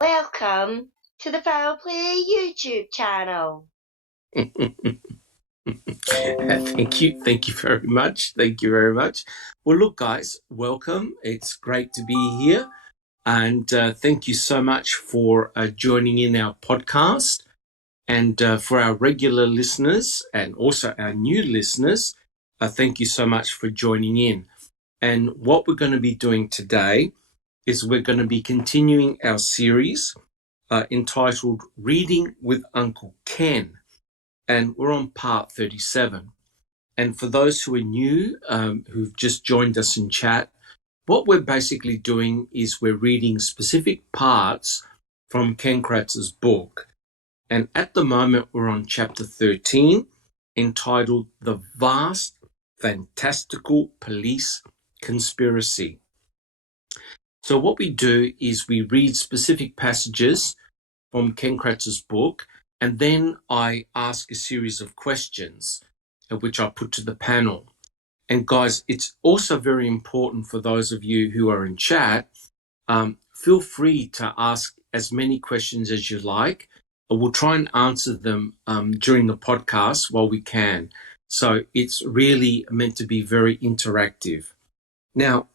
Welcome to the Foul Play YouTube channel. Thank you very much. Well, look, guys, welcome. It's great to be here, and thank you so much for joining in our podcast. And for our regular listeners and also our new listeners, thank you so much for joining in. And what we're going to be doing today is we're going to be continuing our series entitled Reading with Uncle Ken. And we're on part 37. And for those who are new, who've just joined us in chat, what we're basically doing is we're reading specific parts from Ken Kratz's book. And at the moment, we're on chapter 13, entitled The Vast, Fantastical Police Conspiracy. So what we do is we read specific passages from Ken Kratz's book, and then I ask a series of questions, which I put to the panel. And guys, it's also very important for those of you who are in chat, feel free to ask as many questions as you like. We'll try and answer them during the podcast while we can. So it's really meant to be very interactive. Now,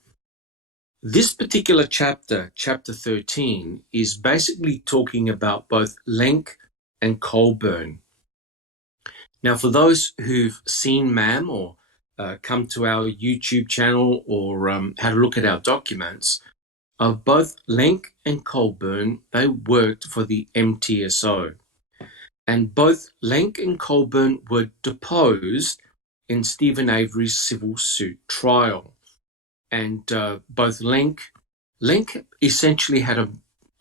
this particular chapter, chapter 13, is basically talking about both Lenk and Colburn. Now, for those who've seen MAM or come to our YouTube channel or had a look at our documents, both Lenk and Colburn, they worked for the MTSO. And both Lenk and Colburn were deposed in Stephen Avery's civil suit trial. And both Lenk essentially had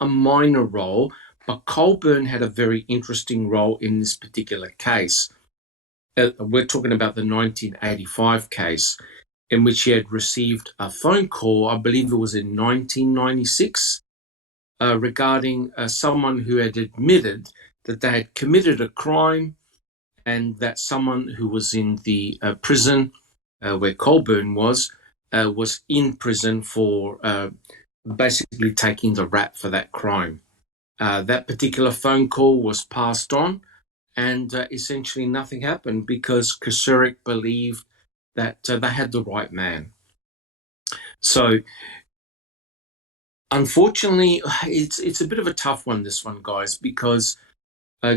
a minor role, but Colburn had a very interesting role in this particular case. We're talking about the 1985 case in which he had received a phone call, I believe it was in 1996, regarding someone who had admitted that they had committed a crime and that someone who was in the prison where Colburn was in prison for basically taking the rap for that crime. That particular phone call was passed on, and essentially nothing happened because Kosurik believed that they had the right man. So, unfortunately, it's a bit of a tough one, this one, guys, because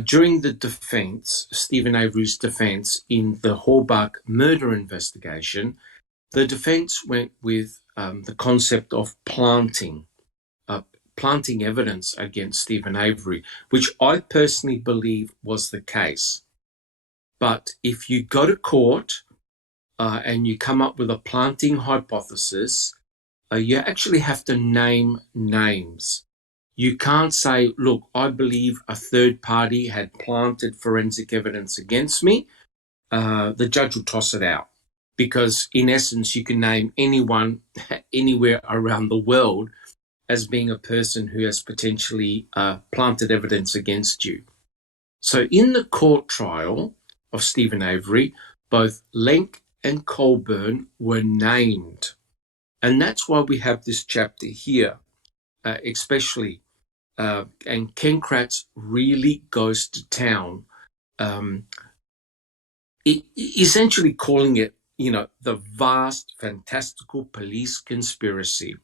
during the defense, Stephen Avery's defense in the Horbach murder investigation, the defense went with the concept of planting evidence against Stephen Avery, which I personally believe was the case. But if you go to court and you come up with a planting hypothesis, you actually have to name names. You can't say, look, I believe a third party had planted forensic evidence against me. The judge will toss it out because, in essence, you can name anyone anywhere around the world as being a person who has potentially planted evidence against you. So in the court trial of Stephen Avery, both Lenk and Colburn were named. And that's why we have this chapter here, especially. And Ken Kratz really goes to town, essentially calling it, the vast, fantastical police conspiracy.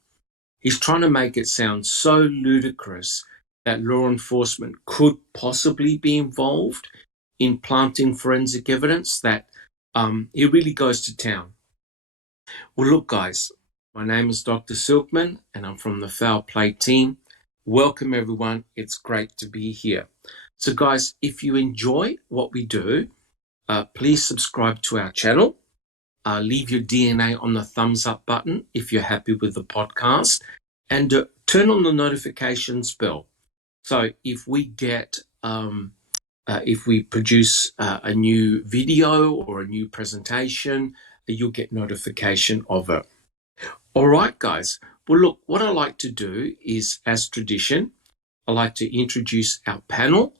He's trying to make it sound so ludicrous that law enforcement could possibly be involved in planting forensic evidence that he really goes to town. Well, look, guys, my name is Dr. Silkman, and I'm from the Foul Play team. Welcome, everyone. It's great to be here. So, guys, if you enjoy what we do, please subscribe to our channel. Leave your DNA on the thumbs up button if you're happy with the podcast, and turn on the notifications bell. So if we get, if we produce a new video or a new presentation, you'll get notification of it. All right, guys. Well, look, what I like to do is, as tradition, I like to introduce our panel,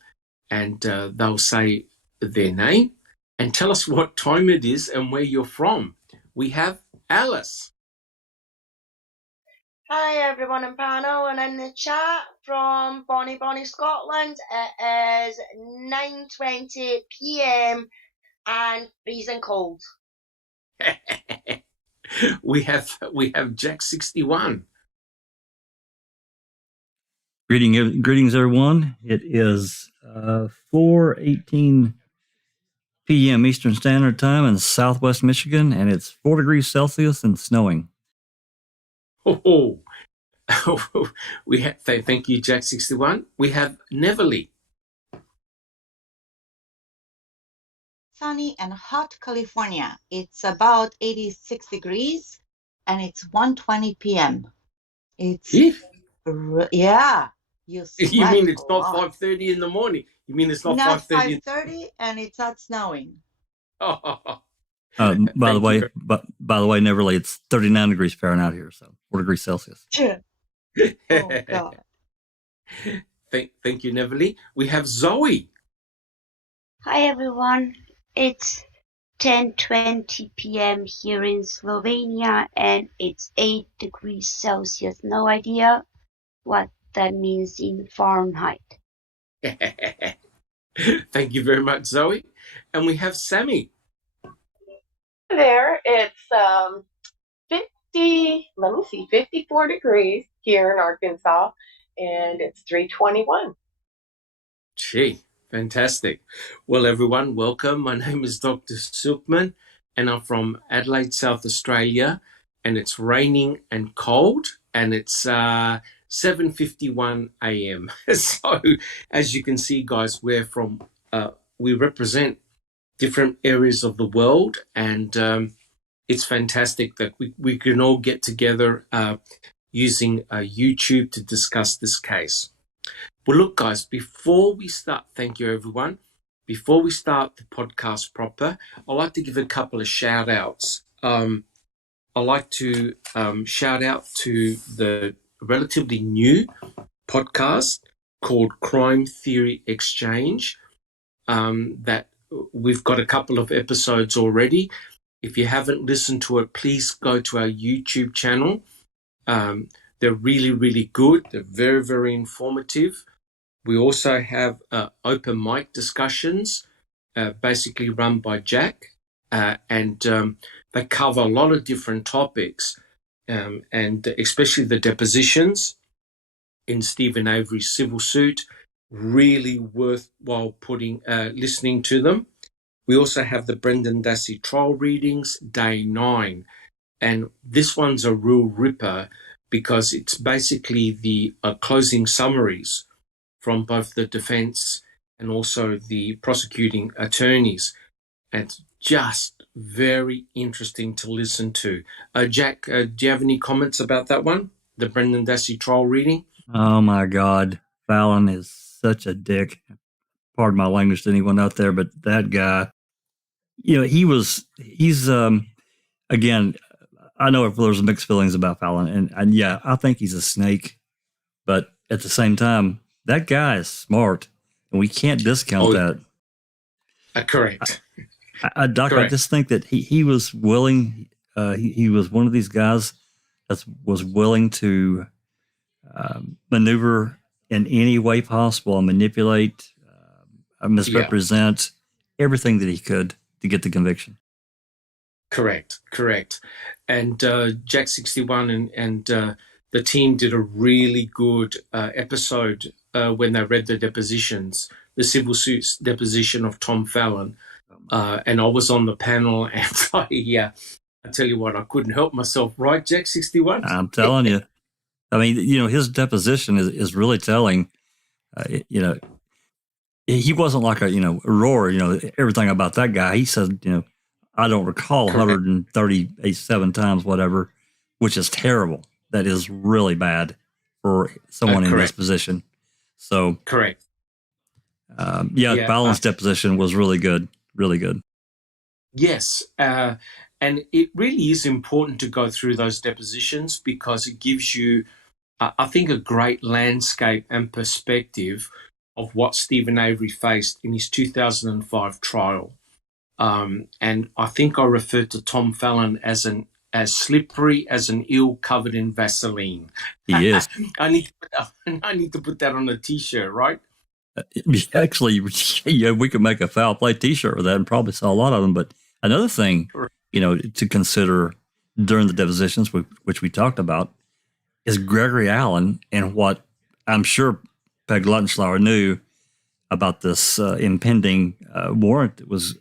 and they'll say their name and tell us what time it is and where you're from. We have Alice. Hi everyone in panel and in the chat from Bonnie, Scotland. It is 9:20 p.m. and freezing cold. we have Jack 61. Greetings, everyone. It is 4:18 p.m. Eastern Standard Time in Southwest Michigan, and it's 4 degrees Celsius and snowing. Oh, we have. Thank you, Jack 61. We have Neverly. Sunny and hot California. It's about 86 degrees and it's 1:20 p.m. It's yeah. You You mean it's a not lot. 5:30 in the morning? You mean it's not Not 5:30? 5:30 and it's not snowing. By the way, Neverly, it's 39 degrees Fahrenheit here, so 4 degrees Celsius. Oh God. Thank you, Neverly. We have Zoe. Hi everyone, it's 10:20 p.m. here in Slovenia and it's 8 degrees Celsius. No idea what that means in Fahrenheit. Thank you very much, Zoe. And we have Sammy. There, it's 54 degrees here in Arkansas, and it's 3:21. Gee, fantastic. Well, everyone, welcome. My name is Dr. Silkman, and I'm from Adelaide, South Australia, and it's raining and cold, and it's 7:51 a.m. So, as you can see, guys, we represent different areas of the world, and it's fantastic that we can all get together using YouTube to discuss this case. Well, look, guys, before we start, thank you, everyone. Before we start the podcast proper, I'd like to give a couple of shout outs. I'd like to shout out to the relatively new podcast called Crime Theory Exchange that we've got a couple of episodes already. If you haven't listened to it, please go to our YouTube channel. They're really, really good. They're very, very informative. We also have open mic discussions, basically run by Jack, and they cover a lot of different topics, and especially the depositions in Stephen Avery's civil suit. Really worthwhile listening to them. We also have the Brendan Dassey trial readings, day 9. And this one's a real ripper because it's basically the closing summaries from both the defense and also the prosecuting attorneys. And it's just very interesting to listen to. Jack, do you have any comments about that one, the Brendan Dassey trial reading? Oh, my God. Fallon is such a dick. Pardon my language to anyone out there, but that guy, he's again, I know if there's mixed feelings about Fallon, and yeah, I think he's a snake, but at the same time, that guy is smart, and we can't discount that. Correct. Doc, Correct. I just think that he was willing. He was one of these guys that was willing to maneuver in any way possible and manipulate, misrepresent everything that he could to get the conviction. Correct. And Jack 61 and the team did a really good episode when they read the depositions, the civil suits deposition of Tom Fallon. And I was on the panel, and I tell you what, I couldn't help myself, right, Jack 61? I'm telling you. I mean, his deposition is really telling. He wasn't like a roar, everything about that guy. He said, I don't recall 137 times, whatever, which is terrible. That is really bad for someone in this position. So, correct. Fallon's deposition was really good. Really good. Yes. And it really is important to go through those depositions because it gives you, I think, a great landscape and perspective of what Stephen Avery faced in his 2005 trial. And I think I referred to Tom Fallon as an as slippery as an eel covered in Vaseline. He is. I need to put that on a T-shirt, right? Actually, yeah, we could make a foul play T-shirt with that and probably sell a lot of them. But another thing, to consider during the depositions, which we talked about, is Gregory Allen and what I'm sure Peg Luttenschlauer knew about this impending warrant that was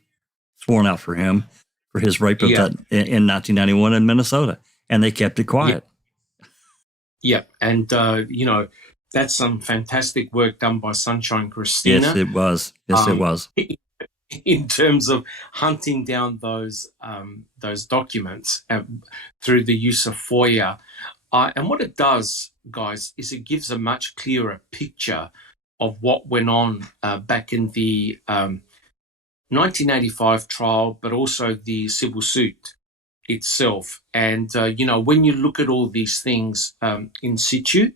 sworn out for him for his rape of that in 1991 in Minnesota, and they kept it quiet. Yeah, and that's some fantastic work done by Sunshine Christina. Yes, it was. It was. In terms of hunting down those documents through the use of FOIA. And what it does, guys, is it gives a much clearer picture of what went on back in the 1985 trial, but also the civil suit itself. And, when you look at all these things in situ,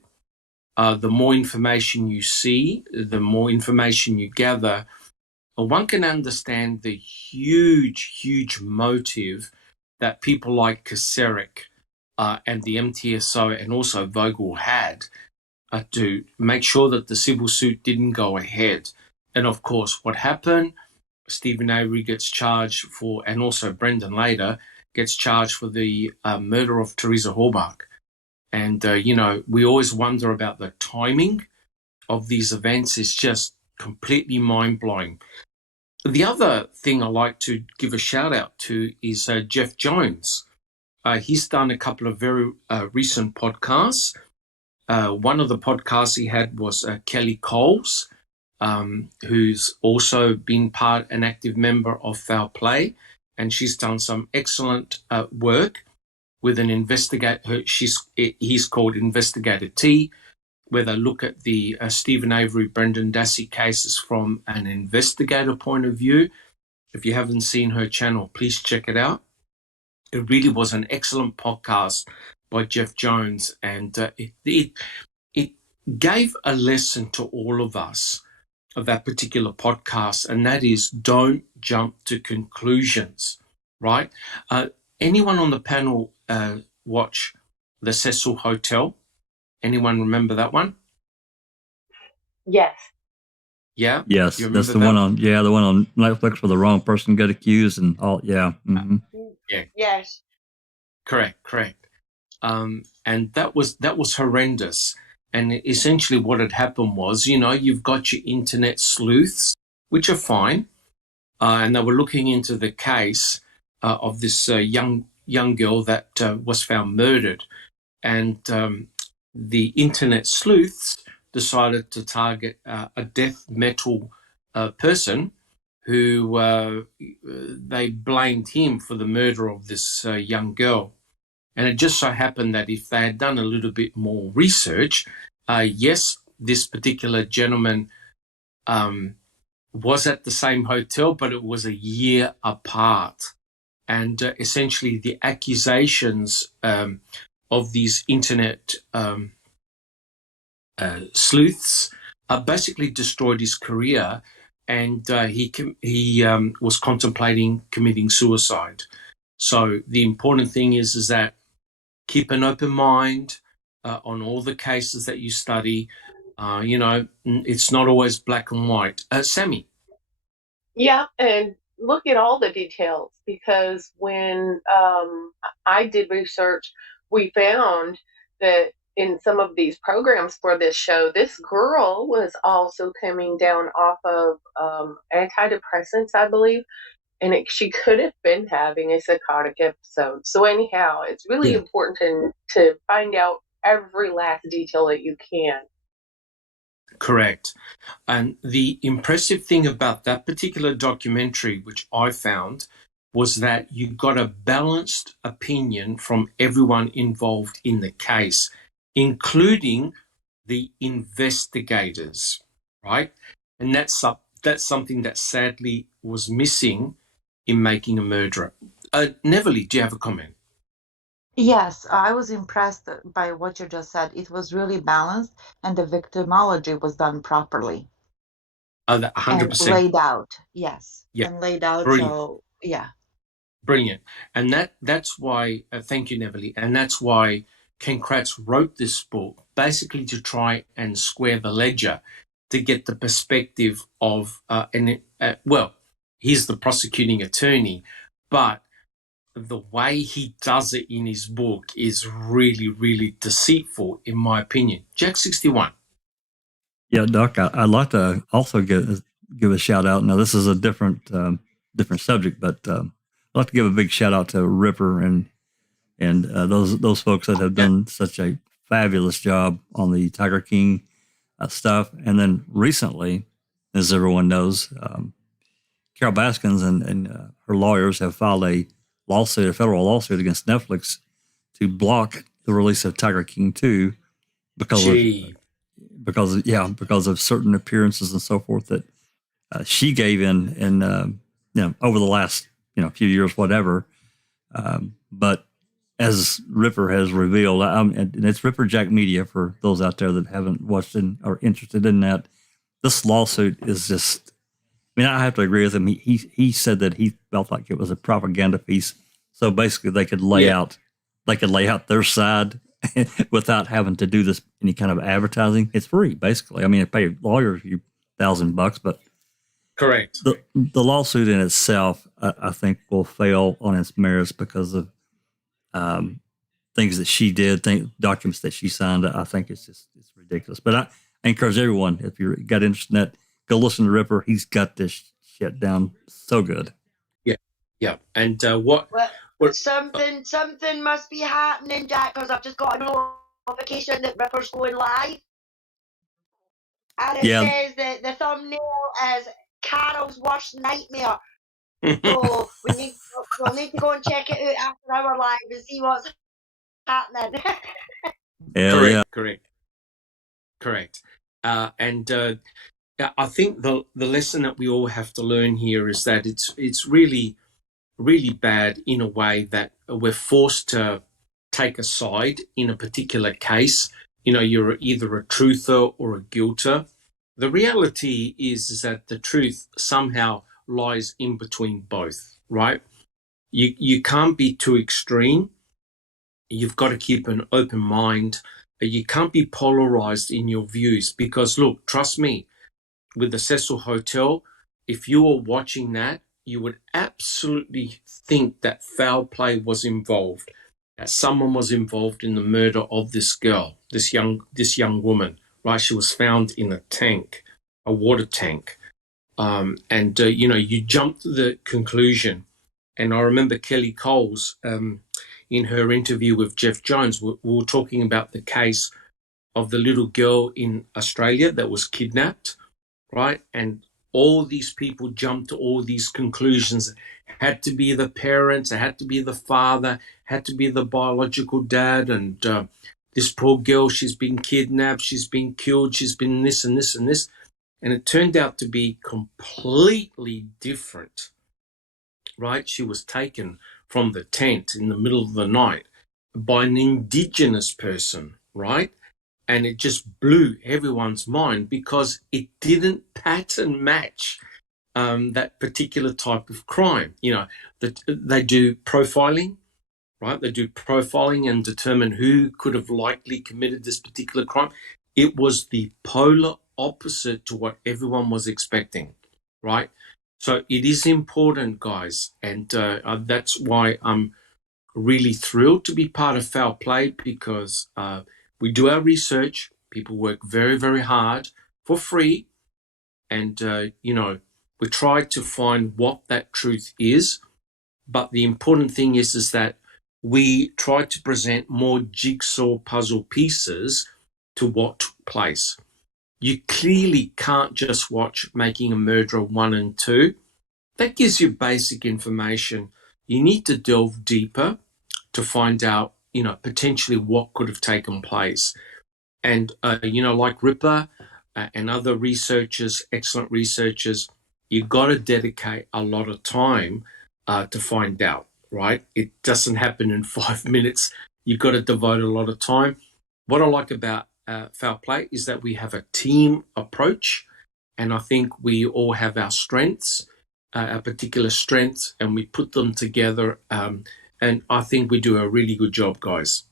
the more information you see, the more information you gather, one can understand the huge, huge motive that people like Kacerik and the MTSO and also Vogel had to make sure that the civil suit didn't go ahead. And of course, what happened, Stephen Avery gets charged for, and also Brendan later, gets charged for the murder of Teresa Horbach. And, we always wonder about the timing of these events. It's just completely mind-blowing. The other thing I like to give a shout-out to is Jeff Jones. He's done a couple of very recent podcasts. One of the podcasts he had was Kelly Coles, who's also been an active member of Foul Play, and she's done some excellent work with an investigator. He's called Investigator T, where they look at the Stephen Avery, Brendan Dassey cases from an investigator point of view. If you haven't seen her channel, please check it out. It really was an excellent podcast by Jeff Jones, and it gave a lesson to all of us of that particular podcast, and that is don't jump to conclusions, right? Anyone on the panel watch The Cecil Hotel? Anyone remember that one? Yes. Yeah? Yes, that's the one on Netflix where the wrong person got accused and all. Yeah. Mm-hmm. Yeah. Yes. Correct. And that was horrendous. And essentially what had happened was, you've got your internet sleuths, which are fine. And they were looking into the case of this young girl that was found murdered. And the internet sleuths decided to target a death metal person who they blamed him for the murder of this young girl. And it just so happened that if they had done a little bit more research, yes, this particular gentleman was at the same hotel, but it was a year apart. And essentially the accusations of these internet sleuths basically destroyed his career, and he was contemplating committing suicide. So the important thing is that keep an open mind on all the cases that you study. It's not always black and white. Sammy. Yeah, and look at all the details, because when I did research, we found that in some of these programs for this show, this girl was also coming down off of antidepressants, I believe, and she could have been having a psychotic episode. So anyhow, it's really important to find out every last detail that you can. Correct. And the impressive thing about that particular documentary, which I found, was that you got a balanced opinion from everyone involved in the case, including the investigators, right? And that's something that sadly was missing in Making a Murderer. Neverly, do you have a comment? Yes, I was impressed by what you just said. It was really balanced, and the victimology was done properly. 100%. And laid out, yes. Yeah. And laid out, Brilliant. so, yeah. Brilliant. And that's why, thank you, Neverly, and that's why Ken Kratz wrote this book, basically to try and square the ledger, to get the perspective of, he's the prosecuting attorney, but the way he does it in his book is really, really deceitful, in my opinion. Jack 61. Yeah, Doc, I'd like to also give a shout out. Now, this is a different subject, but I'd like to give a big shout out to Ripper and those folks that have done such a fabulous job on the Tiger King stuff. And then recently, as everyone knows, Carol Baskins and her lawyers have filed a federal lawsuit against Netflix to block the release of Tiger King 2 because of certain appearances and so forth that she gave in over the last few years, whatever. But as Ripper has revealed, and it's Ripper Jack Media for those out there that haven't watched and are interested in that. This lawsuit is just. I mean, I have to agree with him. He said that he felt like it was a propaganda piece. So basically, they could lay out their side without having to do this any kind of advertising. It's free, basically. I mean, they pay lawyers $1,000, but correct. The lawsuit in itself, I think, will fail on its merits because of things that she did, documents that she signed. I think it's ridiculous. But I encourage everyone, if you got interest in that, go listen to Ripper. He's got this shit down so good. Yeah. And something must be happening, Jack, because I've just got a notification that Ripper's going live. And it says that the thumbnail is Carol's worst nightmare. So we'll need to go and check it out after our live and see what's happening. Correct. And I think the lesson that we all have to learn here is that it's really, really bad in a way that we're forced to take a side in a particular case. You're either a truther or a guilter. The reality is that the truth somehow lies in between both, right? You can't be too extreme. You've got to keep an open mind. You can't be polarized in your views because, look, trust me, with the Cecil Hotel, if you were watching that, you would absolutely think that foul play was involved, that someone was involved in the murder of this girl, this young woman, right? She was found in a water tank. You jump to the conclusion. And I remember Kelly Coles, in her interview with Jeff Jones, we were talking about the case of the little girl in Australia that was kidnapped, right? And all these people jumped to all these conclusions. It had to be the parents, it had to be the father, had to be the biological dad, and this poor girl, she's been kidnapped, she's been killed, she's been this and this and this. And it turned out to be completely different, right? She was taken from the tent in the middle of the night by an indigenous person, right? And it just blew everyone's mind because it didn't pattern match that particular type of crime. They do profiling, right? They do profiling and determine who could have likely committed this particular crime. It was the polar opposite to what everyone was expecting, right? So it is important, guys, and that's why I'm really thrilled to be part of Foul Play because we do our research. People work very, very hard for free. And, we try to find what that truth is. But the important thing is that we try to present more jigsaw puzzle pieces to what took place. You clearly can't just watch Making a Murderer 1 and 2. That gives you basic information. You need to delve deeper to find out, potentially what could have taken place. And, like Ripper and other researchers, excellent researchers, you've got to dedicate a lot of time to find out, right? It doesn't happen in 5 minutes. You've got to devote a lot of time. What I like about Foul Play is that we have a team approach, and I think we all have our strengths. our particular strengths, and we put them together. And I think we do a really good job, guys.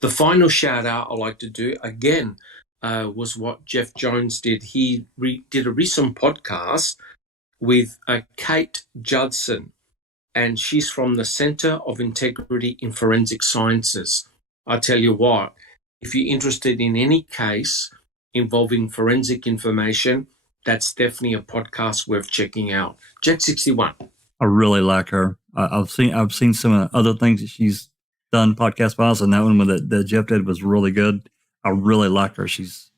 The final shout out I'd like to do again was what Jeff Jones did. He did a recent podcast with Kate Judson, and she's from the Center of Integrity in Forensic Sciences. I tell you what, if you're interested in any case involving forensic information, that's definitely a podcast worth checking out. Jack 61. I really like her. I've seen some of the other things that she's done podcast wise, and that one that Jeff did was really good. I really like her. She's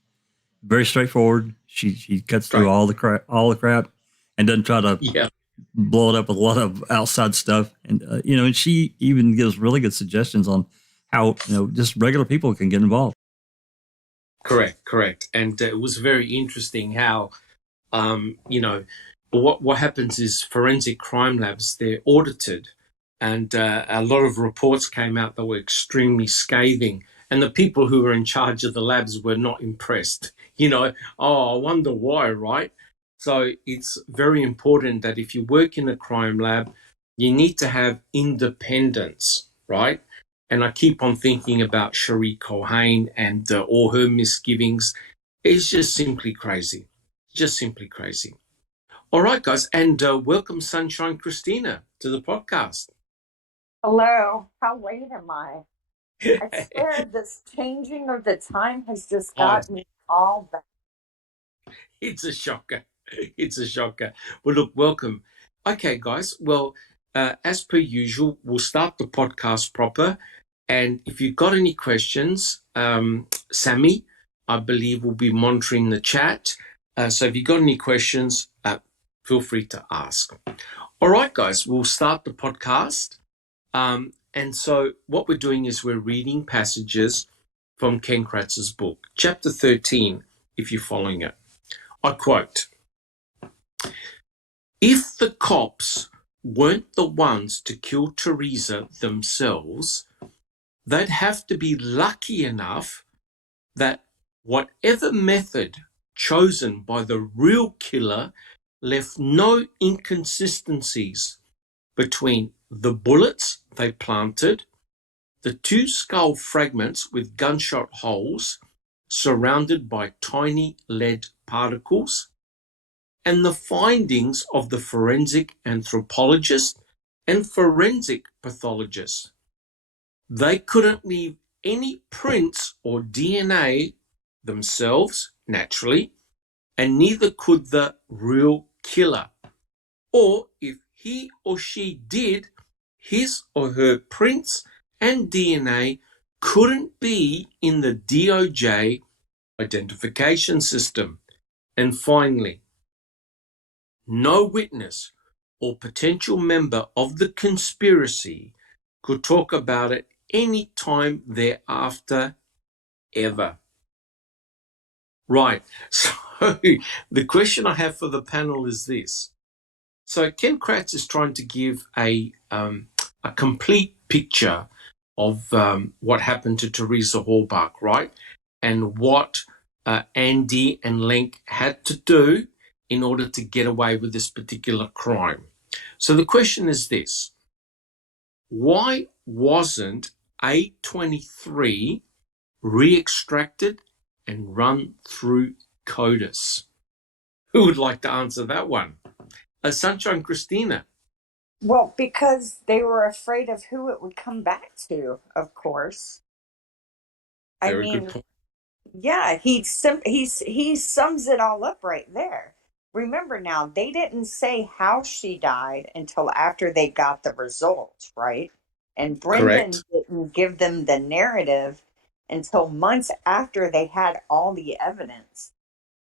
very straightforward. She cuts through all the crap, and doesn't try to blow it up with a lot of outside stuff. And and she even gives really good suggestions on how just regular people can get involved. Correct. And it was very interesting how what happens is forensic crime labs, they're audited, and a lot of reports came out that were extremely scathing, and the people who were in charge of the labs were not impressed. I wonder why, right? So it's very important that if you work in a crime lab, you need to have independence, right? And I keep on thinking about Cherie Cohane and all her misgivings. It's just simply crazy. All right, guys, and welcome Sunshine Christina to the podcast. Hello. How late am I? I swear this changing of the time has just got me all back. It's a shocker. Well, look, welcome. Okay, guys. Well, as per usual, we'll start the podcast proper. And if you've got any questions, Sammy, I believe, will be monitoring the chat. So if you've got any questions, feel free to ask. All right, guys, we'll start the podcast. And so what we're doing is we're reading passages from Ken Kratz's book, chapter 13, if you're following it. I quote, "If the cops weren't the ones to kill Teresa themselves, they'd have to be lucky enough that whatever method chosen by the real killer left no inconsistencies between the bullets they planted, the 2 skull fragments with gunshot holes surrounded by tiny lead particles, and the findings of the forensic anthropologist and forensic pathologist. They couldn't leave any prints or DNA themselves, naturally, and neither could the real killer. Or if he or she did, his or her prints and DNA couldn't be in the DOJ identification system. And finally, no witness or potential member of the conspiracy could talk about it any time thereafter, ever." Right. So the question I have for the panel is this. So Ken Kratz is trying to give a complete picture of what happened to Teresa Halbach, right? And what Andy and Lenk had to do in order to get away with this particular crime. So the question is this. Why wasn't A23 re-extracted and run through CODIS? Who would like to answer that one? Sunshine Christina. Well, because they were afraid of who it would come back to, of course. Very good point. Yeah, he sums it all up right there. Remember now, they didn't say how she died until after they got the results, right? And Brendan didn't give them the narrative until months after they had all the evidence.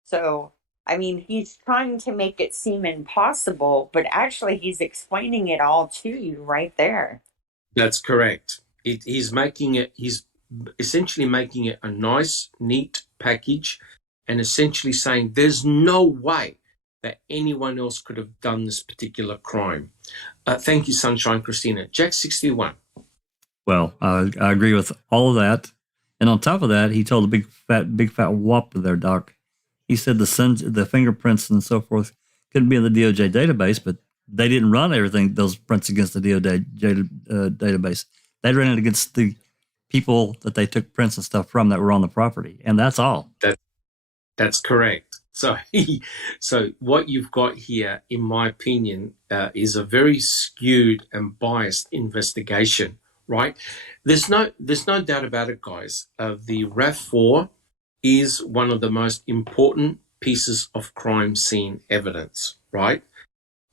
So, I mean, he's trying to make it seem impossible, but actually he's explaining it all to you right there. That's correct. He's essentially making it a nice, neat package and essentially saying there's no way that anyone else could have done this particular crime. Thank you, Sunshine Christina. Jack 61. Well, I agree with all of that. And on top of that, he told a big fat whopper there, Doc. He said the fingerprints and so forth couldn't be in the DOJ database, but they didn't run those prints against the DOJ database. They ran it against the people that they took prints and stuff from that were on the property, and that's all. That's correct. So, so what you've got here, in my opinion, is a very skewed and biased investigation, right? There's no doubt about it, guys. The Rav4 is one of the most important pieces of crime scene evidence, right?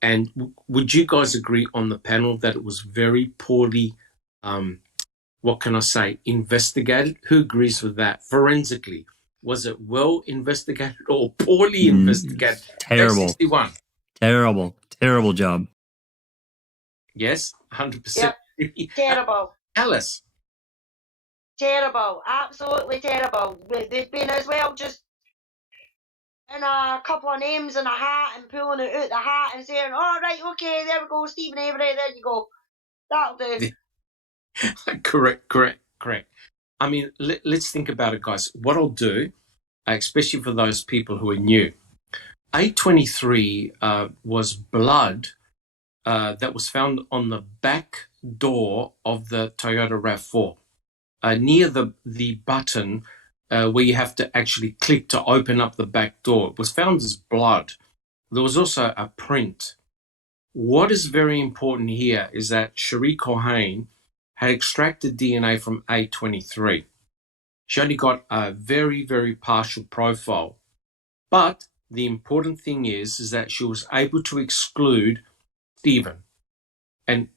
And would you guys agree on the panel that it was very poorly, what can I say, investigated? Who agrees with that? Forensically, was it well investigated or poorly investigated? Terrible. 61. Terrible job. Yes, 100%. Yep. Terrible. Alice. Terrible. Absolutely terrible. They've been as well just in a couple of names in a hat and pulling it out the hat and saying, "Oh, right, okay, there we go, Stephen Avery, there you go. That'll do." Correct. I mean, let's think about it, guys. What I'll do, especially for those people who are new, A23 was blood that was found on the back door of the Toyota RAV4, near the button where you have to actually click to open up the back door. It was found as blood. There was also a print. What is very important here is that Cherie Cohen had extracted DNA from A23. She only got a very, very partial profile. But the important thing is that she was able to exclude Stephen and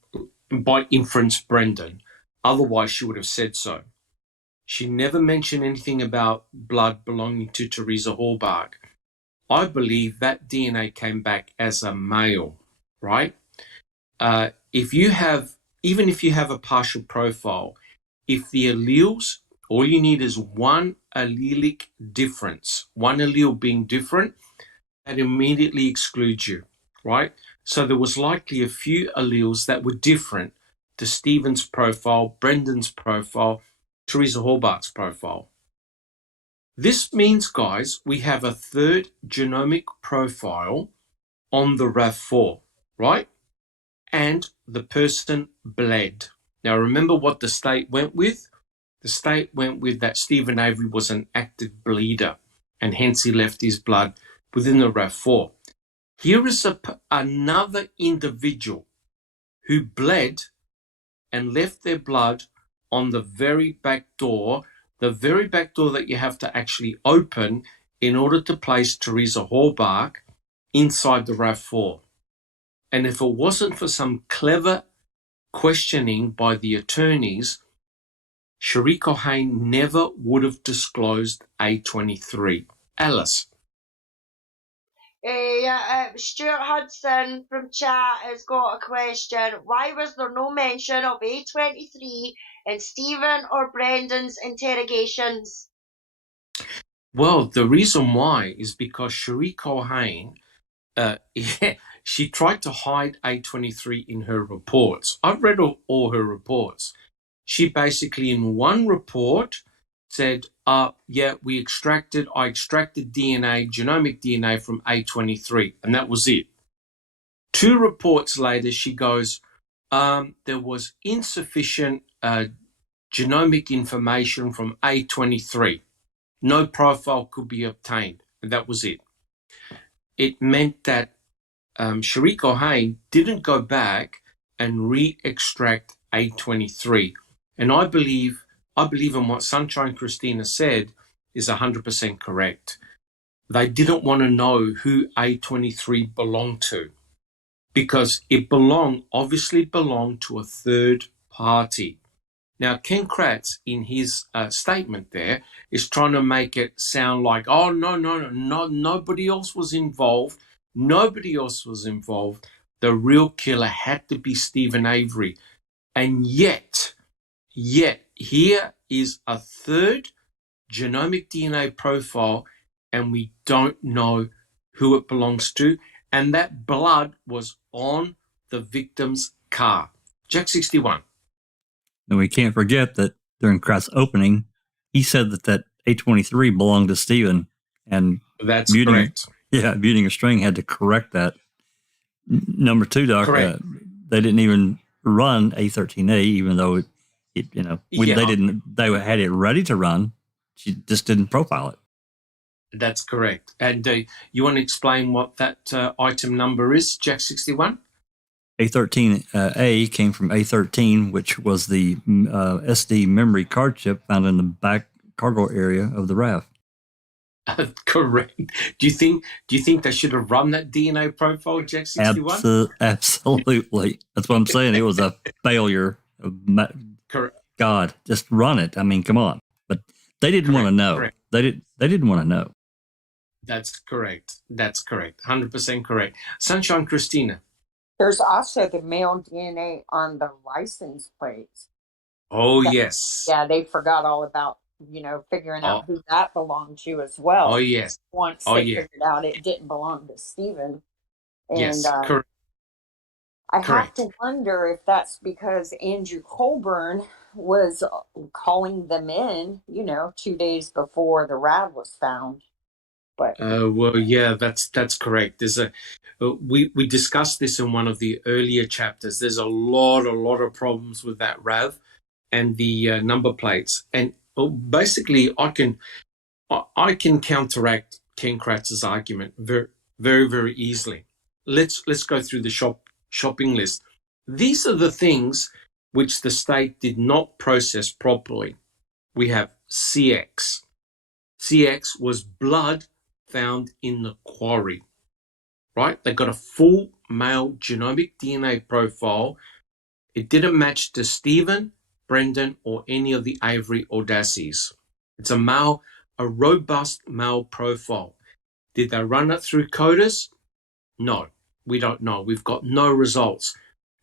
by inference Brendan. Otherwise, she would have said so. She never mentioned anything about blood belonging to Teresa Hallbach. I believe that DNA came back as a male, right? Even if you have a partial profile, if the alleles, all you need is one allelic difference, one allele being different, that immediately excludes you, right? So there was likely a few alleles that were different to Stephen's profile, Brendan's profile, Teresa Hallbach's profile. This means, guys, we have a third genomic profile on the RAV4, right? And the person bled. Now, remember what the state went with? The state went with that Stephen Avery was an active bleeder, and hence he left his blood within the RAV4. Here is another individual who bled and left their blood on the very back door that you have to actually open in order to place Teresa Hallbach inside the RAV4. And if it wasn't for some clever questioning by the attorneys, Cherie Cohen never would have disclosed A23. Alice. Stuart Hudson from chat has got a question. Why was there no mention of A23 in Stephen or Brendan's interrogations? Well, the reason why is because Cherie Cohen, she tried to hide A23 in her reports. I've read all her reports. She basically, in one report, said, I extracted DNA, genomic DNA from A23, and that was it. 2 reports later, she goes, there was insufficient genomic information from A23. No profile could be obtained, and that was it. It meant that Cherie Cohen didn't go back and re-extract A23. And I believe in what Sunshine Christina said is 100% correct. They didn't want to know who A23 belonged to because it obviously belonged to a third party. Now, Ken Kratz, in his statement there, is trying to make it sound like, oh, no, nobody else was involved. Nobody else was involved. The real killer had to be Stephen Avery. And yet, here is a third genomic DNA profile, and we don't know who it belongs to. And that blood was on the victim's car. Jack 61. And we can't forget that during Kraft's opening, he said that A23 belonged to Stephen. And that's correct. Yeah, Buetinger String had to correct that. Number two, Doc, they didn't even run A13A, even though it they had it ready to run. She just didn't profile it. That's correct. And you want to explain what that item number is, Jack 61? A13A came from A13, which was the SD memory card chip found in the back cargo area of the RAV. Correct. Do you think they should have run that DNA profile, Jack 61? Absolutely. That's what I'm saying. It was a failure. Correct. God, just run it. I mean, come on. But they didn't want to know. Correct. They didn't want to know. That's correct. 100% correct. Sunshine Christina. There's also the male DNA on the license plates. Oh, yes. Yeah, they forgot all about, figuring out who that belonged to as well. Oh, yes. Once they figured out it didn't belong to Stephen. And, yes, correct. I have to wonder if that's because Andrew Colburn was calling them in, 2 days before the RAV was found. But well, yeah, that's correct. There's we discussed this in one of the earlier chapters. There's a lot of problems with that RAV and the number plates, and basically I can counteract Ken Kratz's argument very, very, very easily. Let's go through the shopping list. These are the things which the state did not process properly. We have CX. CX was blood found in the quarry, right? They got a full male genomic DNA profile. It didn't match to Stephen, Brendan, or any of the Avery or Dasseys. It's a robust male profile. Did they run it through coders? No, we don't know. We've got no results.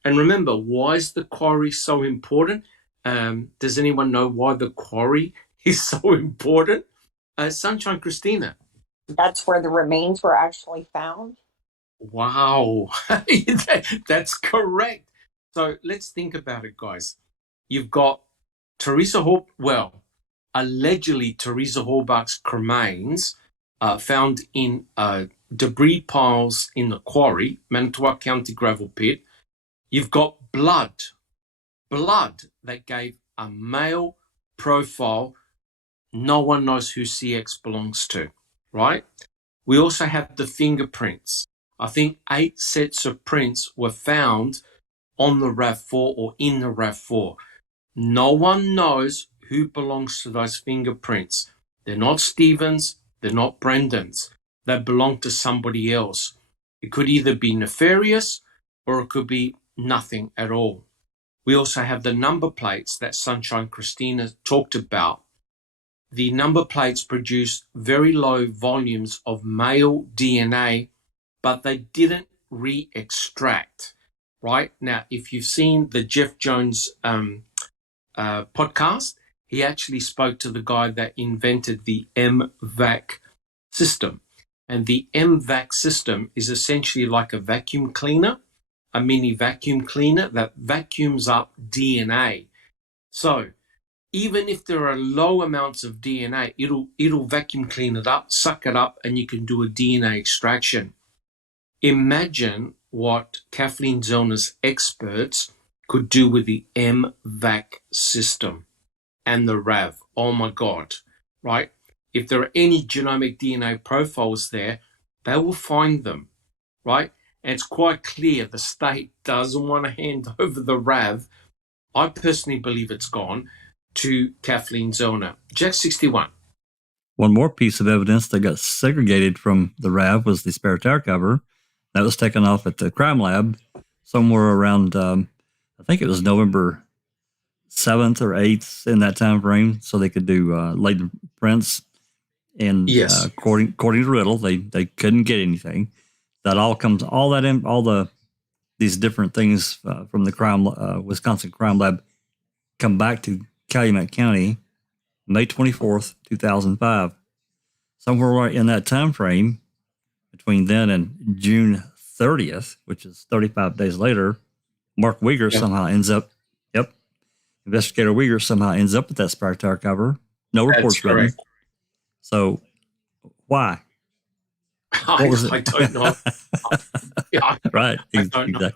And remember, why is the quarry so important? Does anyone know why the quarry is so important? Sunshine Christina. That's where the remains were actually found? Wow, that's correct. So let's think about it, guys. You've got allegedly Teresa Horbach's cremains found in debris piles in the quarry, Manitowoc County gravel pit. You've got blood that gave a male profile. No one knows who CX belongs to, right? We also have the fingerprints. I think 8 sets of prints were found on the RAV4 or in the RAV4. No one knows who belongs to those fingerprints. They're not Stephen's, they're not Brendan's. They belong to somebody else. It could either be nefarious or it could be nothing at all. We also have the number plates that Sunshine Christina talked about. The number plates produced very low volumes of male DNA, but they didn't re-extract, right? Now, if you've seen the Jeff Jones podcast, he actually spoke to the guy that invented the MVAC system. And the MVAC system is essentially like a vacuum cleaner, a mini vacuum cleaner that vacuums up DNA. So even if there are low amounts of DNA, it'll vacuum clean it up, suck it up, and you can do a DNA extraction. Imagine what Kathleen Zellner's experts could do with the MVAC system and the RAV. Oh my God, right? If there are any genomic DNA profiles there, they will find them, right? And it's quite clear the state doesn't want to hand over the RAV. I personally believe it's gone to Kathleen Zellner. Jack 61. One more piece of evidence that got segregated from the RAV was the spare tire cover. That was taken off at the crime lab somewhere around, I think it was November 7th or 8th in that time frame, so they could do latent prints. And yes. According to Riddle, they couldn't get anything. These different things from the Wisconsin crime lab come back to Calumet County, May 24th, 2005. Somewhere right in that time frame, between then and June 30th, which is 35 days later, Mark Uyghur somehow ends up, Investigator Uyghur somehow ends up with that spare tire cover. No reports written. So, why? What was it? I don't know. Right. I don't know.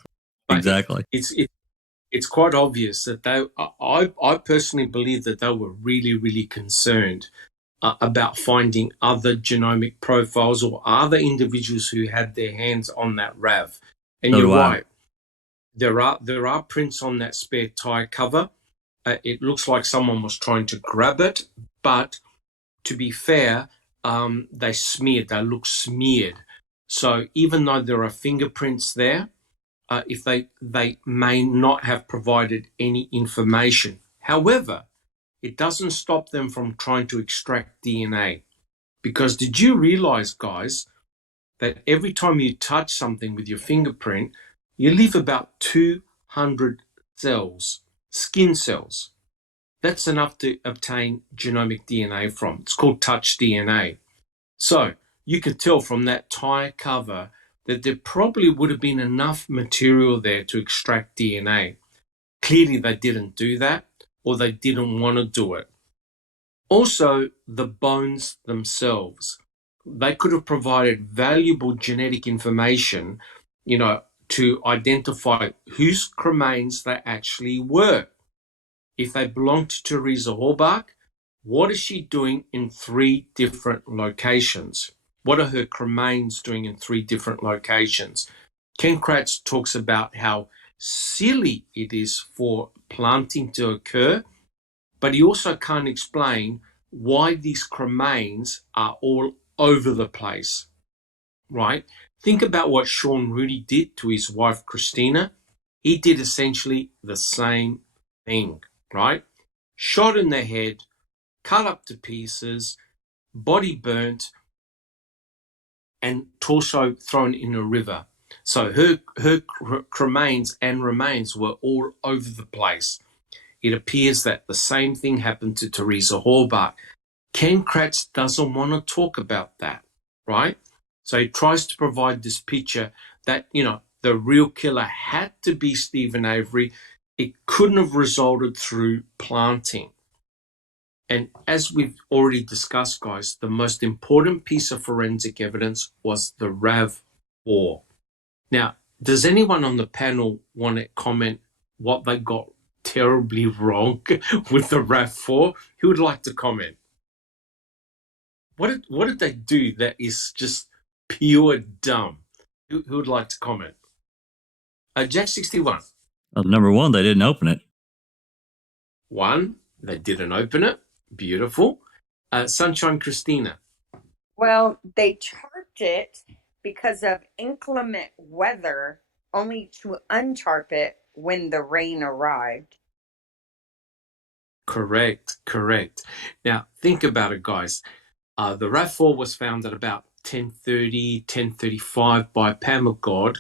Exactly. It's quite obvious that I personally believe that they were really, really concerned about finding other genomic profiles or other individuals who had their hands on that RAV. And So you're do I. right. There are prints on that spare tire cover. It looks like someone was trying to grab it, but to be fair, they look smeared. So even though there are fingerprints there, if they may not have provided any information. However, it doesn't stop them from trying to extract DNA. Because did you realize, guys, that every time you touch something with your fingerprint, you leave about 200 cells, skin cells. That's enough to obtain genomic DNA from. It's called touch DNA. So you could tell from that tire cover that there probably would have been enough material there to extract DNA. Clearly they didn't do that, or they didn't want to do it. Also, the bones themselves. They could have provided valuable genetic information, to identify whose cremains they actually were. If they belonged to Teresa Horbach, what is she doing in 3 different locations? What are her cremains doing in 3 different locations? Ken Kratz talks about how silly it is for planting to occur, but he also can't explain why these cremains are all over the place, right? Think about what Sean Rudy did to his wife, Christina. He did essentially the same thing, right? Shot in the head, cut up to pieces, body burnt, and torso thrown in a river. So her cremains and remains were all over the place. It appears that the same thing happened to Teresa Horbach. Ken Kratz doesn't want to talk about that, right? So he tries to provide this picture that, the real killer had to be Stephen Avery. It couldn't have resulted through planting. And as we've already discussed, guys, the most important piece of forensic evidence was the RAV4. Now, does anyone on the panel want to comment what they got terribly wrong with the RAV4? Who would like to comment? What did they do that is just pure dumb? Who would like to comment? Jack 61. Well, number 1, they didn't open it. 1, they didn't open it. Beautiful. Sunshine Christina. Well, they charged it because of inclement weather, only to uncharp it when the rain arrived. Correct. Now, think about it, guys. The RAV4 was found at about 10:30, 10:35 by Pam McGod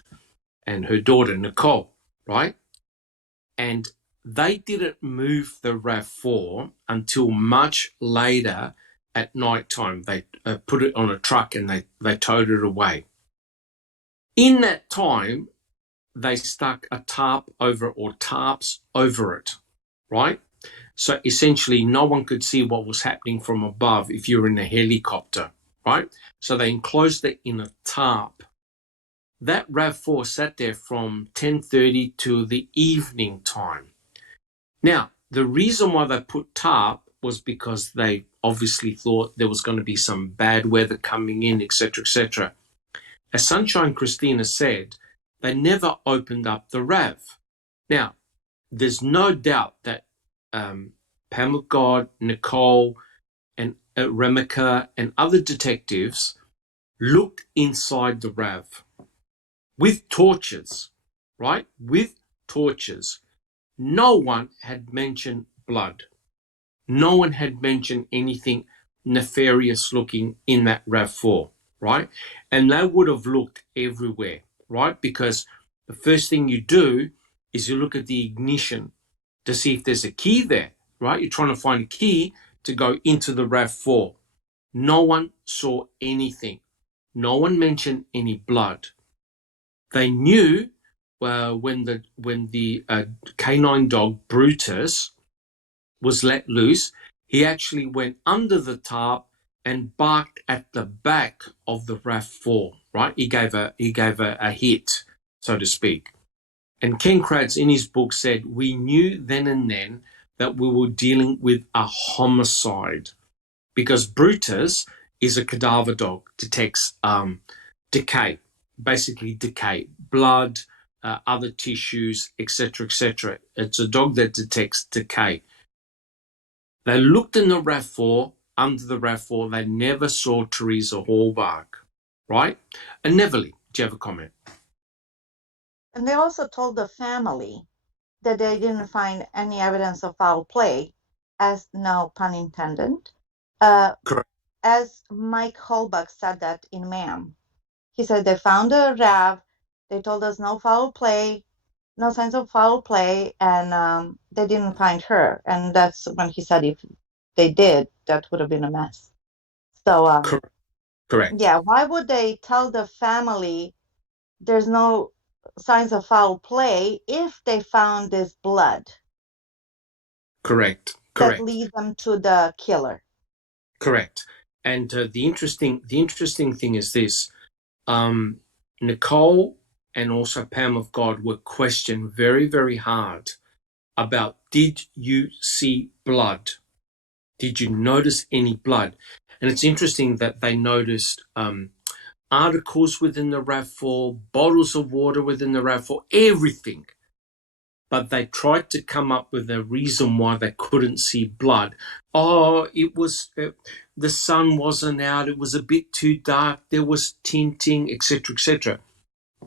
and her daughter, Nicole, right? And they didn't move the RAV4 until much later at night time. They put it on a truck and they towed it away. In that time, they stuck a tarp over or tarps over it, right? So essentially, no one could see what was happening from above if you're in a helicopter, right? So they enclosed it in a tarp. That RAV4 sat there from 10:30 to the evening time. Now, the reason why they put tarp was because they obviously thought there was going to be some bad weather coming in, etc., etc. As Sunshine Christina said, they never opened up the RAV. Now, there's no doubt that Pamela God, Nicole, and Remika and other detectives looked inside the RAV with torches, right? With torches. No one had mentioned blood. No one had mentioned anything nefarious looking in that RAV4, right? And they would have looked everywhere, right? Because the first thing you do is you look at the ignition to see if there's a key there, right? You're trying to find a key to go into the RAV4. No one saw anything. No one mentioned any blood. They knew when the canine dog Brutus was let loose, he actually went under the tarp and barked at the back of the RAV4, right? He gave a hit, so to speak. And Ken Kratz in his book said, we knew then and then that we were dealing with a homicide because Brutus is a cadaver dog, detects decay, basically decay, blood, other tissues, etc., etc. It's a dog that detects decay. They looked in the RAV4, under the RAV4, they never saw Teresa Hallbark, right? And Neverly, do you have a comment? And they also told the family that they didn't find any evidence of foul play, as no pun intended. Correct. As Mike Holbach said that in Ma'am. He said they found a RAV, they told us no foul play, no signs of foul play, and they didn't find her. And that's when he said if they did, that would have been a mess. So, Correct. yeah, why would they tell the family there's no signs of foul play if they found this blood? Correct. That leads them to the killer. Correct. And the interesting thing is this: Nicole and also Pam of God were questioned very, very hard about, did you see blood? Did you notice any blood? And it's interesting that they noticed articles within the RAV4, bottles of water within the RAV4, everything. But they tried to come up with a reason why they couldn't see blood. Oh, it was the sun wasn't out. It was a bit too dark. There was tinting, etc., etc.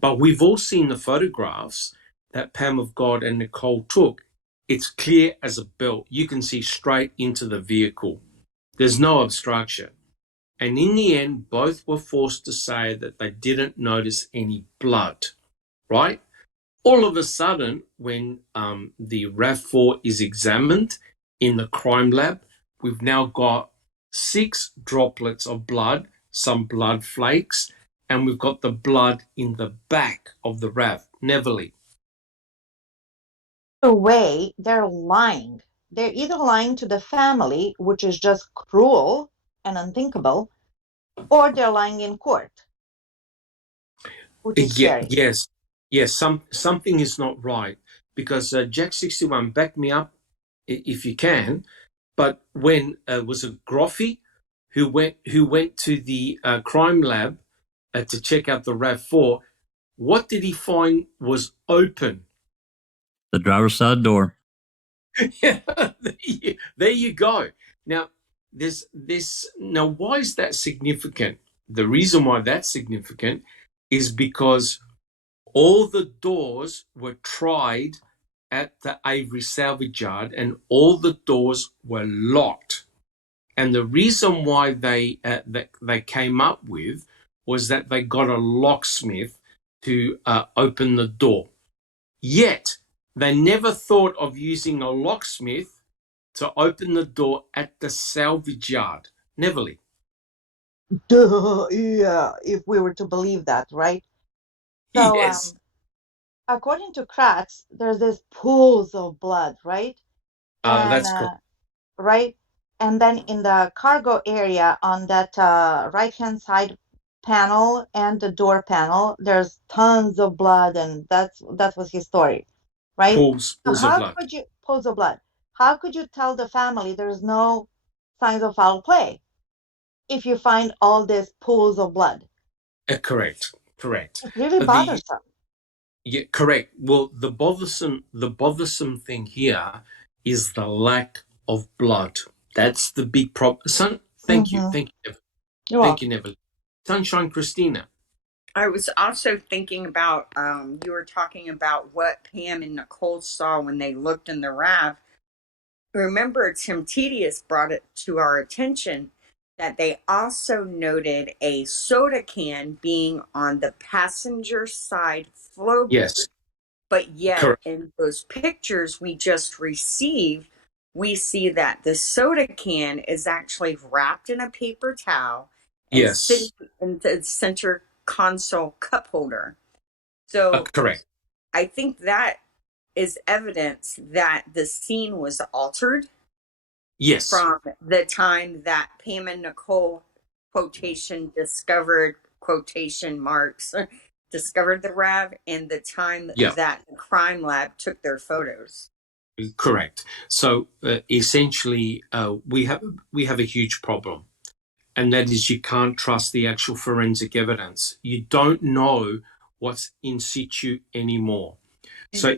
But we've all seen the photographs that Pam of God and Nicole took. It's clear as a belt. You can see straight into the vehicle. There's no obstruction. And in the end, both were forced to say that they didn't notice any blood, right? All of a sudden, when the RAV4 is examined in the crime lab, we've now got 6 droplets of blood, some blood flakes, and we've got the blood in the back of the RAV. Neverly. The way they're lying. They're either lying to the family, which is just cruel and unthinkable, or they're lying in court, which is scary. Yes. Something is not right because Jack 61, back me up if you can. But when was it Groffy who went to the crime lab to check out the RAV4? What did he find was open? The driver's side door. Yeah, there you go. Now, now, why is that significant? The reason why that's significant is because all the doors were tried at the Avery salvage yard, and all the doors were locked. And the reason why they came up with was that they got a locksmith to open the door. Yet they never thought of using a locksmith to open the door at the salvage yard. Neverly. Duh, yeah, if we were to believe that, right? So, Yes. according to Kratz, there's this pools of blood, right? And That's cool. right, and then in the cargo area on that right-hand side panel and the door panel, there's tons of blood, and that was his story, right? Pools of blood. Pools of blood? How could you tell the family there's no signs of foul play if you find all these pools of blood? Correct. It's really bothersome. Yeah, correct. Well, the bothersome thing here is the lack of blood. That's the big problem. Thank you, Neverly. Sunshine Christina. I was also thinking about, you were talking about what Pam and Nicole saw when they looked in the RAV. Remember, Tim Tedious brought it to our attention that they also noted a soda can being on the passenger side floorboard. Yes. But yet, correct. In those pictures we just received, we see that the soda can is actually wrapped in a paper towel and sitting in the center console cup holder. So correct. I think that is evidence that the scene was altered. Yes. From the time that Pam and Nicole, quotation, discovered, quotation marks, discovered the RAV, and the time that the crime lab took their photos. Correct. So essentially, we have a huge problem, and that is you can't trust the actual forensic evidence. You don't know what's in situ anymore. So,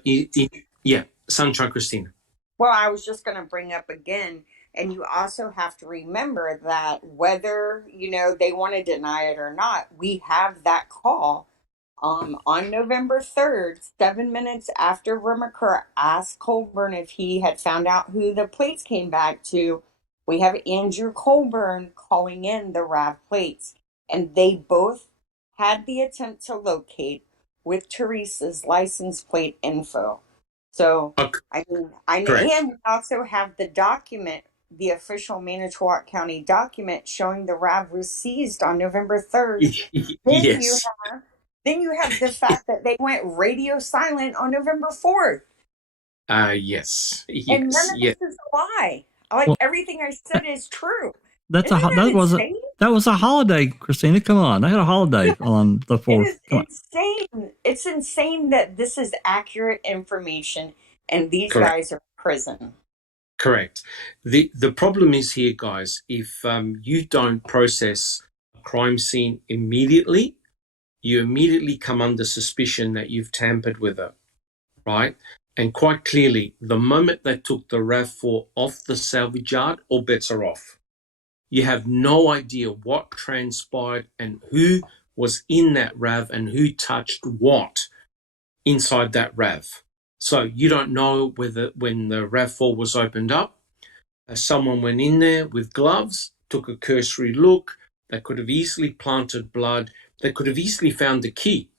Sunshine Christina. Well, I was just going to bring up again, and you also have to remember that whether, they want to deny it or not, we have that call on November 3rd, 7 minutes after Rimmerker asked Colburn if he had found out who the plates came back to. We have Andrew Colburn calling in the RAV plates, and they both had the attempt to locate with Teresa's license plate info. So, and we also have the document, the official Manitowoc County document showing the RAV was seized on November 3rd. Then you have the fact that they went radio silent on November 4th. Yes. And none of this is a lie. Everything I said is true. That was a holiday, Christina. Come on, they had a holiday on the 4th. It is insane. It's insane that this is accurate information, and these guys are in prison. Correct. The problem is here, guys. If you don't process a crime scene immediately, you immediately come under suspicion that you've tampered with it, right? And quite clearly, the moment they took the RAV4 off the salvage yard, all bets are off. You have no idea what transpired and who was in that RAV and who touched what inside that RAV. So you don't know whether when the RAV4 was opened up, someone went in there with gloves, took a cursory look. They could have easily planted blood. They could have easily found the key,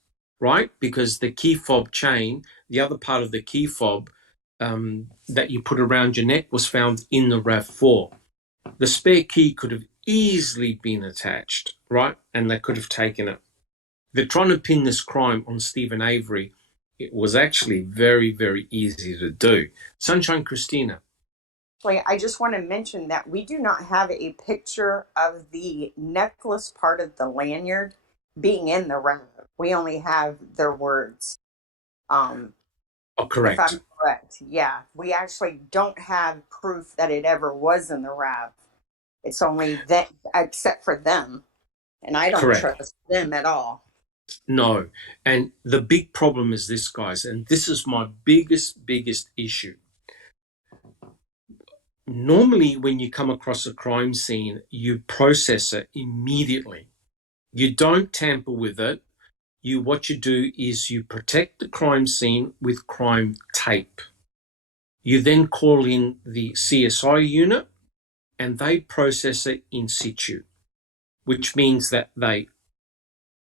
right? Because the key fob chain, the other part of the key fob that you put around your neck was found in the RAV4. The spare key could have easily been attached, right? And they could have taken it. They're trying to pin this crime on Stephen Avery. It was actually very, very easy to do. Sunshine Christina. I just want to mention that we do not have a picture of the necklace part of the lanyard being in the RAV. We only have their words. Correct. If I'm correct. Yeah. We actually don't have proof that it ever was in the RAV. It's only that, except for them. And I don't trust them at all. No. And the big problem is this, guys, and this is my biggest issue. Normally, when you come across a crime scene, you process it immediately. You don't tamper with it. What you do is you protect the crime scene with crime tape. You then call in the CSI unit and they process it in situ, which means that they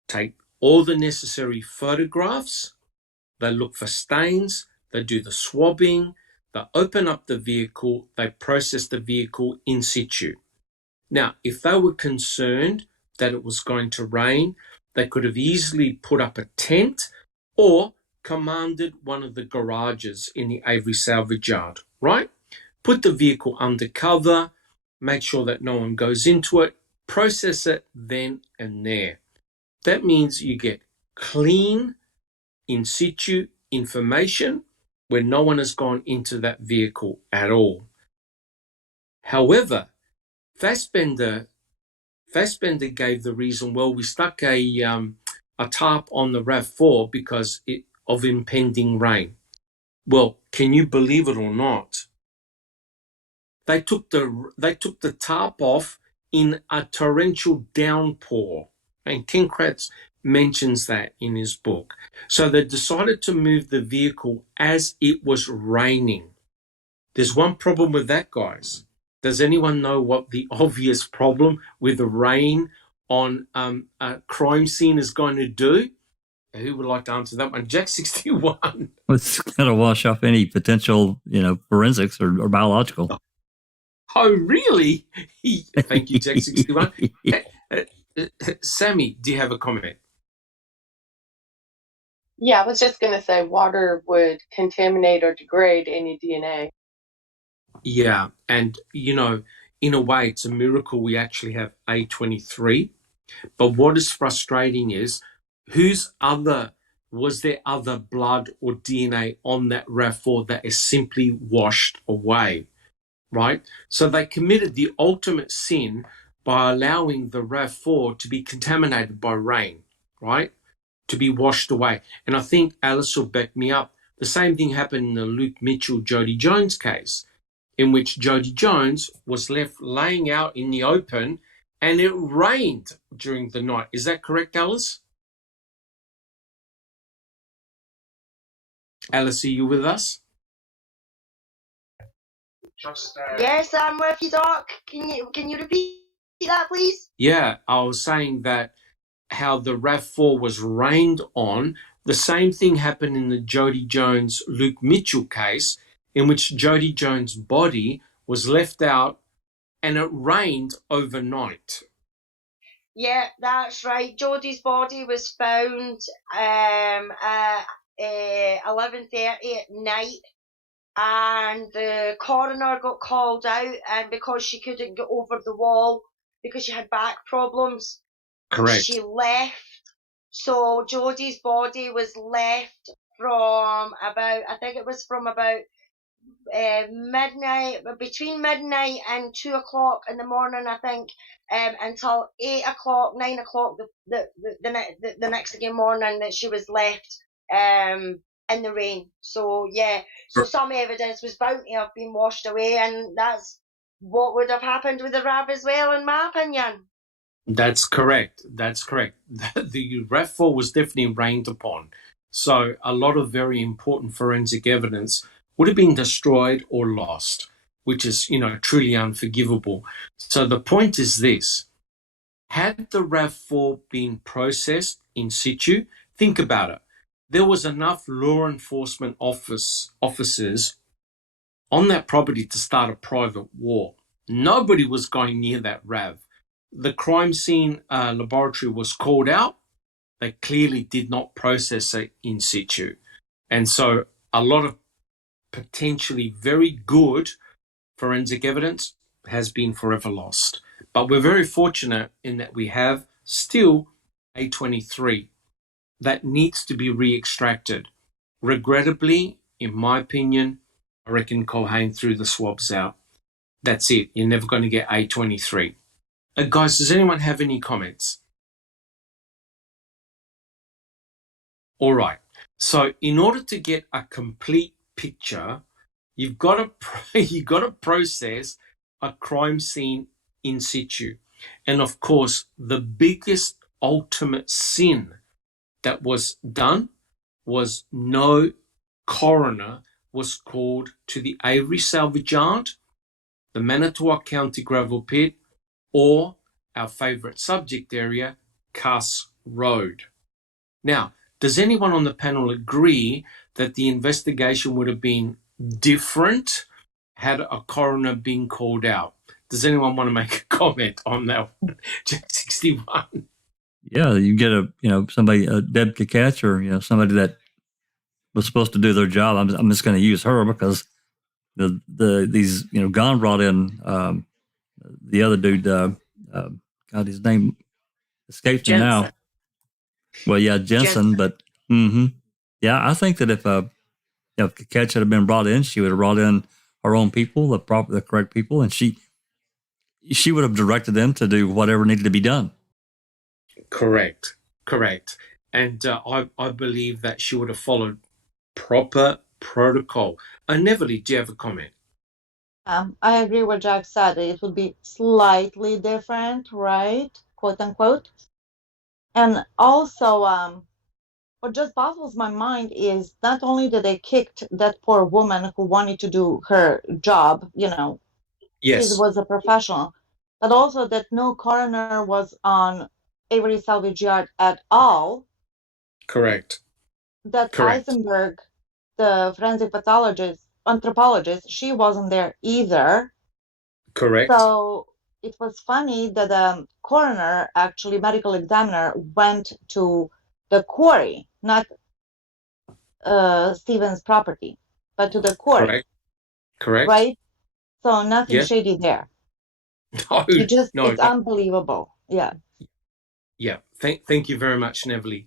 take all the necessary photographs, they look for stains, they do the swabbing, they open up the vehicle, they process the vehicle in situ. Now, if they were concerned that it was going to rain, they could have easily put up a tent or commanded one of the garages in the Avery salvage yard, right? Put the vehicle under cover, make sure that no one goes into it, process it then and there. That means you get clean, in situ information where no one has gone into that vehicle at all. However, Fassbender gave the reason, well, we stuck a tarp on the RAV4 because of impending rain. Well, can you believe it or not? They took the tarp off in a torrential downpour, and Ken Kratz mentions that in his book. So they decided to move the vehicle as it was raining. There's one problem with that, guys. Does anyone know what the obvious problem with the rain on a crime scene is going to do? Who would like to answer that one? Jack 61. It's going to wash off any potential, forensics or biological. Oh, really? Thank you, Jack 61. Sammy, do you have a comment? Yeah, I was just going to say water would contaminate or degrade any DNA. Yeah, and in a way, it's a miracle we actually have A23. But what is frustrating is was there other blood or DNA on that RAV4 that is simply washed away, right? So they committed the ultimate sin by allowing the RAV4 to be contaminated by rain, right? To be washed away. And I think Alice will back me up. The same thing happened in the Luke Mitchell, Jody Jones case, in which Jody Jones was left laying out in the open and it rained during the night. Is that correct, Alice? Alice, are you with us? Yes, I'm with you, Doc. Can you repeat that, please? Yeah, I was saying that how the RAV4 was rained on. The same thing happened in the Jody Jones, Luke Mitchell case, in which Jody Jones' body was left out and it rained overnight. Yeah, that's right. Jodie's body was found at 11:30 at night, and the coroner got called out, and because she couldn't get over the wall because she had back problems, Correct. she left. So Jodie's body was left from about, I think it was from about midnight, between midnight and 2 o'clock in the morning, I think, until 8 o'clock, 9 o'clock the next again morning, that she was left in the rain. So yeah, so some evidence was bound to have been washed away, and that's what would have happened with the RAV as well, in my opinion. That's correct. That's correct. The RAV4 was definitely rained upon. So a lot of very important forensic evidence would have been destroyed or lost, which is, truly unforgivable. So the point is this. Had the RAV4 been processed in situ, think about it. There was enough law enforcement officers on that property to start a private war. Nobody was going near that RAV. The crime scene laboratory was called out. They clearly did not process it in situ. And so a lot of potentially very good forensic evidence has been forever lost. But we're very fortunate in that we have still A23 that needs to be re-extracted. Regrettably, in my opinion, I reckon Culhane threw the swabs out. That's it. You're never going to get A23. Guys, does anyone have any comments? All right. So in order to get a complete picture, you've got to process a crime scene in situ. And of course, the biggest ultimate sin that was done was no coroner was called to the Avery salvage yard, the Manitowoc County gravel pit, or our favourite subject area, Cass Road. Now, does anyone on the panel agree that the investigation would have been different had a coroner been called out? Does anyone want to make a comment on that one? 61. Yeah, you get somebody, Deb Kakach, or somebody that was supposed to do their job. I'm just going to use her because these Gone brought in the other dude. God, his name escapes me now. Well, yeah, Jensen. But yeah, I think that if Kakach had been brought in, she would have brought in her own people, the correct people, and she would have directed them to do whatever needed to be done. Correct. And I believe that she would have followed proper protocol. Neverly, do you have a comment? I agree with Jack said. It would be slightly different, right? Quote unquote. And also, what just baffles my mind is not only did they kicked that poor woman who wanted to do her job, Yes. She was a professional, but also that no coroner was on Avery salvage yard at all. Correct. That Eisenberg, the forensic anthropologist, she wasn't there either. Correct. So it was funny that the coroner, actually medical examiner, went to the quarry, not Stephen's property, but to the quarry. Correct. Right? So nothing Yes. shady there. No, It's unbelievable. Yeah. Yeah. Thank you very much, Neverly.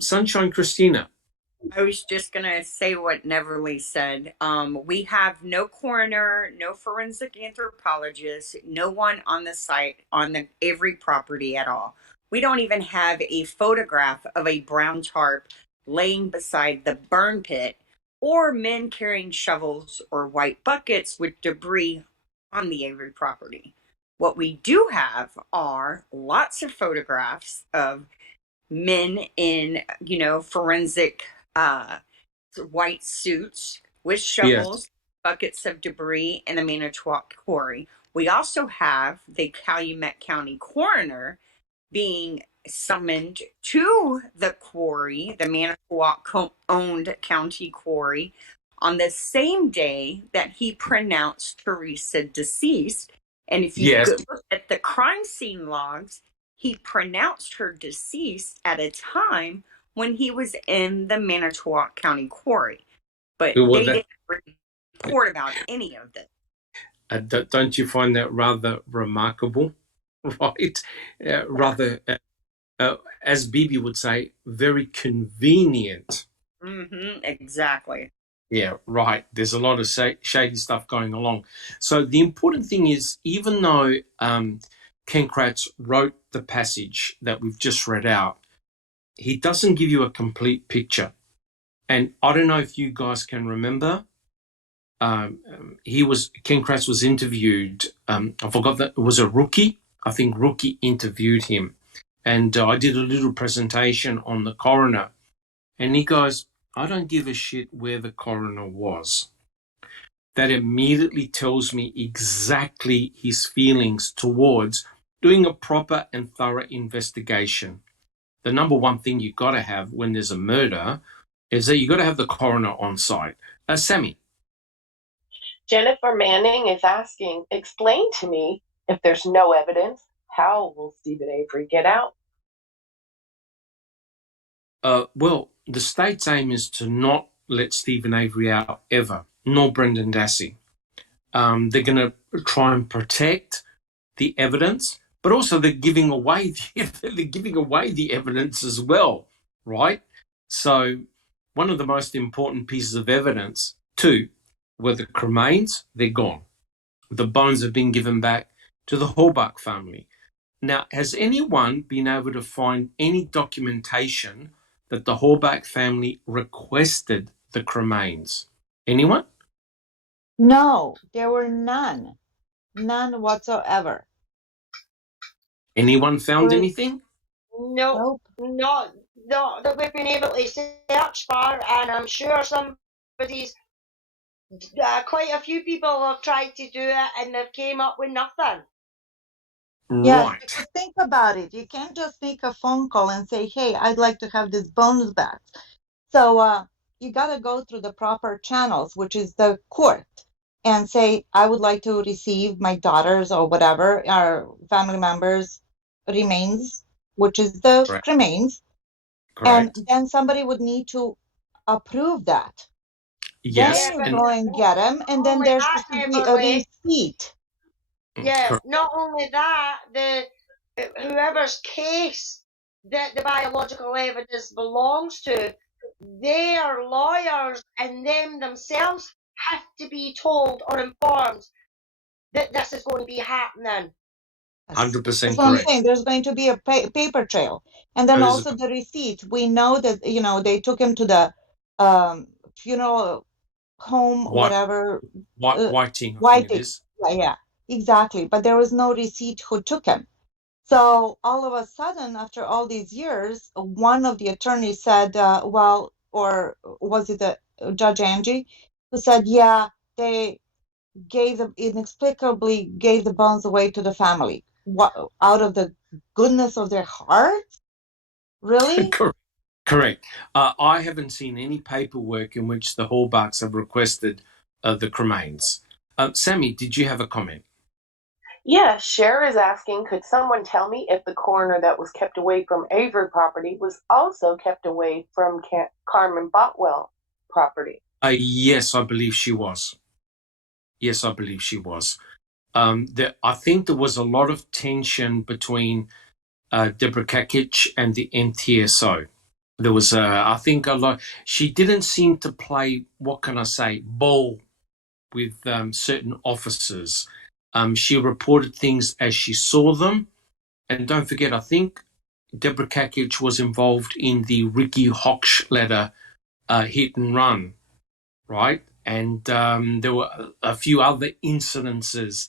Sunshine Christina. I was just gonna say what Neverly said. We have no coroner, no forensic anthropologist, no one on the site on the Avery property at all. We don't even have a photograph of a brown tarp laying beside the burn pit, or men carrying shovels or white buckets with debris on the Avery property. What we do have are lots of photographs of men in, forensic white suits with Yes. shovels, buckets of debris in the Manitowoc quarry. We also have the Calumet County coroner being summoned to the quarry, the Manitowoc owned county quarry, on the same day that he pronounced Teresa deceased. And if you Yes. look at the crime scene logs, he pronounced her deceased at a time when he was in the Manitowoc County quarry. But they didn't report about any of this. Don't you find that rather remarkable, right? Rather, as Bibi would say, very convenient. Mm-hmm, exactly. Yeah, right. There's a lot of shady stuff going along. So the important thing is, even though Ken Kratz wrote the passage that we've just read out, he doesn't give you a complete picture. And I don't know if you guys can remember. Ken Kratz was interviewed. I forgot that it was a rookie. I think Rookie interviewed him, and I did a little presentation on the coroner. And he goes, "I don't give a shit where the coroner was. That immediately tells me exactly his feelings towards doing a proper and thorough investigation. The number one thing you got to have when there's a murder is that you got to have the coroner on site." Sammy. Jennifer Manning is asking, explain to me, if there's no evidence, how will Stephen Avery get out? Well, the state's aim is to not let Stephen Avery out ever, nor Brendan Dassey. They're going to try and protect the evidence, but also they're giving away the evidence as well, right? So one of the most important pieces of evidence, too, were the cremains. They're gone. The bones have been given back to the Hallbuck family. Now, has anyone been able to find any documentation that the Hallbuck family requested the cremains? Anyone? No, there were none whatsoever. Anyone found anything? No, Nope. not that we've been able to search for, and I'm sure somebody's, quite a few people have tried to do it and they've came up with nothing. Yes, Right. because think about it. You can't just make a phone call and say, hey, I'd like to have these bones back. So you got to go through the proper channels, which is the court, and say, I would like to receive my daughter's or whatever, our family members' remains, which is the Correct. cremains. Correct. And then somebody would need to approve that. Yes. Then you go and get them, and then only there's that, supposed to be a Everly, receipt. yeah, not only that, whoever's case that the biological evidence belongs to, their lawyers and them themselves have to be told or informed that this is going to be happening. 100% That's what I'm correct. saying. There's going to be a paper trail, and then also the receipt. We know that they took him to the funeral home, whatever. Whiting, I think Whiting. it is. Yeah, exactly. But there was no receipt who took him. So all of a sudden, after all these years, one of the attorneys said, well, or was it the Judge Angie, who said, yeah, they inexplicably gave the bones away to the family. What, out of the goodness of their hearts? Really? Correct. I haven't seen any paperwork in which the Hallbucks have requested the cremains. Sammy, did you have a comment? Yeah, Cher is asking, could someone tell me if the coroner that was kept away from Avery property was also kept away from Carmen Botwell property? Yes, I believe she was. Yes, I believe she was. I think there was a lot of tension between Deborah Kakic and the NTSO. There was, I think, a lot. She didn't seem to play, what can I say, ball with certain officers. She reported things as she saw them. And don't forget, I think Deborah Kakic was involved in the Ricky Hochschlatter hit and run, right? And there were a few other incidences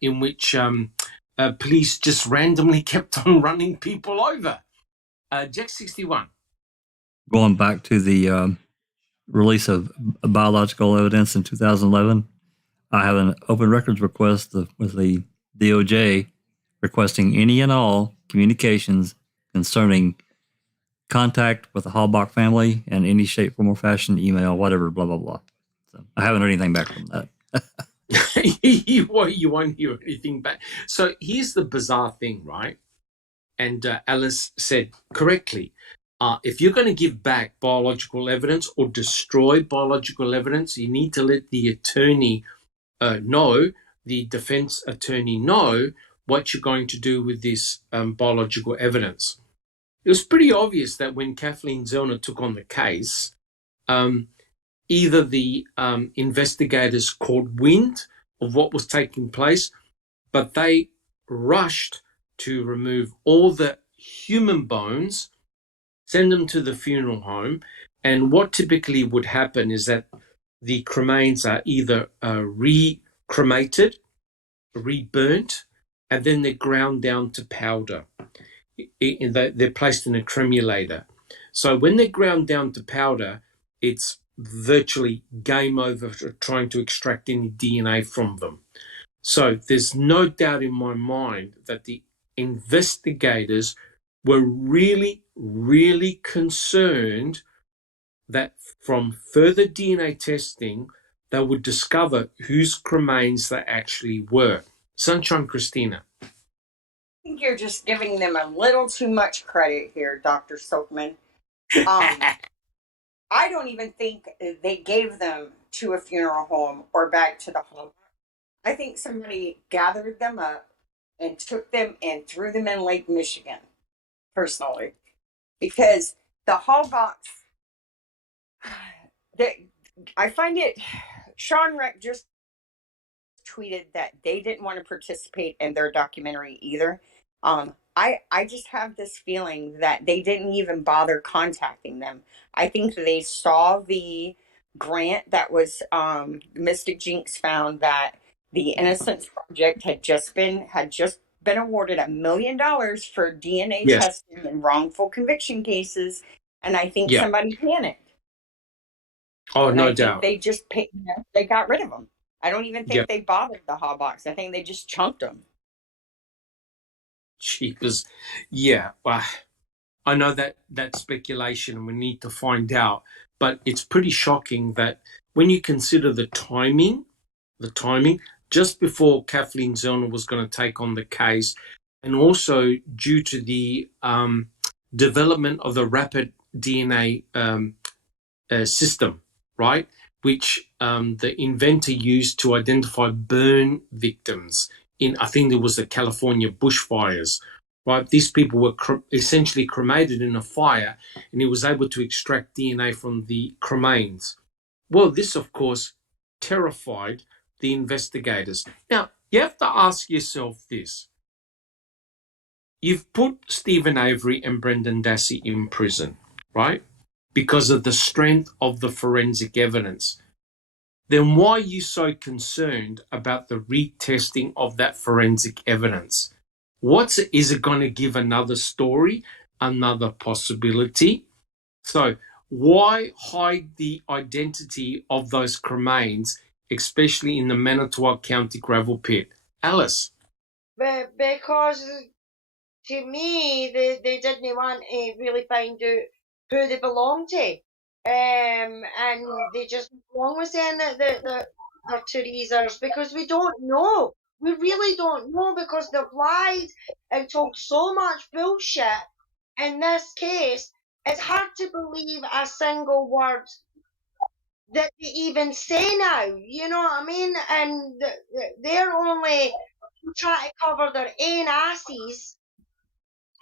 in which police just randomly kept on running people over. Jack 61. Going back to the release of biological evidence in 2011, I have an open records request with the DOJ requesting any and all communications concerning contact with the Halbach family in any shape, form, or fashion, email, whatever, blah, blah, blah. So I haven't heard anything back from that. You won't hear anything back. So here's the bizarre thing, right? And Alice said correctly, if you're going to give back biological evidence or destroy biological evidence, you need to let the attorney know, the defense attorney know what you're going to do with this biological evidence. It was pretty obvious that when Kathleen Zellner took on the case, either the investigators caught wind of what was taking place, but they rushed to remove all the human bones, send them to the funeral home, and what typically would happen is that the cremains are either re-cremated, re-burnt, and then they're ground down to powder. They're placed in a cremulator. So when they're ground down to powder, it's virtually game over trying to extract any DNA from them. So there's no doubt in my mind that the investigators were really, really concerned that from further DNA testing, they would discover whose cremains they actually were. Sunshine Christina. I think you're just giving them a little too much credit here, Dr. Silkman. I don't even think they gave them to a funeral home or back to the home. I think somebody gathered them up and took them and threw them in Lake Michigan, personally. Because the Halbach, I find it, Sean Reck just tweeted that they didn't want to participate in their documentary either. I just have this feeling that they didn't even bother contacting them. I think they saw the grant that was Mystic Jinx found that the Innocence Project had just been awarded $1 million for DNA testing in wrongful conviction cases, and I think somebody panicked. Oh, no doubt. They just they got rid of them. I don't even think they bothered the Halbachs. I think they just chunked them. Cheapers. Well, I know that speculation and we need to find out, but it's pretty shocking that when you consider the timing, just before Kathleen Zellner was going to take on the case, and also due to the development of the rapid DNA system, right, which the inventor used to identify burn victims in, I think there was the California bushfires, right? These people were essentially cremated in a fire, and he was able to extract DNA from the cremains. Well, this, of course, terrified the investigators. Now, you have to ask yourself this. You've put Stephen Avery and Brendan Dassey in prison, right? Because of the strength of the forensic evidence. Then why are you so concerned about the retesting of that forensic evidence? Is it going to give another story, another possibility? So why hide the identity of those cremains, especially in the Manitowoc County gravel pit? Alice? Because to me, they didn't want to really find out who they belong to. And they just belong with saying that they're Teresas, because we don't know. We really don't know, because they've lied and told so much bullshit in this case. It's hard to believe a single word that they even say now, you know what I mean? And they're only trying to cover their own asses,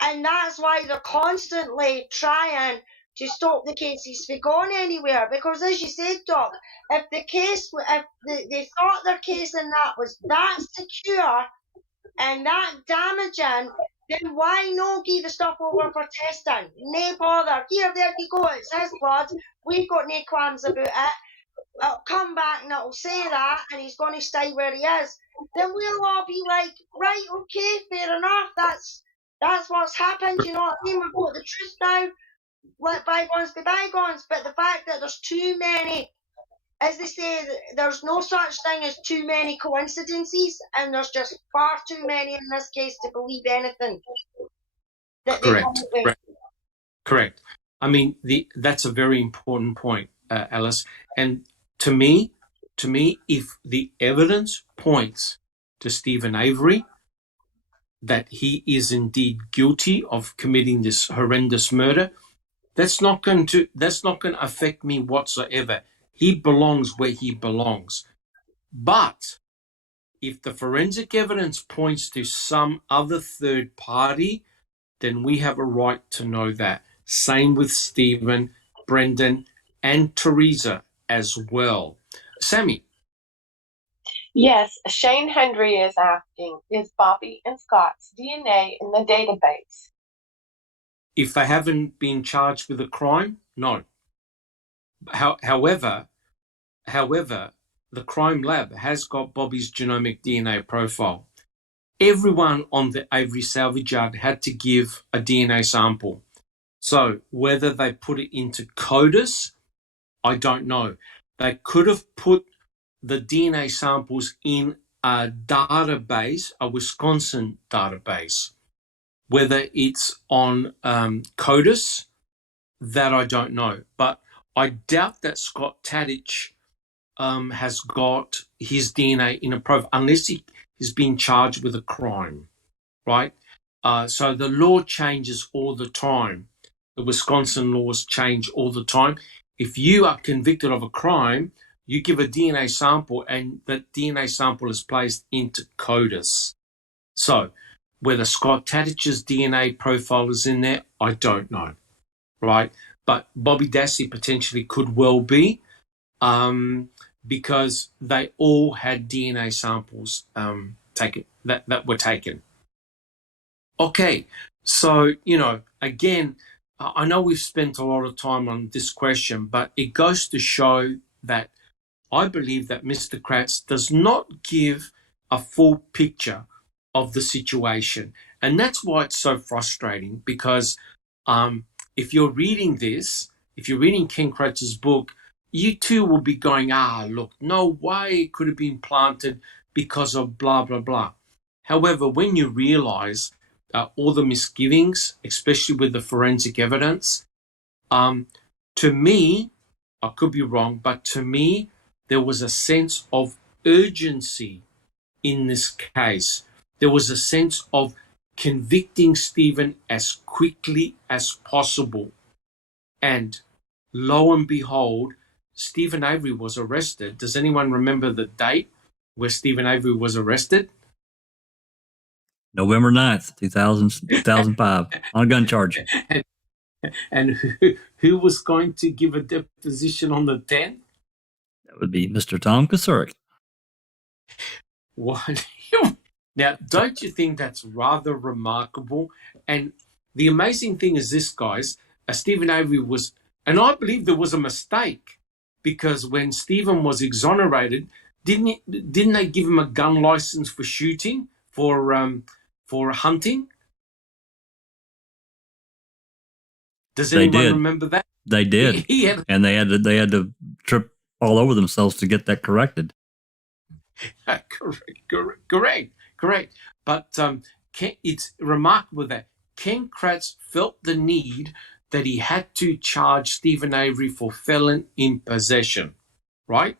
and that's why they're constantly trying to stop the cases from going anywhere. Because as you said, Doc, if they thought their case in that was that secure and that damaging, then why no give the stuff over for testing? No bother. Here, there you go. It's his blood. We've got no qualms about it. It'll come back and it'll say that, and he's going to stay where he is. Then we'll all be like, right, okay, fair enough. That's what's happened. You know what I mean? We've got the truth now. Let bygones be bygones. But the fact that there's too many, as they say, there's no such thing as too many coincidences, and there's just far too many in this case to believe anything that they come up with. Correct. I mean, that's a very important point, Alice. And to me, if the evidence points to Stephen Avery that he is indeed guilty of committing this horrendous murder, that's not going to affect me whatsoever. He belongs where he belongs. But if the forensic evidence points to some other third party, then we have a right to know that. Same with Stephen, Brendan, and Teresa as well. Sammy. Yes, Shane Hendry is asking, is Bobby and Scott's DNA in the database? If they haven't been charged with a crime, no. However, the crime lab has got Bobby's genomic DNA profile. Everyone on the Avery salvage yard had to give a DNA sample. So whether they put it into CODIS, I don't know. They could have put the DNA samples in a database, a Wisconsin database. Whether it's on CODIS, that I don't know. But I doubt that Scott Tadich has got his DNA in a profile, unless he is being charged with a crime, right? So the law changes all the time. The Wisconsin laws change all the time. If you are convicted of a crime, you give a DNA sample, and that DNA sample is placed into CODIS. So whether Scott Tadich's DNA profile is in there, I don't know, right? But Bobby Dassey potentially could well be, because they all had DNA samples taken that were taken. Okay, so, again, I know we've spent a lot of time on this question, but it goes to show that I believe that Mr. Kratz does not give a full picture of the situation. And that's why it's so frustrating, because if you're reading Ken Kratz's book, you too will be going, look, no way it could have been planted because of blah, blah, blah. However, when you realize all the misgivings, especially with the forensic evidence, to me, I could be wrong, but to me, there was a sense of urgency in this case. There was a sense of convicting Stephen as quickly as possible. And lo and behold, Stephen Avery was arrested. Does anyone remember the date where Stephen Avery was arrested? November 9th, 2005, on a gun charge. And who was going to give a deposition on the 10th? That would be Mr. Tom Kasurik. What? Now, don't you think that's rather remarkable? And the amazing thing is this, guys, Stephen Avery was, and I believe there was a mistake, because when Stephen was exonerated, didn't they give him a gun license for shooting, for hunting? Does anyone remember that? They did. And they had to trip all over themselves to get that corrected. Correct. But it's remarkable that Ken Kratz felt the need that he had to charge Stephen Avery for felon in possession, right?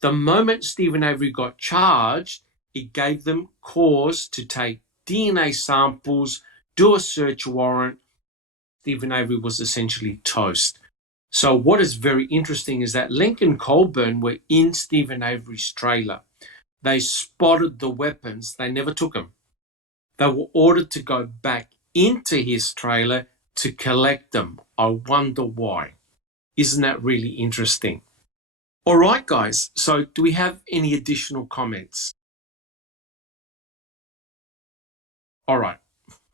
The moment Stephen Avery got charged, it gave them cause to take DNA samples, do a search warrant. Stephen Avery was essentially toast. So what is very interesting is that Link and Colburn were in Stephen Avery's trailer. They spotted the weapons. They never took them. They were ordered to go back into his trailer to collect them. I wonder why. Isn't that really interesting? All right, guys. So do we have any additional comments? All right.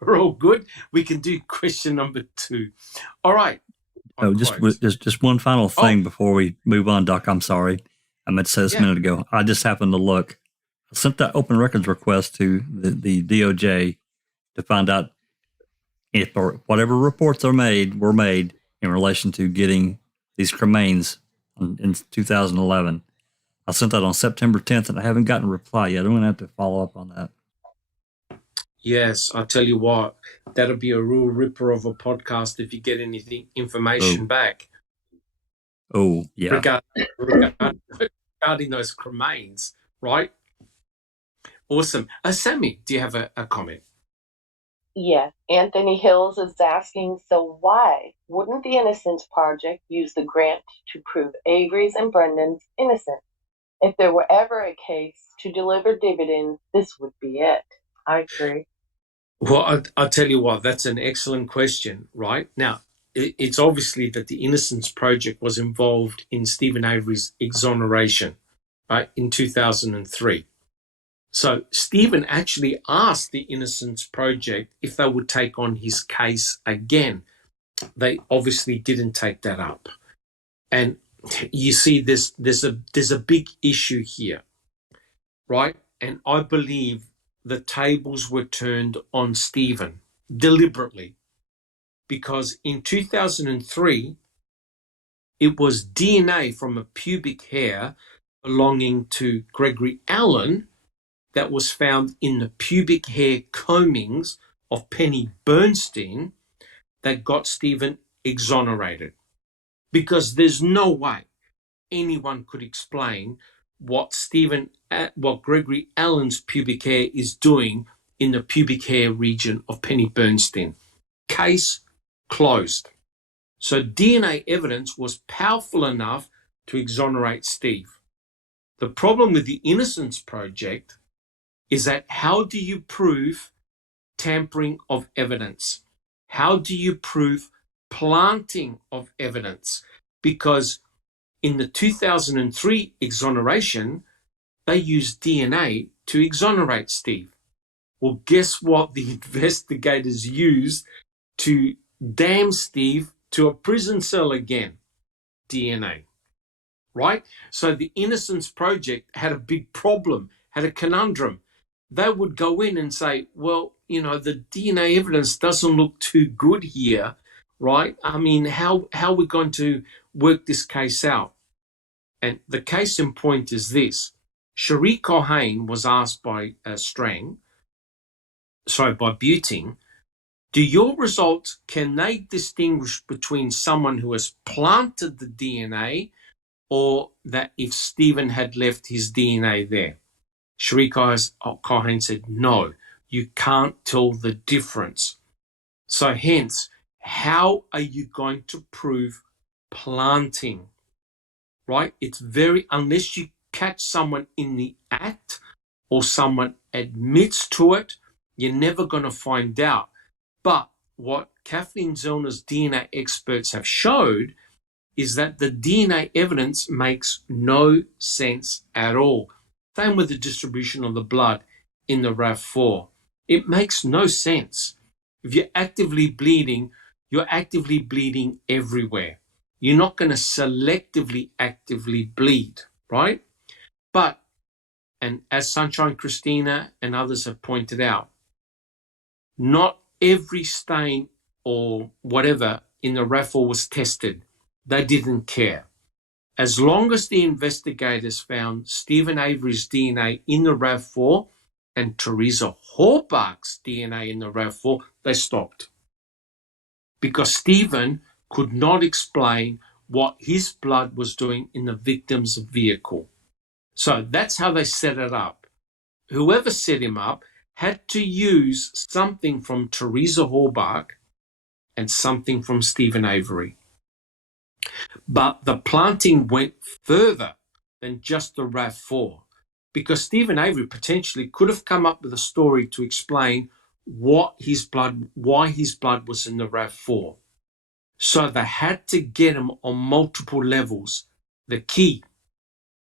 We're all good. We can do question number 2. All right. Oh, just one final thing before we move on, Doc. I'm sorry. I meant to say this a minute ago. I just happened to look. I sent that open records request to the DOJ to find out if or whatever reports were made in relation to getting these cremains in 2011. I sent that on September 10th, and I haven't gotten a reply yet. I'm going to have to follow up on that. Yes, I'll tell you what, that'll be a real ripper of a podcast if you get anything information back. Oh, yeah. Regarding those cremains, right? Awesome. Sammy, do you have a comment? Yeah, Anthony Hills is asking, so why wouldn't the Innocence Project use the grant to prove Avery's and Brendan's innocent? If there were ever a case to deliver dividends, this would be it. I agree. Well, I'll tell you what, that's an excellent question, right? Now, it's obviously that the Innocence Project was involved in Stephen Avery's exoneration, right, in 2003. So Stephen actually asked the Innocence Project if they would take on his case again. They obviously didn't take that up. And you see there's a big issue here, right? And I believe the tables were turned on Stephen deliberately, because in 2003, it was DNA from a pubic hair belonging to Gregory Allen that was found in the pubic hair combings of Penny Bernstein that got Stephen exonerated. Because there's no way anyone could explain what Gregory Allen's pubic hair is doing in the pubic hair region of Penny Bernstein. Case closed. So DNA evidence was powerful enough to exonerate Steve. The problem with the Innocence Project is that how do you prove tampering of evidence? How do you prove planting of evidence? Because in the 2003 exoneration, they used DNA to exonerate Steve. Well, guess what the investigators used to damn Steve to a prison cell again? DNA, right? So the Innocence Project had a big problem, had a conundrum. They would go in and say, well, the DNA evidence doesn't look too good here, right? I mean, how are we going to work this case out? And the case in point is this. Cherie Cohen was asked by Buting, do your results, can they distinguish between someone who has planted the DNA or that if Stephen had left his DNA there? Cherie Cohen said, no, you can't tell the difference. So hence, how are you going to prove planting? Right? It's unless you catch someone in the act or someone admits to it, you're never going to find out. But what Kathleen Zellner's DNA experts have showed is that the DNA evidence makes no sense at all. Same with the distribution of the blood in the Rav4. It makes no sense. If you're actively bleeding, you're actively bleeding everywhere. You're not going to selectively actively bleed, right? But, and as Sunshine Christina and others have pointed out, not every stain or whatever in the Rav4 was tested. They didn't care. As long as the investigators found Stephen Avery's DNA in the Rav4 and Teresa Horbach's DNA in the Rav4, they stopped. Because Stephen could not explain what his blood was doing in the victim's vehicle. So that's how they set it up. Whoever set him up had to use something from Teresa Horbach and something from Stephen Avery. But the planting went further than just the Rav4, because Stephen Avery potentially could have come up with a story to explain why his blood was in the Rav4. So they had to get him on multiple levels. The key.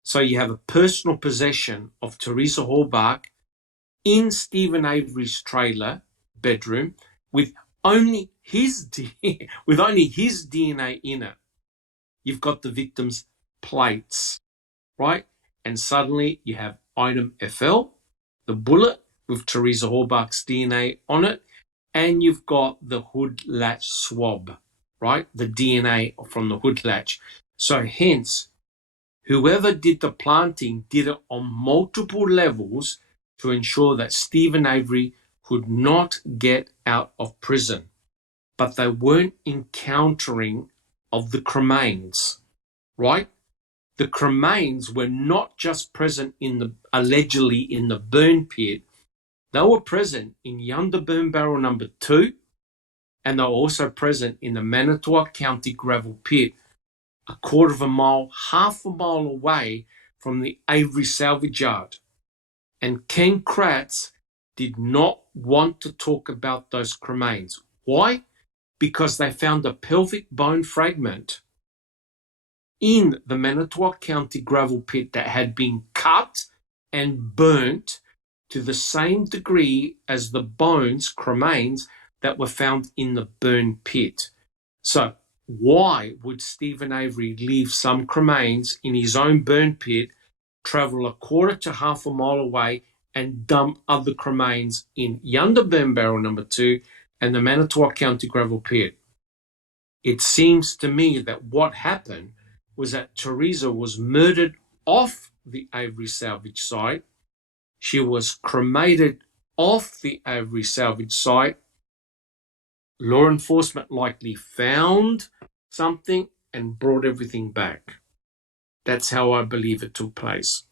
So you have a personal possession of Teresa Halbach in Stephen Avery's trailer bedroom with only his DNA in it. You've got the victim's plates, right? And suddenly you have item FL, the bullet with Teresa Halbach's DNA on it, and you've got the hood latch swab, right? The DNA from the hood latch. So hence, whoever did the planting did it on multiple levels to ensure that Stephen Avery could not get out of prison. But they weren't encountering of the cremains, right? The cremains were not just present allegedly in the burn pit. They were present in Yonder Burn Barrel number 2, and they were also present in the Manitowoc County gravel pit, a quarter of a mile, half a mile away from the Avery salvage yard. And Ken Kratz did not want to talk about those cremains. Why? Because they found a pelvic bone fragment in the Manitowoc County gravel pit that had been cut and burnt to the same degree as the bones, cremains, that were found in the burn pit. So why would Stephen Avery leave some cremains in his own burn pit, travel a quarter to half a mile away, and dump other cremains in Yonder Burn Barrel number 2 and the Manitowoc County gravel pit? It seems to me that what happened was that Teresa was murdered off the Avery salvage site. She was cremated off the Avery salvage site. Law enforcement likely found something and brought everything back. That's how I believe it took place.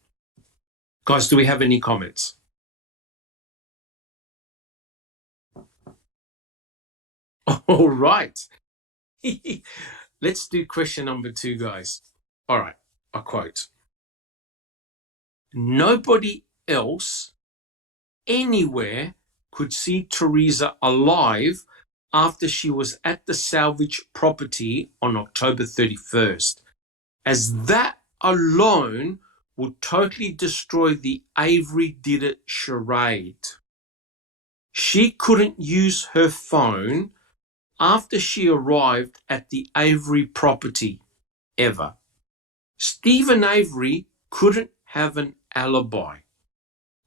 Guys, do we have any comments? All right. Let's do question number 2, guys. All right, a quote. Nobody else anywhere could see Teresa alive after she was at the salvage property on October 31st, as that alone would totally destroy the Avery did it charade. She couldn't use her phone after she arrived at the Avery property, ever. Stephen Avery couldn't have an alibi.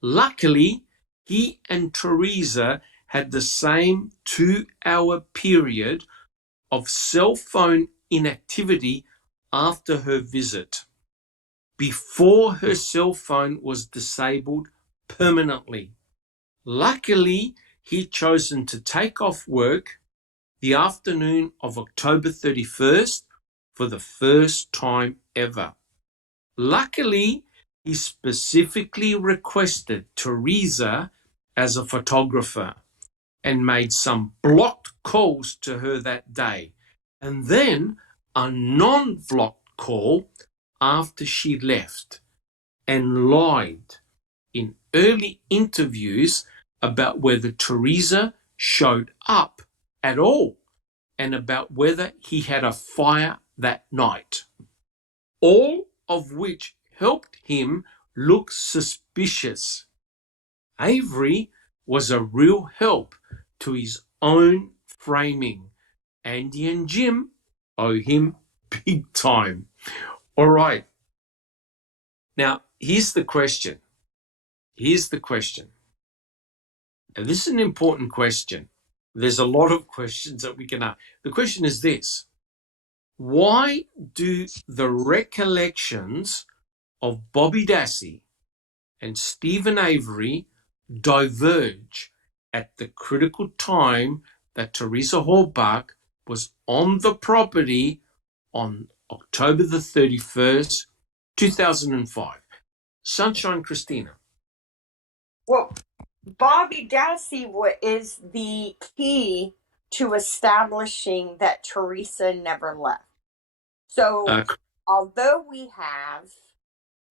Luckily, he and Teresa had the same 2-hour period of cell phone inactivity after her visit, before her cell phone was disabled permanently. Luckily, he'd chosen to take off work the afternoon of October 31st for the first time ever. Luckily, he specifically requested Teresa as a photographer and made some blocked calls to her that day, and then a non-blocked call after she left, and lied in early interviews about whether Teresa showed up at all and about whether he had a fire that night, all of which helped him look suspicious. Avery was a real help to his own framing. Andy and Jim owe him big time. All right. Now, here's the question. And this is an important question. There's a lot of questions that we can ask. The question is this: why do the recollections of Bobby Dassey and Stephen Avery diverge at the critical time that Teresa Halbach was on the property on October the 31st, 2005? Sunshine Christina. Well, Bobby Dassey is the key to establishing that Teresa never left. So, although we have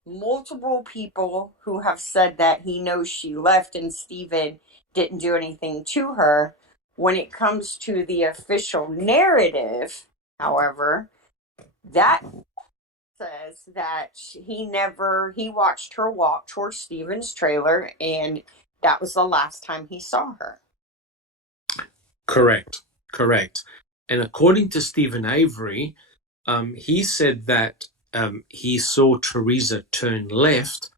multiple people who have said that he knows she left and Stephen didn't do anything to her, when it comes to the official narrative, however, that says that he watched her walk towards Stephen's trailer, and that was the last time he saw her. Correct. And according to Stephen Avery, he said that he saw Teresa turn left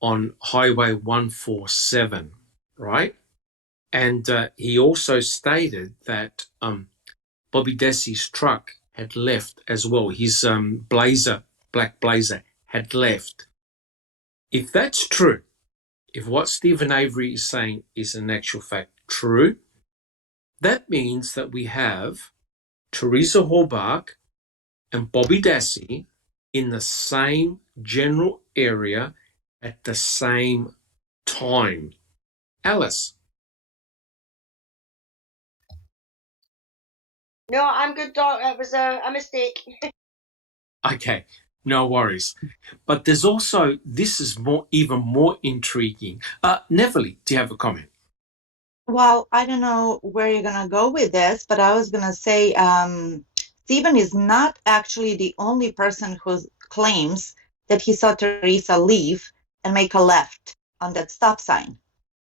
on Highway 147, right? And he also stated that Bobby Dassey's truck had left as well. His black blazer, had left. If that's true, if what Stephen Avery is saying is in actual fact true, that means that we have Teresa Halbach and Bobby Dassey in the same general area at the same time. Alice? No, I'm good, Doc. It was a mistake. Okay, no worries. But there's also, this is even more intriguing. Neverly, do you have a comment? Well, I don't know where you're going to go with this, but I was going to say Stephen is not actually the only person who claims that he saw Teresa leave and make a left on that stop sign.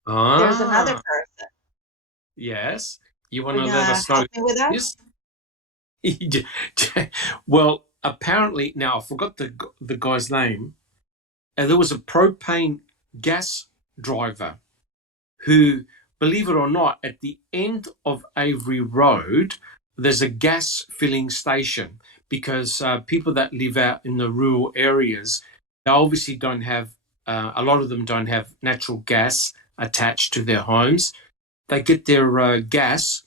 There's another person. Yes. You want to let us know help me with that? this? Well, apparently, now I forgot the guy's name. There was a propane gas driver who, believe it or not, at the end of Avery Road, there's a gas filling station because people that live out in the rural areas, they obviously don't have, a lot of them don't have natural gas attached to their homes. They get their gas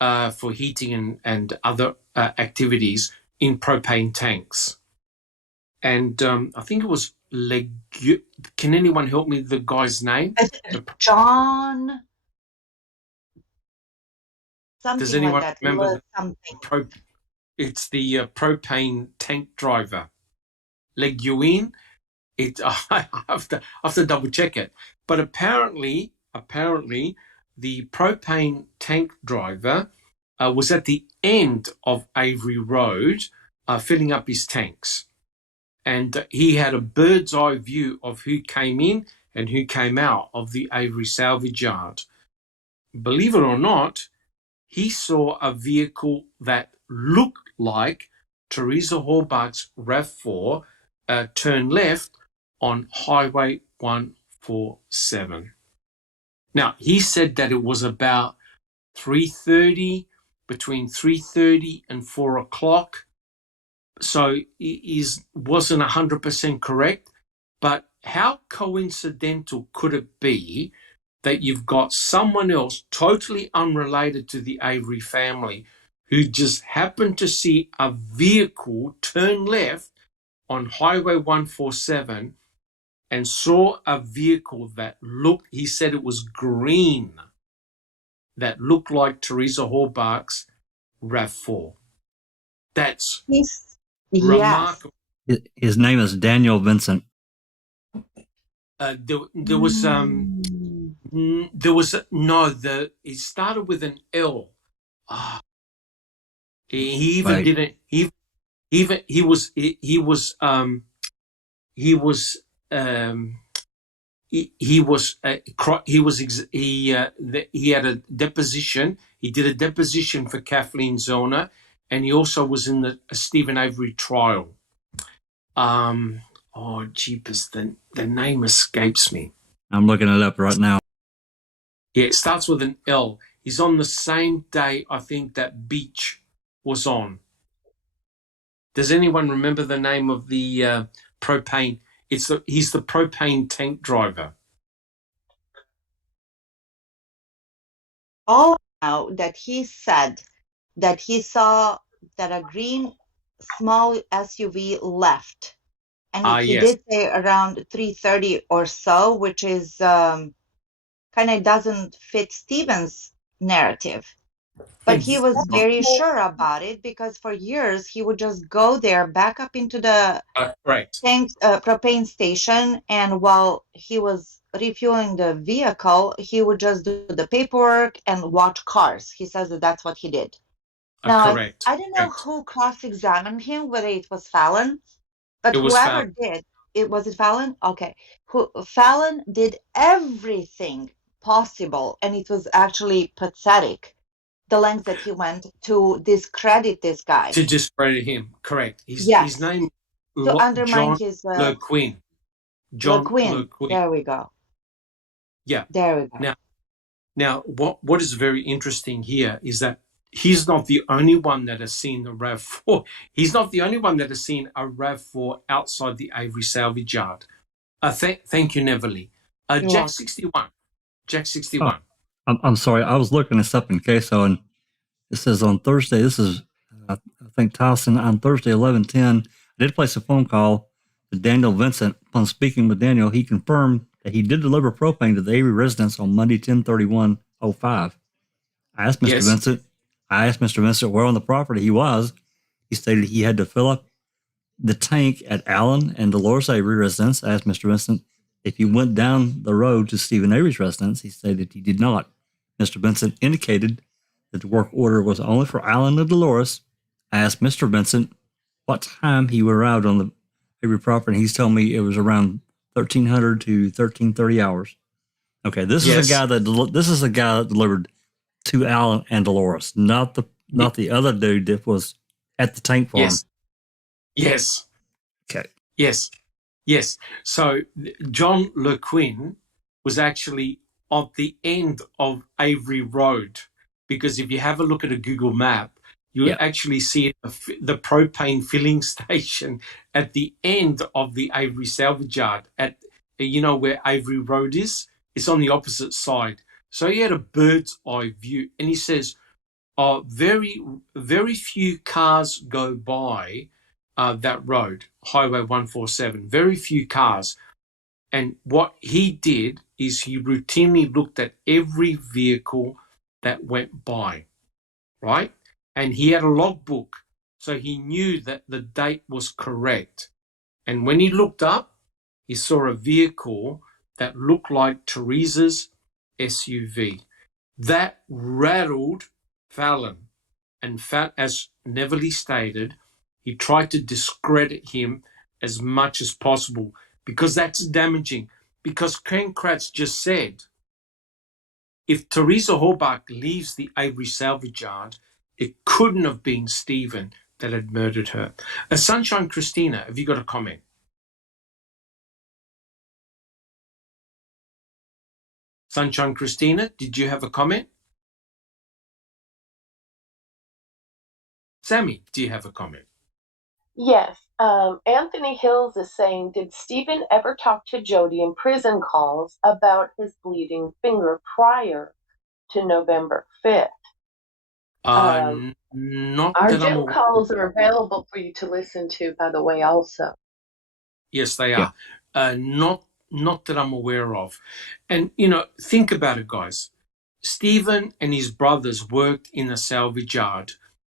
for heating and other activities in propane tanks. And I think it was can anyone help me with the guy's name? John. Something Does anyone like that. remember? Something. It's the propane tank driver. Leguin. I have to double check it. But apparently, the propane tank driver was at the end of Avery Road filling up his tanks. And he had a bird's eye view of who came in and who came out of the Avery salvage yard. Believe it or not, he saw a vehicle that looked like Teresa Halbach's RAV4 turn left on Highway 147. Now, he said that it was about 3:30, between 3:30 and 4 o'clock. So he wasn't 100% correct, but how coincidental could it be that you've got someone else totally unrelated to the Avery family who just happened to see a vehicle turn left on Highway 147 and saw a vehicle that looked, he said it was green, that looked like Teresa Halbach's RAV4. That's remarkable. His name is Daniel Vincent. There was it started with an L. He even Right. didn't. He had a deposition. He did a deposition for Kathleen Zellner, and he also was in the Stephen Avery trial. Oh, jeepers, the name escapes me. I'm looking it up right now. Yeah, it starts with an L. He's on the same day, I think, that Beach was on. Does anyone remember the name of the propane? He's the propane tank driver. All now that he said that he saw that a green small SUV left, and he yes. did say around 3:30 or so, which is kind of doesn't fit Stephen's narrative. But he was very sure about it because for years he would just go there, back up into the Correct. propane station, and while he was refueling the vehicle, he would just do the paperwork and watch cars. He says that that's what he did. Now, Correct. I don't know Correct. who cross-examined him, whether it was Fallon, but It was whoever Fallon. did, was it Fallon? Okay. Fallon did everything possible, and it was actually pathetic, the lengths that he went to discredit this guy. To discredit him. Correct. His name to undermine John his Le Quinn. John Le Quinn. There we go. Yeah. There we go. Now, what is very interesting here is that he's not the only one that has seen the Rav4. He's not the only one that has seen a Rav4 outside the Avery salvage yard. Thank you, Neverly. Jack 61. Jack 61. Oh, I'm sorry. I was looking this up in CASO, and it says on Thursday, this is, I think, Tyson, on Thursday, 11/10, I did place a phone call to Daniel Vincent. Upon speaking with Daniel, he confirmed that he did deliver propane to the Avery residence on Monday, 10/31/05. I asked Mr. Vincent where on the property he was. He stated he had to fill up the tank at Allen and Dolores Avery residence. I asked Mr. Vincent if he went down the road to Stephen Avery's residence. He stated he did not. Mr. Vincent indicated that the work order was only for Allen and Dolores. I asked Mr. Vincent what time he arrived on the Avery property. He's telling me it was around 1300 to 1330 hours. Okay, this is a guy that delivered to Allen and Dolores, not the other dude that was at the tank farm. Yes. Okay. Yes. So John Le Quinn was actually at the end of Avery Road, because if you have a look at a Google map, you actually see the propane filling station at the end of the Avery salvage yard. At where Avery Road is, it's on the opposite side. So he had a bird's eye view, and he says, very, very few cars go by that road, Highway 147, very few cars. And what he did is he routinely looked at every vehicle that went by, right? And he had a logbook, so he knew that the date was correct. And when he looked up, he saw a vehicle that looked like Teresa's SUV. That rattled Fallon. And as Neverly stated, he tried to discredit him as much as possible, because that's damaging. Because Ken Kratz just said, if Teresa Horbach leaves the Avery salvage yard, it couldn't have been Stephen that had murdered her. Sunshine Christina, have you got a comment? Sunshine Christina, did you have a comment? Sammy, do you have a comment? Yes. Anthony Hills is saying, did Stephen ever talk to Jody in prison calls about his bleeding finger prior to November 5th? Not our that jail calls are available for you to listen to, by the way, also. Yes, they are. Not that I'm aware of. And, think about it, guys. Stephen and his brothers worked in a salvage yard.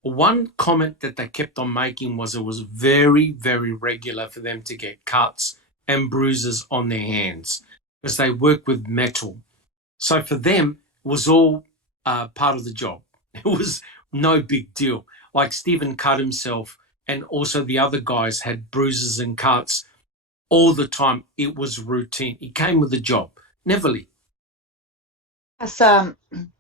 One comment that they kept on making was it was very, very regular for them to get cuts and bruises on their hands because they work with metal. So for them, it was all part of the job. It was no big deal. Like Stephen cut himself, and also the other guys had bruises and cuts all the time. It was routine. It came with the job. Neverly. Yes,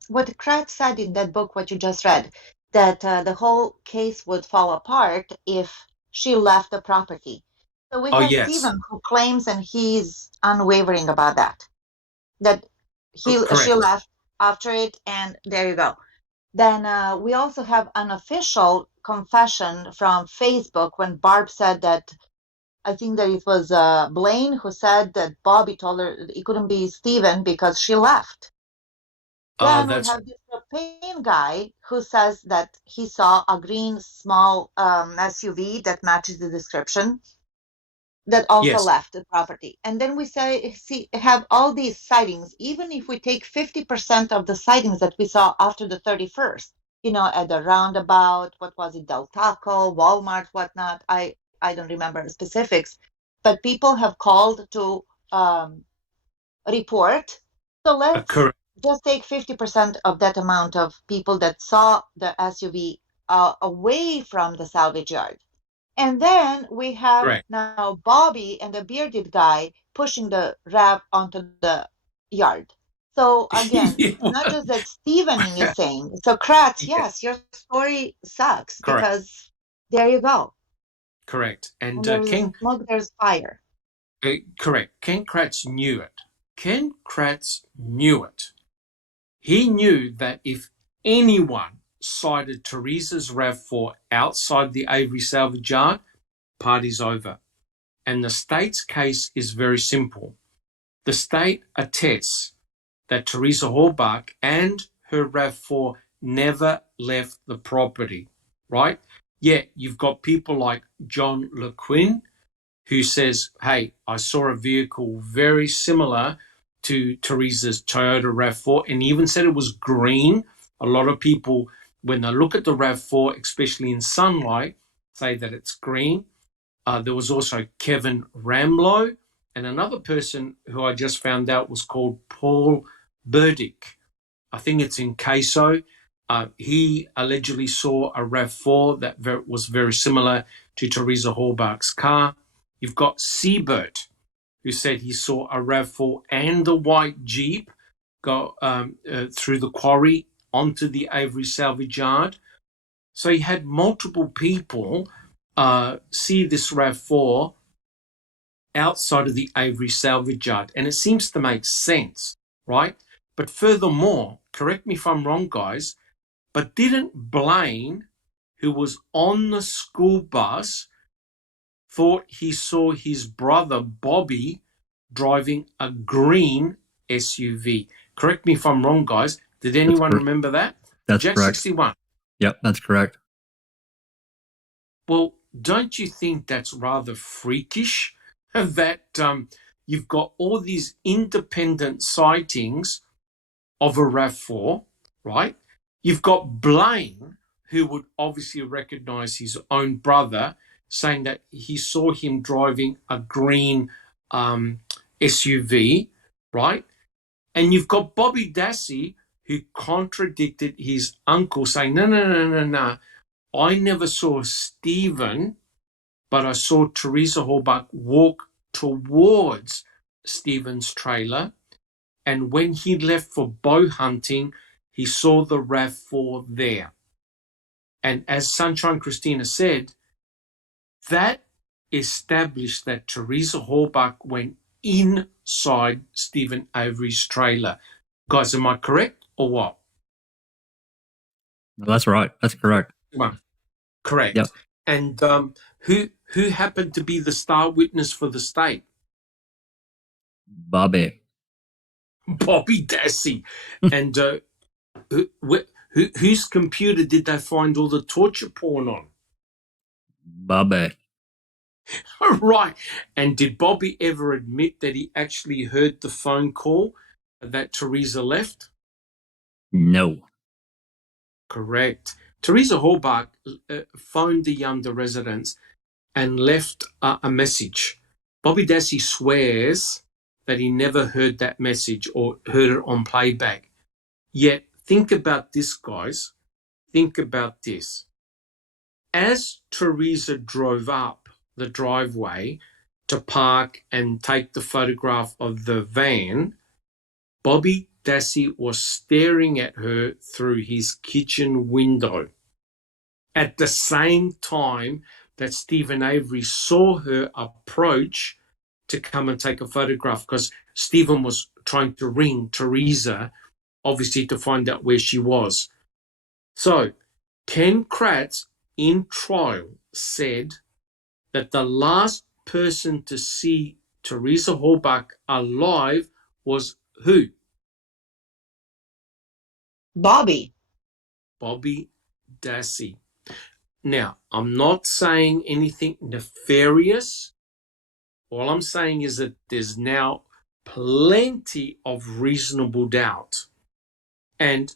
what Kratz said in that book, what you just read, that the whole case would fall apart if she left the property. So we have Stephen who claims, and he's unwavering about that she left after it, and there you go. Then we also have an official confession from Facebook when Barb said that, I think that it was Blaine who said that Bobby told her it couldn't be Stephen because she left. Then we have this propane guy who says that he saw a green small SUV that matches the description that also left the property. And then we have all these sightings. Even if we take 50% of the sightings that we saw after the 31st, at the roundabout. What was it, Del Taco, Walmart, whatnot? I don't remember specifics, but people have called to report. So let's Correct. just take 50% of that amount of people that saw the SUV away from the salvage yard. And then we have Correct. now Bobby and the bearded guy pushing the RAV onto the yard. So again, Yeah, it's not well, just that Stevening is saying. So Kratz, yeah, yes, your story sucks correct. because there you go. Correct. And And there's Ken, smoke, there's fire. correct. Ken Kratz knew it. Ken Kratz knew it. He knew that if anyone cited Teresa's RAV4 outside the Avery salvage yard, party's over. And the state's case is very simple. The state attests that Teresa Halbach and her RAV4 never left the property, right? Yet you've got people like John LeQuinn who says, hey, I saw a vehicle very similar to Teresa's Toyota RAV4, and he even said it was green. A lot of people, when they look at the RAV4, especially in sunlight, say that it's green. There was also Kevin Ramlow, and another person who I just found out was called Paul Burdick. I think it's in CASO. He allegedly saw a RAV4 that was very similar to Teresa Halbach's car. You've got Siebert, who said he saw a RAV4 and a white Jeep go through the quarry onto the Avery salvage yard. So he had multiple people see this RAV4 outside of the Avery salvage yard. And it seems to make sense, right? But furthermore, correct me if I'm wrong, guys, but didn't Blaine, who was on the school bus, thought he saw his brother Bobby driving a green SUV? Correct me if I'm wrong, guys. Did anyone remember that? That's Jack correct. 61. Yep, that's correct. Well, don't you think that's rather freakish that you've got all these independent sightings of a RAV4, right? You've got Blaine, who would obviously recognize his own brother, saying that he saw him driving a green SUV, right? And you've got Bobby Dassey, who contradicted his uncle, saying, no. I never saw Stephen, but I saw Teresa Halbach walk towards Stephen's trailer. And when he left for bow hunting, he saw the RAV4 there. And as Sunshine Christina said, that established that Teresa Halbach went inside Stephen Avery's trailer. Guys, am I correct or what? No, that's right. That's correct. Well, correct. Yep. And who happened to be the star witness for the state? Bobby. Bobby Dassey. And whose computer did they find all the torture porn on? Bobby. Right. And did Bobby ever admit that he actually heard the phone call that Teresa left? No. Correct. Teresa Halbach phoned the residents and left a message. Bobby Dassey swears that he never heard that message or heard it on playback. Yet, think about this, guys. Think about this. As Teresa drove up the driveway to park and take the photograph of the van, Bobby Dassey was staring at her through his kitchen window. At the same time that Stephen Avery saw her approach to come and take a photograph, because Stephen was trying to ring Teresa, obviously to find out where she was. So Ken Kratz in trial said that the last person to see Teresa Halbach alive was who? Bobby. Bobby Dassey. Now, I'm not saying anything nefarious. All I'm saying is that there's now plenty of reasonable doubt. And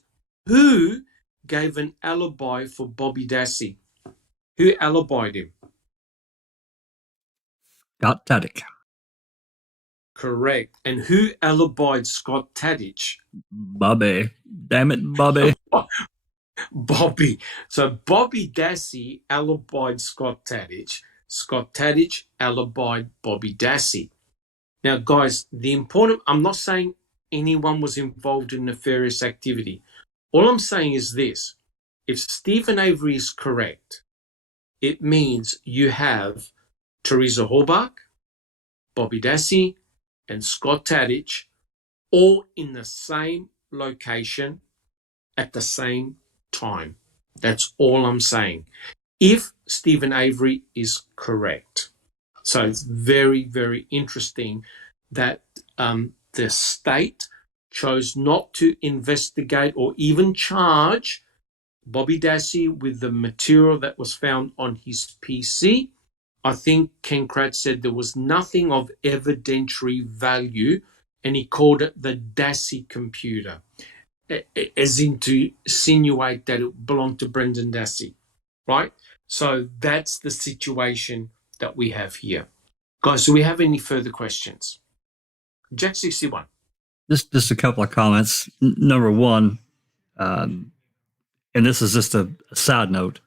who gave an alibi for Bobby Dassey? Who alibied him? Scott Taddick. Correct. And who alibied Scott Tadich? Bobby. Damn it, Bobby. Bobby. So Bobby Dassey alibied Scott Tadich. Scott Tadich alibied Bobby Dassey. Now, guys, I'm not saying anyone was involved in nefarious activity. All I'm saying is this. If Stephen Avery is correct, it means you have Teresa Horbach, Bobby Dassey, and Scott Tadich all in the same location at the same time. That's all I'm saying. If Stephen Avery is correct. So it's very, very interesting that the state chose not to investigate or even charge Bobby Dassey with the material that was found on his PC. I think Ken Kratz said there was nothing of evidentiary value, and he called it the Dassey computer, as in to insinuate that it belonged to Brendan Dassey, right? So that's the situation that we have here. Guys, do we have any further questions? Jack 61. Just a couple of comments. Number one, and this is just a side note.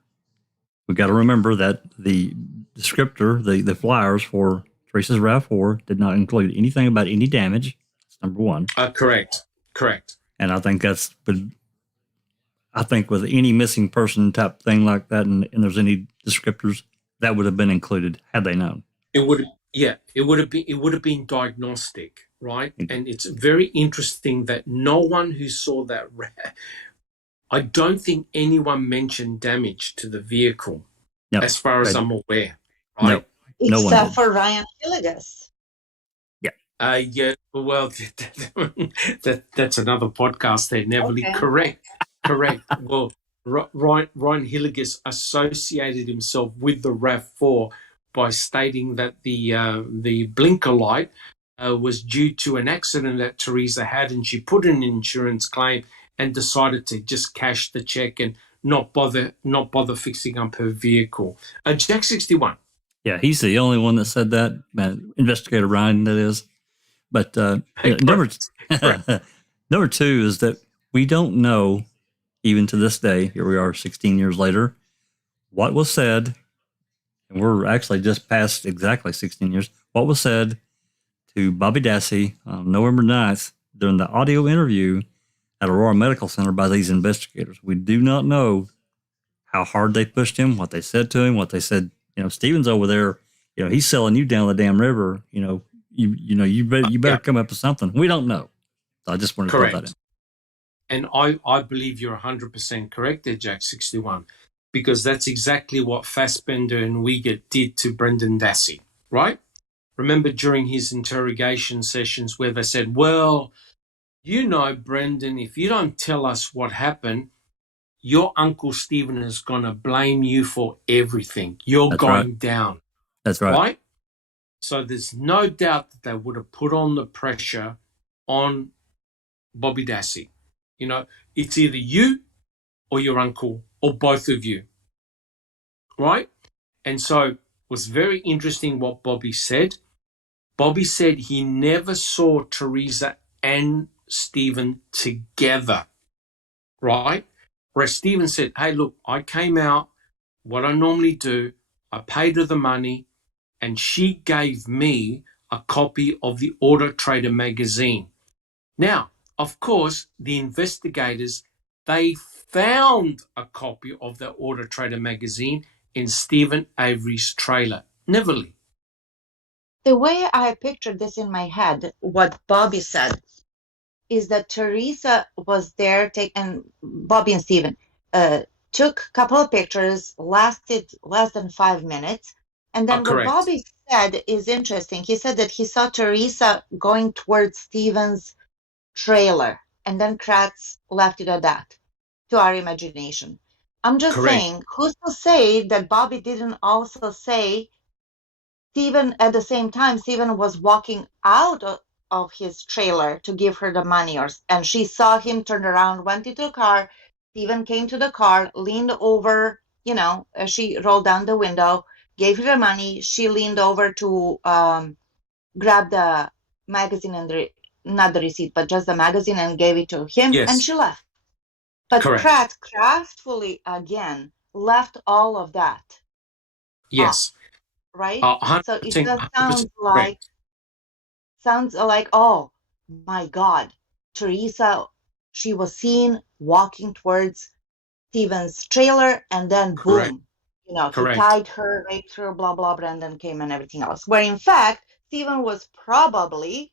We got to remember that the descriptor, the flyers for Teresa's Rav4 did not include anything about any damage. That's number one. Correct. And I think with any missing person type thing like that, and there's any descriptors, that would have been included had they known. It would have been diagnostic, right? And it's very interesting that no one who saw that, I don't think anyone mentioned damage to the vehicle, as far as I'm aware, right? No one Except for Ryan Hilligus. Yeah, well, that's another podcast there, Neverly. Okay. Correct. Well, Ryan Hilligus associated himself with the RAV4 by stating that the blinker light was due to an accident that Teresa had, and she put in an insurance claim and decided to just cash the check and not bother fixing up her vehicle. Jack 61. Yeah, he's the only one that said that. Investigator Ryan, that is. But number two is that we don't know, even to this day, here we are 16 years later, what was said, and we're actually just past exactly 16 years, what was said to Bobby Dassey on November 9th during the audio interview at Aurora Medical Center by these investigators. We do not know how hard they pushed him, what they said to him, what they said, Stephen's over there, he's selling you down the damn river, you better come up with something. We don't know. So I just wanted to put that in. And I believe you're 100% correct there, Jack 61, because that's exactly what Fassbender and Wiegert did to Brendan Dassey, right? Remember during his interrogation sessions where they said, well, Brendan, if you don't tell us what happened, your Uncle Stephen is going to blame you for everything. You're going down. That's right. Right? So there's no doubt that they would have put on the pressure on Bobby Dassey. It's either you or your uncle or both of you. Right? And so it was very interesting what Bobby said. Bobby said he never saw Teresa and Stephen together. Right? Whereas Stephen said, hey, look, I came out, what I normally do, I paid her the money, and she gave me a copy of the Auto Trader magazine. Now, of course, the investigators, they found a copy of the Auto Trader magazine in Stephen Avery's trailer. Neverly. The way I pictured this in my head, what Bobby said, is that Teresa was there, and Bobby and Stephen took a couple of pictures, lasted less than 5 minutes. And then what Bobby said is interesting. He said that he saw Teresa going towards Stephen's trailer, and then Kratz left it at that, to our imagination. I'm just saying, who's to say that Bobby didn't also say Stephen, at the same time, Stephen was walking out of his trailer to give her the money, and she saw him turn around, went into the car, Stephen came to the car, leaned over, she rolled down the window, gave her the money. She leaned over to grab the magazine and not the receipt, but just the magazine, and gave it to him, Yes. and she left. But Correct. Pratt craftfully again left all of that. Yes. Right? 100%, So it just 100% sounds like, oh my God, Teresa, she was seen walking towards Stephen's trailer, and then correct. boom, he Correct. tied her, raped her, blah, blah, Brendan came and everything else. Where in fact, Stephen was probably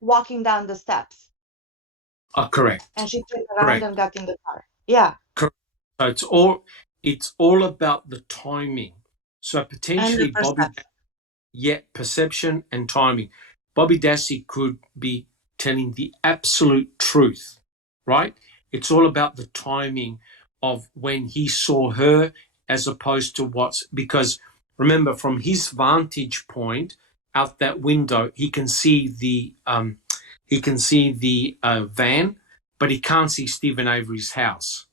walking down the steps. Correct. And she turned around Correct. and got in the car. Yeah. Correct. So it's all about the timing. So potentially And the Bobby, perception. perception and timing. Bobby Dassey could be telling the absolute truth, right? It's all about the timing of when he saw her as opposed to because remember, from his vantage point out that window, he can see the van, but he can't see Stephen Avery's house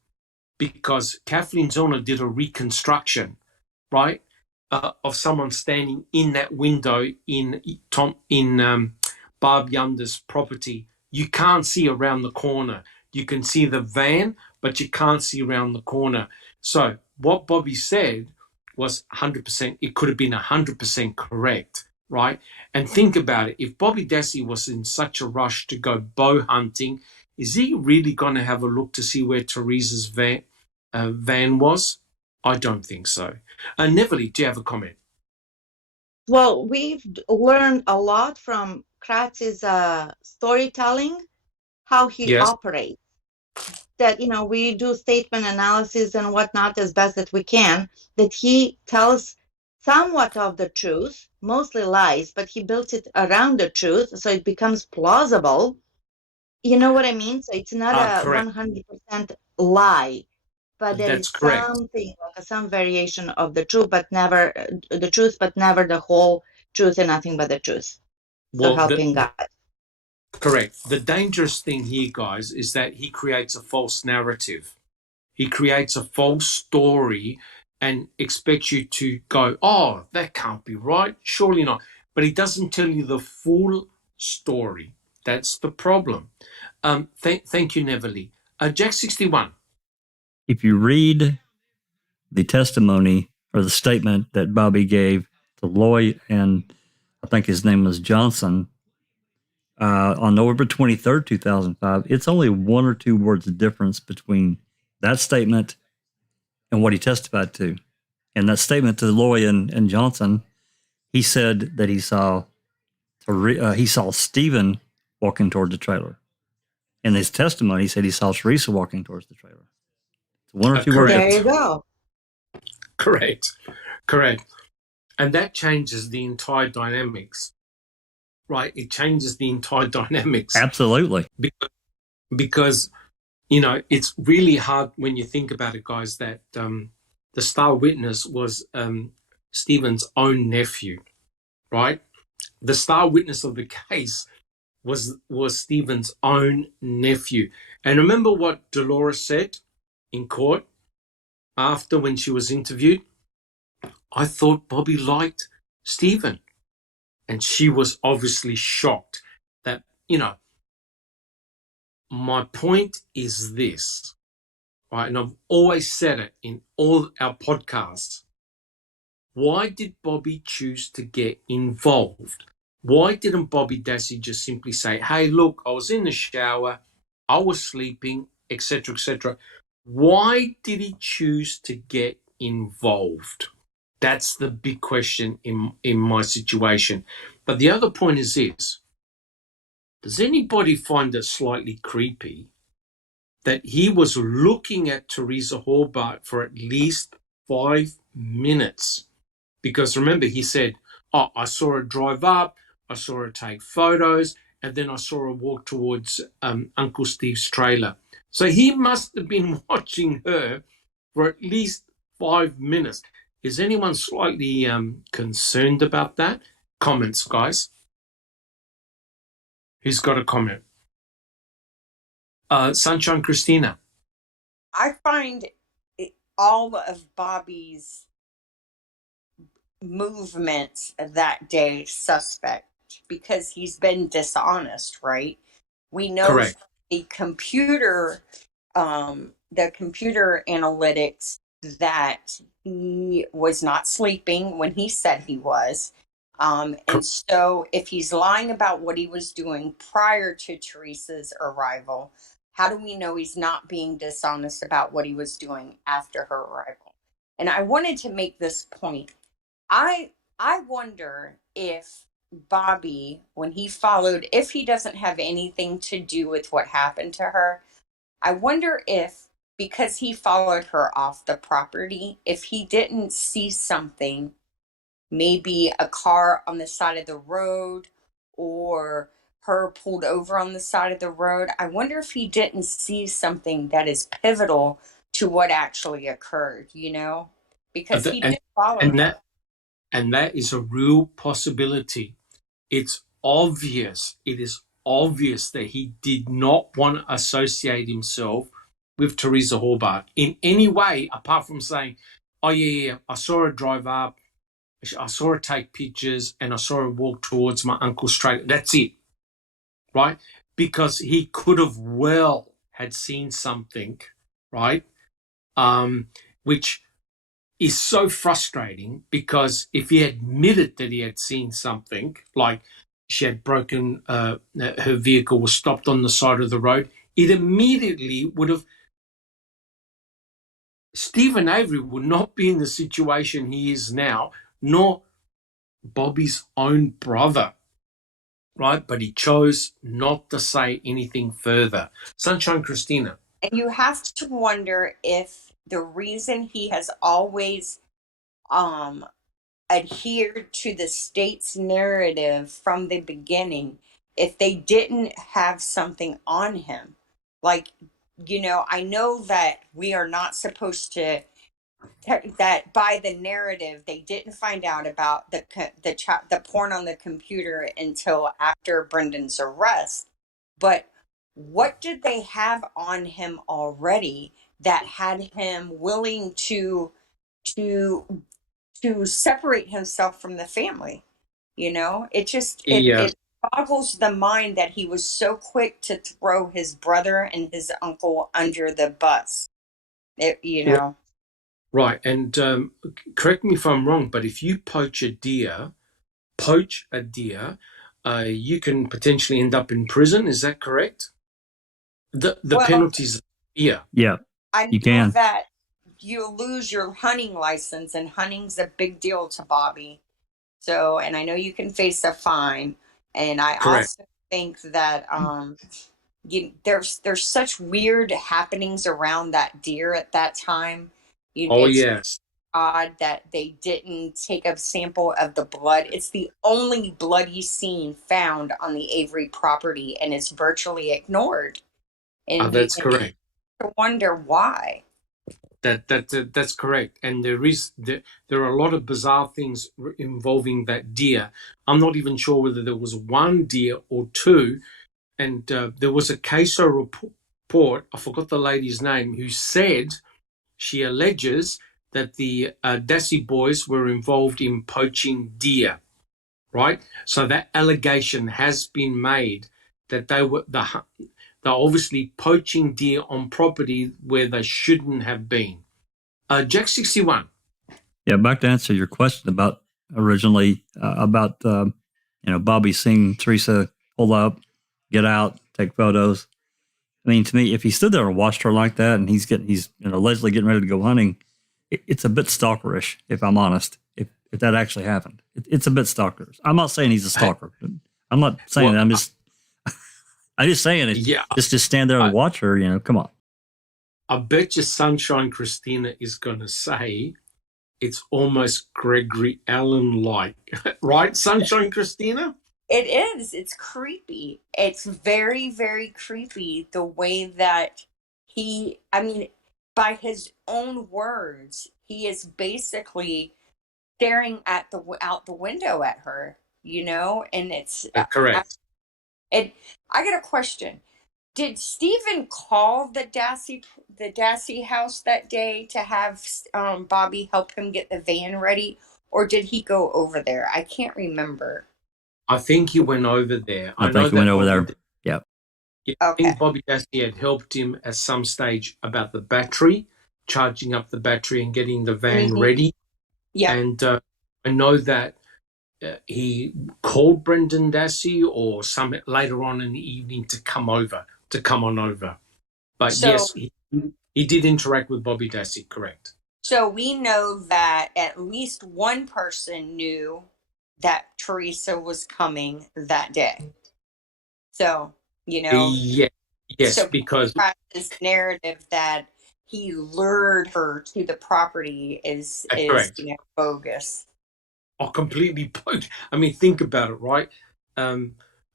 because Kathleen Zellner did a reconstruction, right, of someone standing in that window in Barb Yunder's property. You can't see around the corner. You can see the van, but you can't see around the corner. So what Bobby said was 100%. It could have been 100% correct, right? And think about it. If Bobby Dassey was in such a rush to go bow hunting, is he really going to have a look to see where Teresa's van was? I don't think so. Neverly, do you have a comment? Well, we've learned a lot from Kratz's storytelling, how he operates. That, we do statement analysis and whatnot as best that we can, that he tells somewhat of the truth, mostly lies, but he built it around the truth, so it becomes plausible. You know what I mean? So it's not a Correct. 100% lie, but there That's is correct. something, like some variation of the truth, but never the whole truth and nothing but the truth. So helping God. Correct. The dangerous thing here, guys, is that he creates a false narrative. He creates a false story and expects you to go, oh, that can't be right. Surely not. But he doesn't tell you the full story. That's the problem. Thank you, Neverly. Jack 61. If you read the testimony or the statement that Bobby gave to Lloyd and I think his name was Johnson on November 23rd, 2005, it's only one or two words of difference between that statement and what he testified to. And that statement to Lloyd and Johnson, he said that he saw Stephen walking toward the trailer. In his testimony, he said he saw Teresa walking towards the trailer. It's one or two words. There you go. Correct. And that changes the entire dynamics, right? It changes the entire dynamics. Absolutely. Because it's really hard when you think about it, guys, that the star witness was Stephen's own nephew, right? The star witness of the case was Stephen's own nephew. And remember what Dolores said in court after when she was interviewed? I thought Bobby liked Stephen. And she was obviously shocked that, my point is this, right? And I've always said it in all our podcasts. Why did Bobby choose to get involved? Why didn't Bobby Dassey just simply say, hey, look, I was in the shower, I was sleeping, etc., etc.? Why did he choose to get involved? That's the big question in my situation. But the other point is this. Does anybody find it slightly creepy that he was looking at Teresa Hallbart for at least 5 minutes? Because remember, he said, oh, I saw her drive up, I saw her take photos, and then I saw her walk towards Uncle Steve's trailer. So he must have been watching her for at least 5 minutes. Is anyone slightly concerned about that? Comments, guys. Who's got a comment? Sunshine Christina. I find all of Bobby's movements that day suspect because he's been dishonest, right? We know Correct. from the computer analytics that he was not sleeping when he said he was. And so if he's lying about what he was doing prior to Teresa's arrival, how do we know he's not being dishonest about what he was doing after her arrival? And I wanted to make this point. I wonder if Bobby, when he followed, if he doesn't have anything to do with what happened to her, I wonder if because he followed her off the property, if he didn't see something, maybe a car on the side of the road or her pulled over on the side of the road. I wonder if he didn't see something that is pivotal to what actually occurred, because he did follow her. And that is a real possibility. It's obvious. It is obvious that he did not want to associate himself with Teresa Hallbach in any way, apart from saying, oh, yeah, I saw her drive up, I saw her take pictures, and I saw her walk towards my uncle's trailer. That's it, right? Because he could have well had seen something, right, which is so frustrating because if he admitted that he had seen something, like she had broken, her vehicle was stopped on the side of the road, it immediately would have, Stephen Avery would not be in the situation he is now, nor Bobby's own brother, right? But he chose not to say anything further. Sunshine Christina. And you have to wonder if the reason he has always adhered to the state's narrative from the beginning, if they didn't have something on him. Like, I know that we are not supposed to, that by the narrative, they didn't find out about the porn on the computer until after Brendan's arrest. But what did they have on him already that had him willing to separate himself from the family? It just it boggles the mind that he was so quick to throw his brother and his uncle under the bus. Right, and correct me if I'm wrong, but if you poach a deer, you can potentially end up in prison. Is that correct? The penalties, yeah. I you know can. that you lose your hunting license, and hunting's a big deal to Bobby. So, and I know you can face a fine. And I Correct. also think that there's such weird happenings around that deer at that time. Yes. Odd that they didn't take a sample of the blood. It's the only bloody scene found on the Avery property, and it's virtually ignored. And That's correct. To wonder why. That's correct. And there are a lot of bizarre things involving that deer. I'm not even sure whether there was one deer or two. And there was a CASO report, I forgot the lady's name, who said she alleges that the Dassey boys were involved in poaching deer, right? So that allegation has been made that they're obviously poaching deer on property where they shouldn't have been. Jack 61. Yeah, back to answer your question about originally about Bobby seeing Teresa pull up, get out, take photos. I mean, to me, if he stood there and watched her like that, and he's allegedly getting ready to go hunting, it's a bit stalkerish, if I'm honest. If that actually happened, it's a bit stalkerish. I'm not saying he's a stalker. I'm not saying that. I'm just saying it. Yeah. Just stand there and watch her. Come on. I bet you Sunshine Christina is going to say it's almost Gregory Allen-like, right, Sunshine Christina? It is. It's creepy. It's very, very creepy the way that by his own words, he is basically staring out the window at her, and it's Correct. I got a question. Did Stephen call the Dassey house that day to have Bobby help him get the van ready, or did he go over there? I can't remember. I think he went over there. I think he went over there. Yeah. Yeah, Okay. I think Bobby Dassey had helped him at some stage about the battery, charging up the battery and getting the van ready. Yeah. And I know that he called Brendan Dassey or some later on in the evening to come on over. But So- yes, he did interact with Bobby Dassey, correct. So we know that at least one person knew that Teresa was coming that day. So, you know, Yes, so because this narrative that he lured her to the property is correct. you know, bogus. Oh, completely bogus. I mean, think about it, right?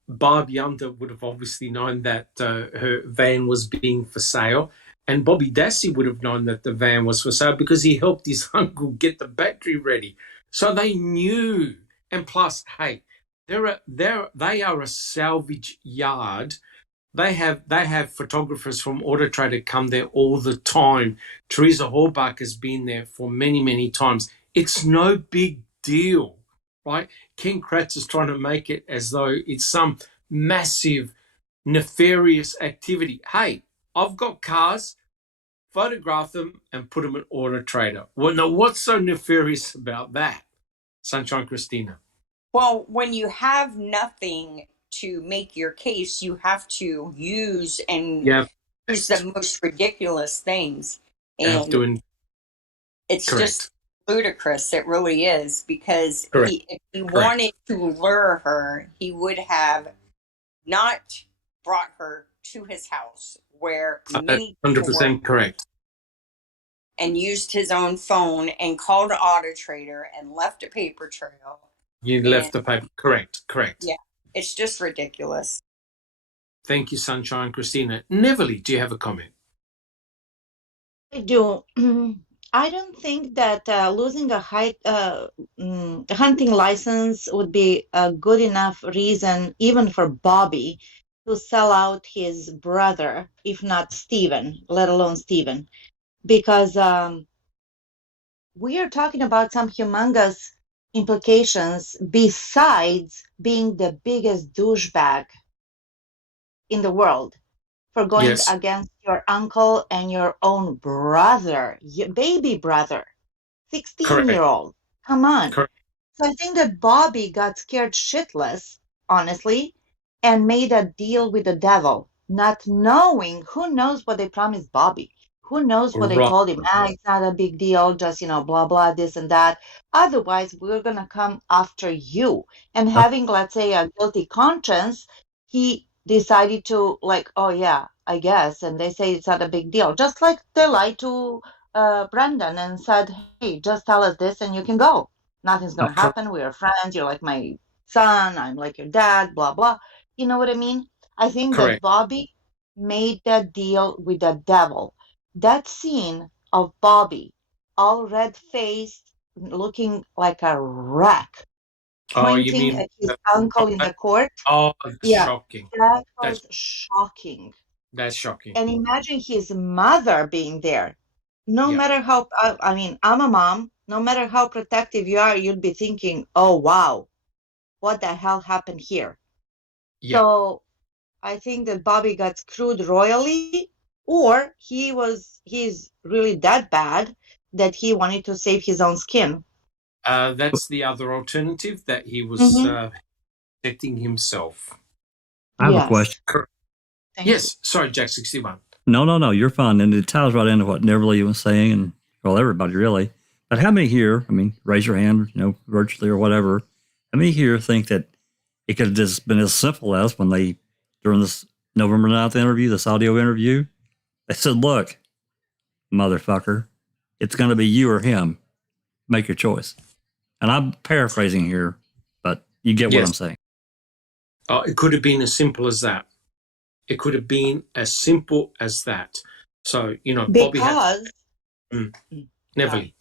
Barb Yonder would have obviously known that her van was being for sale, and Bobby Dassey would have known that the van was for sale because he helped his uncle get the battery ready. So they knew. And plus, hey, they are a salvage yard. They have photographers from Auto Trader come there all the time. Teresa Horbach has been there for many, many times. It's no big deal, right? Ken Kratz is trying to make it as though it's some massive, nefarious activity. Hey, I've got cars, photograph them and put them in Auto Trader. Well, now, what's so nefarious about that, Sunshine Christina? Well, when you have nothing to make your case, you have to use the most ridiculous things. And it's correct. Just ludicrous. It really is, because if he Correct. wanted to lure her, he would have not brought her to his house where many 100% correct. And used his own phone and called Auto Trader and left a paper trail. You left the paper. Correct. Yeah, it's just ridiculous. Thank you, Sunshine Christina. Neverly, do you have a comment? I do. I don't think that losing a hunting license would be a good enough reason, even for Bobby, to sell out his brother, if not Stephen, let alone Stephen, because we are talking about some humongous implications besides being the biggest douchebag in the world for going against your uncle and your own brother, your baby brother, 16-year-old. Come on. Correct. So I think that Bobby got scared shitless, honestly, and made a deal with the devil, not knowing, who knows what they promised Bobby. Who knows what they told him? It's not a big deal, just, blah, blah, this and that. Otherwise, we're going to come after you. And having, let's say, a guilty conscience, he decided to, oh, yeah, I guess. And they say it's not a big deal. Just like they lied to Brendan and said, hey, just tell us this and you can go. Nothing's going to happen. We're friends. You're like my son. I'm like your dad, blah, blah. You know what I mean? I think that Bobby made that deal with the devil. That scene of Bobby, all red-faced, looking like a wreck, pointing at his uncle in the court. Oh, shocking. That was shocking. That's shocking. And imagine his mother being there. No matter how, I'm a mom. No matter how protective you are, you'd be thinking, oh, wow, what the hell happened here? Yeah. So I think that Bobby got screwed royally, or he's really that bad that he wanted to save his own skin. That's the other alternative, that he was protecting himself. I have a question. Yes. Sorry, Jack 61. No, you're fine. And it ties right into what Neverly was saying, and well, everybody really. But how many here, raise your hand, virtually or whatever, how many here think that it could have just been as simple as when they, during this November 9th interview, this audio interview, they said, look, motherfucker, it's going to be you or him. Make your choice. And I'm paraphrasing here, but you get what I'm saying. It could have been as simple as that. It could have been as simple as that. So, Bobby had... Neverly.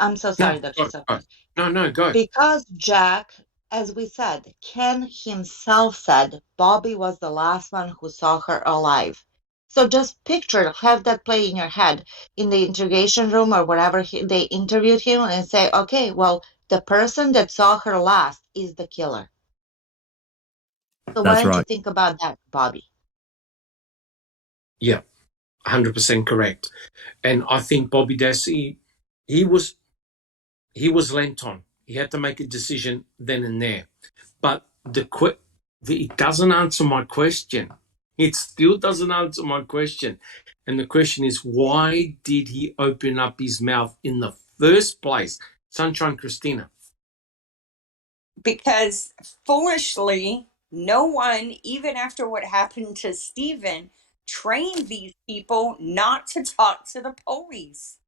I'm so sorry that you said that. No, go. Because Jack as we said, Ken himself said Bobby was the last one who saw her alive. So just picture, have that play in your head in the interrogation room or wherever they interviewed him and say, okay, well, the person that saw her last is the killer. So why That's don't you right. think about that, Bobby? Yeah, 100% correct. And I think Bobby Dassey, he was lent on. He had to make a decision then and there. But it doesn't answer my question. It still doesn't answer my question. And the question is, why did he open up his mouth in the first place? Sunshine Christina. Because foolishly, no one, even after what happened to Stephen, trained these people not to talk to the police.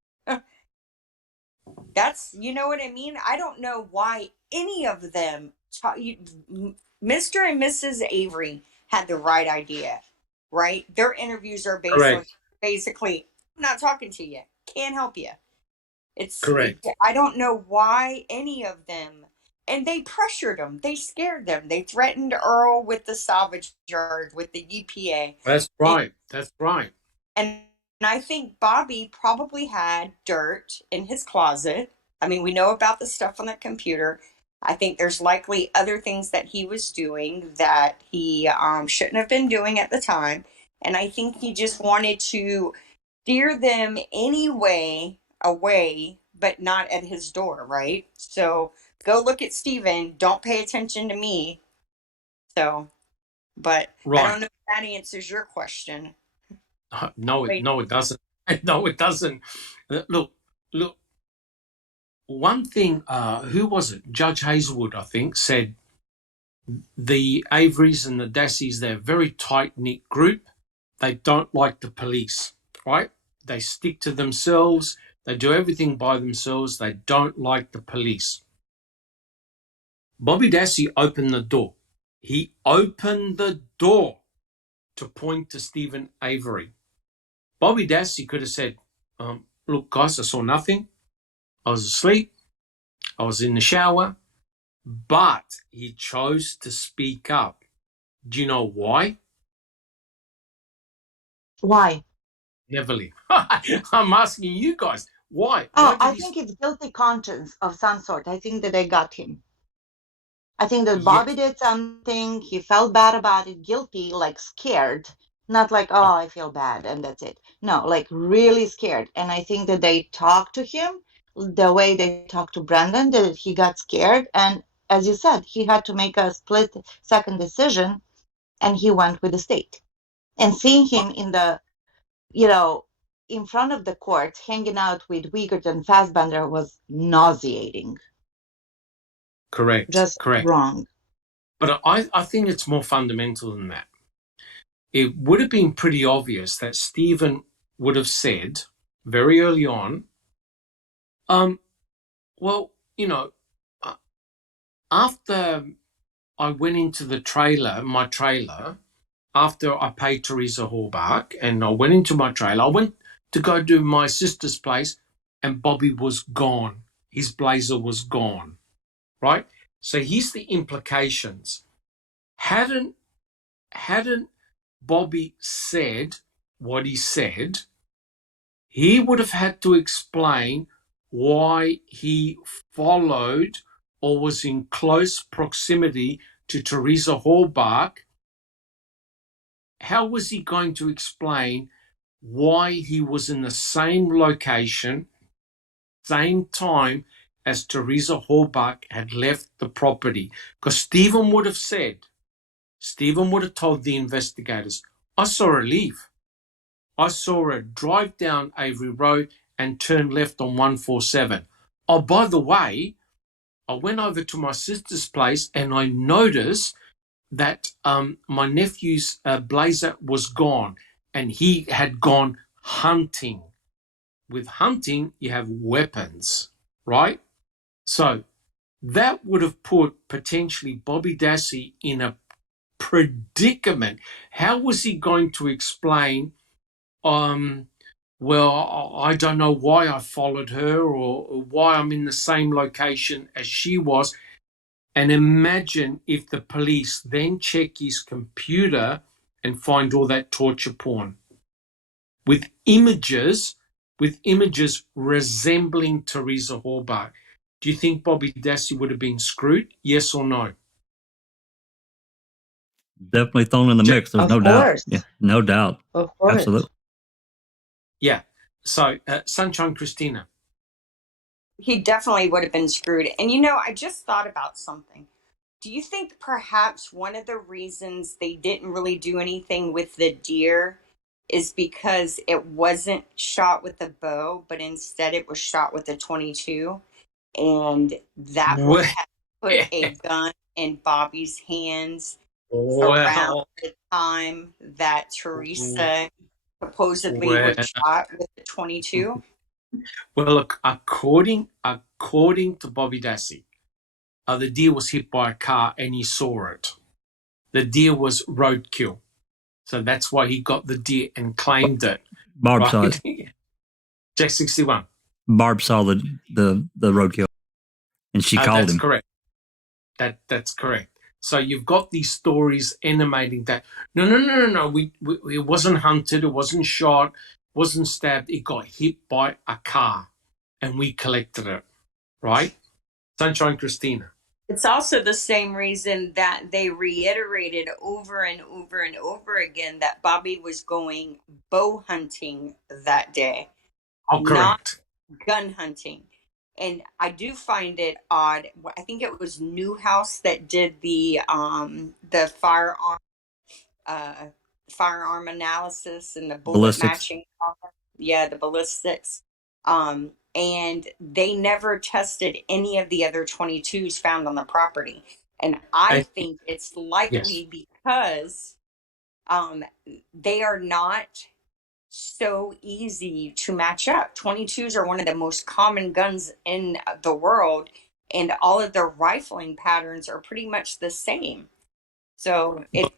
That's, you know what I mean? I don't know why any of them, Mr. and Mrs. Avery had the right idea, right? Their interviews are Correct. basically, I'm not talking to you, can't help you. Correct. I don't know why any of them, and they pressured them, they scared them, they threatened Earl with the salvage yard, with the EPA. That's right. That's right. And I think Bobby probably had dirt in his closet. I mean, we know about the stuff on the computer. I think there's likely other things that he was doing that he shouldn't have been doing at the time. And I think he just wanted to steer them anyway away, but not at his door, right? So go look at Steven. Don't pay attention to me. So, but Right. I don't know if that answers your question. No, it doesn't. No, it doesn't. Look. One thing, who was it? Judge Hazelwood, I think, said the Averys and the Dasseys, they're a very tight-knit group. They don't like the police, right? They stick to themselves. They do everything by themselves. They don't like the police. Bobby Dassey opened the door. He opened the door to point to Stephen Avery. Bobby Dassey could have said, look, guys, I saw nothing. I was asleep. I was in the shower. But he chose to speak up. Do you know why? Why? Neverly. I'm asking you guys, why? Oh, I think it's guilty conscience of some sort. I think that they got him. I think that Bobby did something, he felt bad about it, guilty, like scared, not like, oh, I feel bad and that's it. No, like really scared. And I think that they talked to him the way they talked to Brandon, that he got scared. And as you said, he had to make a split second decision and he went with the state. And seeing him in the, in front of the court, hanging out with Wiegert and Fassbender was nauseating. Correct. Just correct. wrong. But I think it's more fundamental than that. It would have been pretty obvious that Stephen would have said very early on, well, after I went into my trailer, after I paid Teresa Hallbach and I went into my trailer, I went to go to my sister's place and Bobby was gone. His blazer was gone, right? So here's the implications. Hadn't Bobby said what he said, he would have had to explain why he followed or was in close proximity to Teresa Hallbach. How was he going to explain why he was in the same location, same time as Teresa Hallbach had left the property? Because Stephen would have told the investigators, I saw her leave. I saw her drive down Avery Road and turn left on 147. Oh, by the way, I went over to my sister's place and I noticed that my nephew's blazer was gone and he had gone hunting. With hunting, you have weapons, right? So that would have put potentially Bobby Dassey in a predicament. How was he going to explain, well, I don't know why I followed her or why I'm in the same location as she was? And imagine if the police then check his computer and find all that torture porn with images resembling Teresa Halbach. Do you think Bobby Dassey would have been screwed? Yes or no? Definitely thrown in the mix. There's Of no doubt. course. Yeah, no doubt. Of course. Absolutely. Yeah. So, Sunshine Christina. He definitely would have been screwed. And you know, I just thought about something. Do you think perhaps one of the reasons they didn't really do anything with the deer is because it wasn't shot with a bow, but instead it was shot with a 22? And that would have put a gun in Bobby's hands around the time that Teresa supposedly was shot with the 22? Well, look, according to Bobby Dassey, the deer was hit by a car and he saw it. The deer was roadkill. So that's why he got the deer and claimed it. Barb saw it. Jack 61. Barb saw the roadkill, and she called him. That's correct. That's correct. So you've got these stories animating that. No. It wasn't hunted. It wasn't shot. It wasn't stabbed. It got hit by a car, and we collected it. Right? Sunshine Christina. It's also the same reason that they reiterated over and over and over again that Bobby was going bow hunting that day. Oh, correct. Not gun hunting. And I do find it odd. I think it was Newhouse that did the firearm analysis and the bullet ballistics. matching. Yeah, the ballistics. And they never tested any of the other 22s found on the property. And I think it's likely because they are not so easy to match up. 22s are one of the most common guns in the world, and all of their rifling patterns are pretty much the same. So you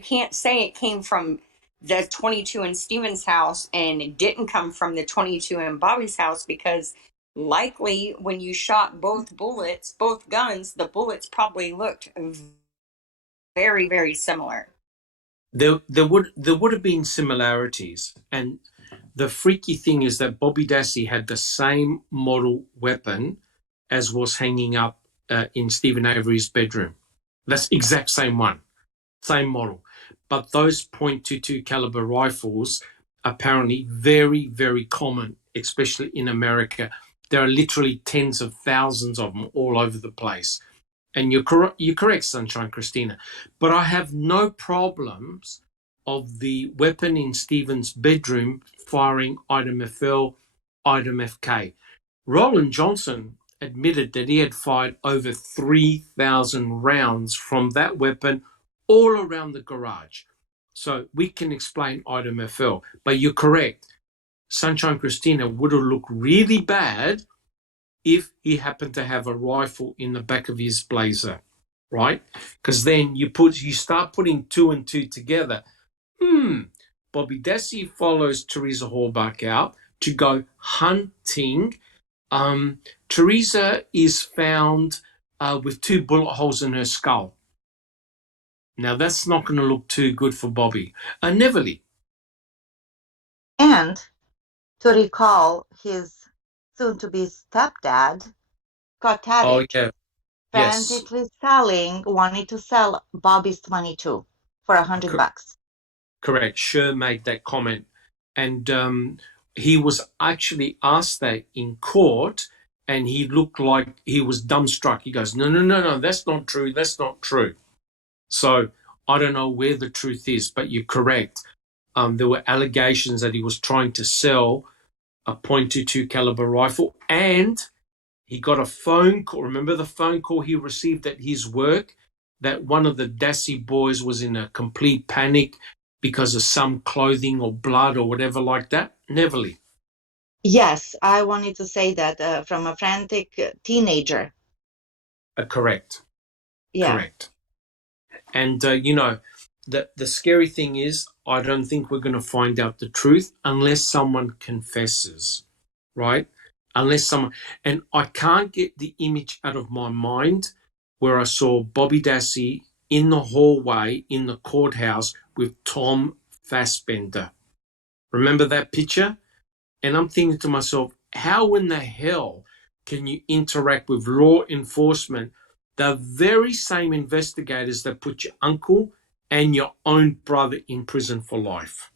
can't say it came from the 22 in Steven's house and it didn't come from the 22 in Bobby's house, because likely when you shot both guns, the bullets probably looked very, very similar. There would have been similarities, and the freaky thing is that Bobby Dassey had the same model weapon as was hanging up in Stephen Avery's bedroom. That's exact same one, same model. But those .22 caliber rifles are apparently very, very common, especially in America. There are literally tens of thousands of them all over the place. And you're correct, Sunshine Christina. But I have no problems of the weapon in Stephen's bedroom firing item FL, item FK. Roland Johnson admitted that he had fired over 3,000 rounds from that weapon all around the garage. So we can explain item FL. But you're correct. Sunshine Christina would have looked really bad if he happened to have a rifle in the back of his blazer, right? Because then you start putting two and two together. Bobby Dassey follows Teresa Halbach out to go hunting. Teresa is found with 2 bullet holes in her skull. Now, that's not going to look too good for Bobby. Neverly. And to recall, his soon-to-be stepdad, Scott Tadich, frantically wanted to sell Bobby's 22 for $100. Correct. Sure made that comment. And he was actually asked that in court, and he looked like he was dumbstruck. He goes, no, that's not true. That's not true. So I don't know where the truth is, but you're correct. There were allegations that he was trying to sell a .22 caliber rifle, and he got a phone call. Remember the phone call he received at his work, that one of the Dassey boys was in a complete panic because of some clothing or blood or whatever like that? Neverly. Yes, I wanted to say that from a frantic teenager. Correct. Yeah. Correct. And, the scary thing is, I don't think we're going to find out the truth unless someone confesses, right? unless someone, and I can't get the image out of my mind where I saw Bobby Dassey in the hallway in the courthouse with Tom Fassbender. Remember that picture? And I'm thinking to myself, how in the hell can you interact with law enforcement, the very same investigators that put your uncle and your own brother in prison for life?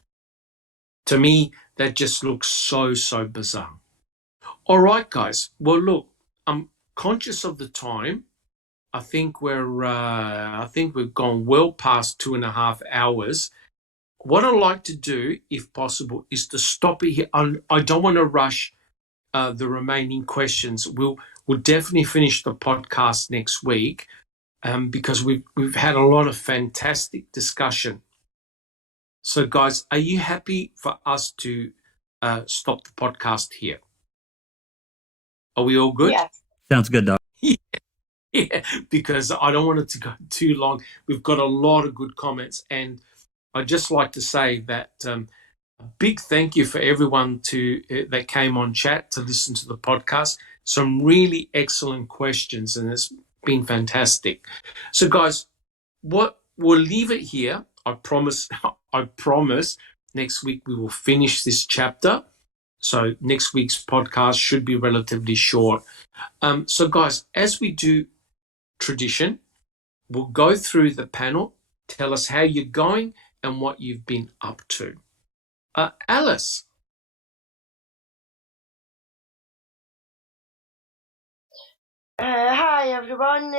To me, that just looks so, so bizarre. All right, guys. Well, look, I'm conscious of the time. I think we've gone well past 2.5 hours. What I'd like to do, if possible, is to stop it here. I don't want to rush the remaining questions. We'll definitely finish the podcast next week because we've had a lot of fantastic discussion. So, guys, are you happy for us to stop the podcast here? Are we all good? Yes. Sounds good, Doc. Yeah, because I don't want it to go too long. We've got a lot of good comments, and I'd just like to say that a big thank you for everyone that came on chat to listen to the podcast. Some really excellent questions, and it's been fantastic. So, guys, we'll leave it here. I promise. I promise. Next week we will finish this chapter. So next week's podcast should be relatively short. So, guys, as we do tradition, we'll go through the panel. Tell us how you're going and what you've been up to. Alice. Hi everyone.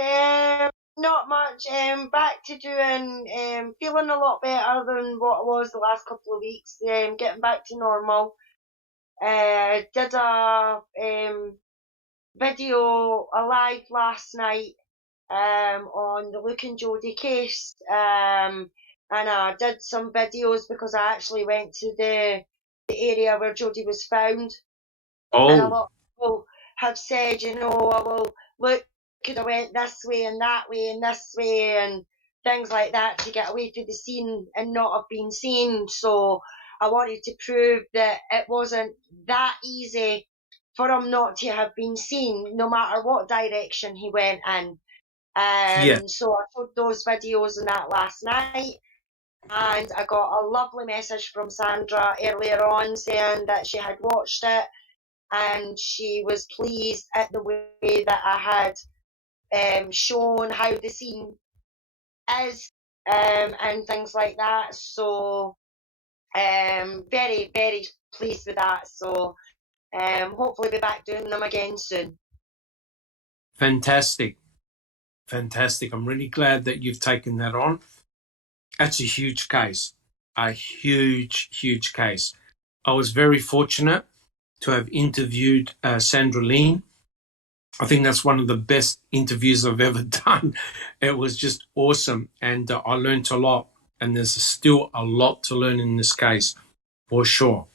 Not much. Back to doing. Feeling a lot better than what I was the last couple of weeks. Getting back to normal. Did a video live last night on the Luke and Jodie case. And I did some videos because I actually went to the area where Jodie was found. And a lot of people have said, well, look, could have went this way and that way and this way and things like that to get away from the scene and not have been seen. So I wanted to prove that it wasn't that easy for him not to have been seen, no matter what direction he went in. So I showed those videos and that last night, and I got a lovely message from Sandra earlier on saying that she had watched it and she was pleased at the way that I had shown how the scene is and things like that. So very, very pleased with that. So hopefully be back doing them again soon. Fantastic. I'm really glad that you've taken that on. That's a huge case. A huge, huge case. I was very fortunate to have interviewed Sandra Lean. I think that's one of the best interviews I've ever done. It was just awesome, and I learned a lot, and there's still a lot to learn in this case, for sure.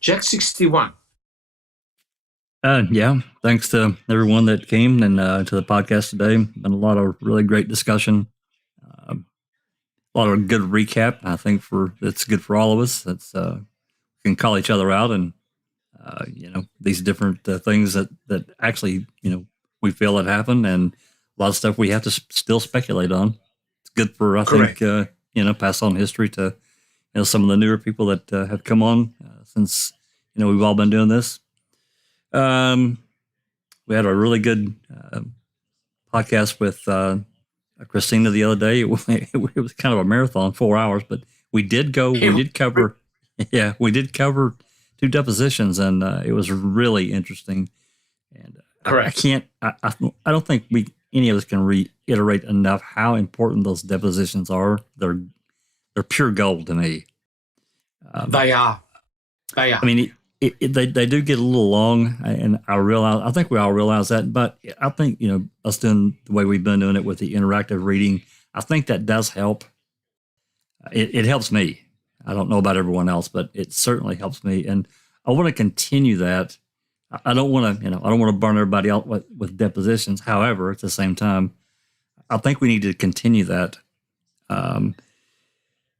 Jack 61. Yeah, thanks to everyone that came and to the podcast today. Been a lot of really great discussion, a lot of good recap. I think it's good for all of us. It's we can call each other out and these different things that actually we feel that happen, and a lot of stuff we have to still speculate on. It's good for I Correct. think pass on history to some of the newer people that have come on since we've all been doing this. We had a really good podcast with Christina the other day. It was kind of a marathon, 4 hours, but we did cover 2 depositions, and it was really interesting. And I don't think any of us can reiterate enough how important those depositions are. They're pure gold to me. They are. I mean, they do get a little long, and I think we all realize that. But I think us doing the way we've been doing it with the interactive reading, I think that does help. It helps me. I don't know about everyone else, but it certainly helps me, and I want to continue that. I don't want to burn everybody out with depositions. However, at the same time, I think we need to continue that. For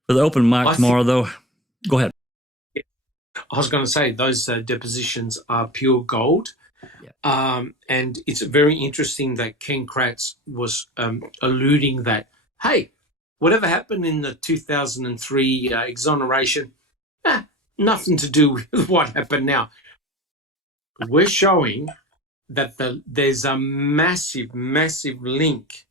the open mic tomorrow, though, go ahead. I was going to say those depositions are pure gold. Yeah. And it's very interesting that Ken Kratz was alluding that, hey, whatever happened in the 2003 exoneration, nothing to do with what happened now. We're showing that there's a massive, massive link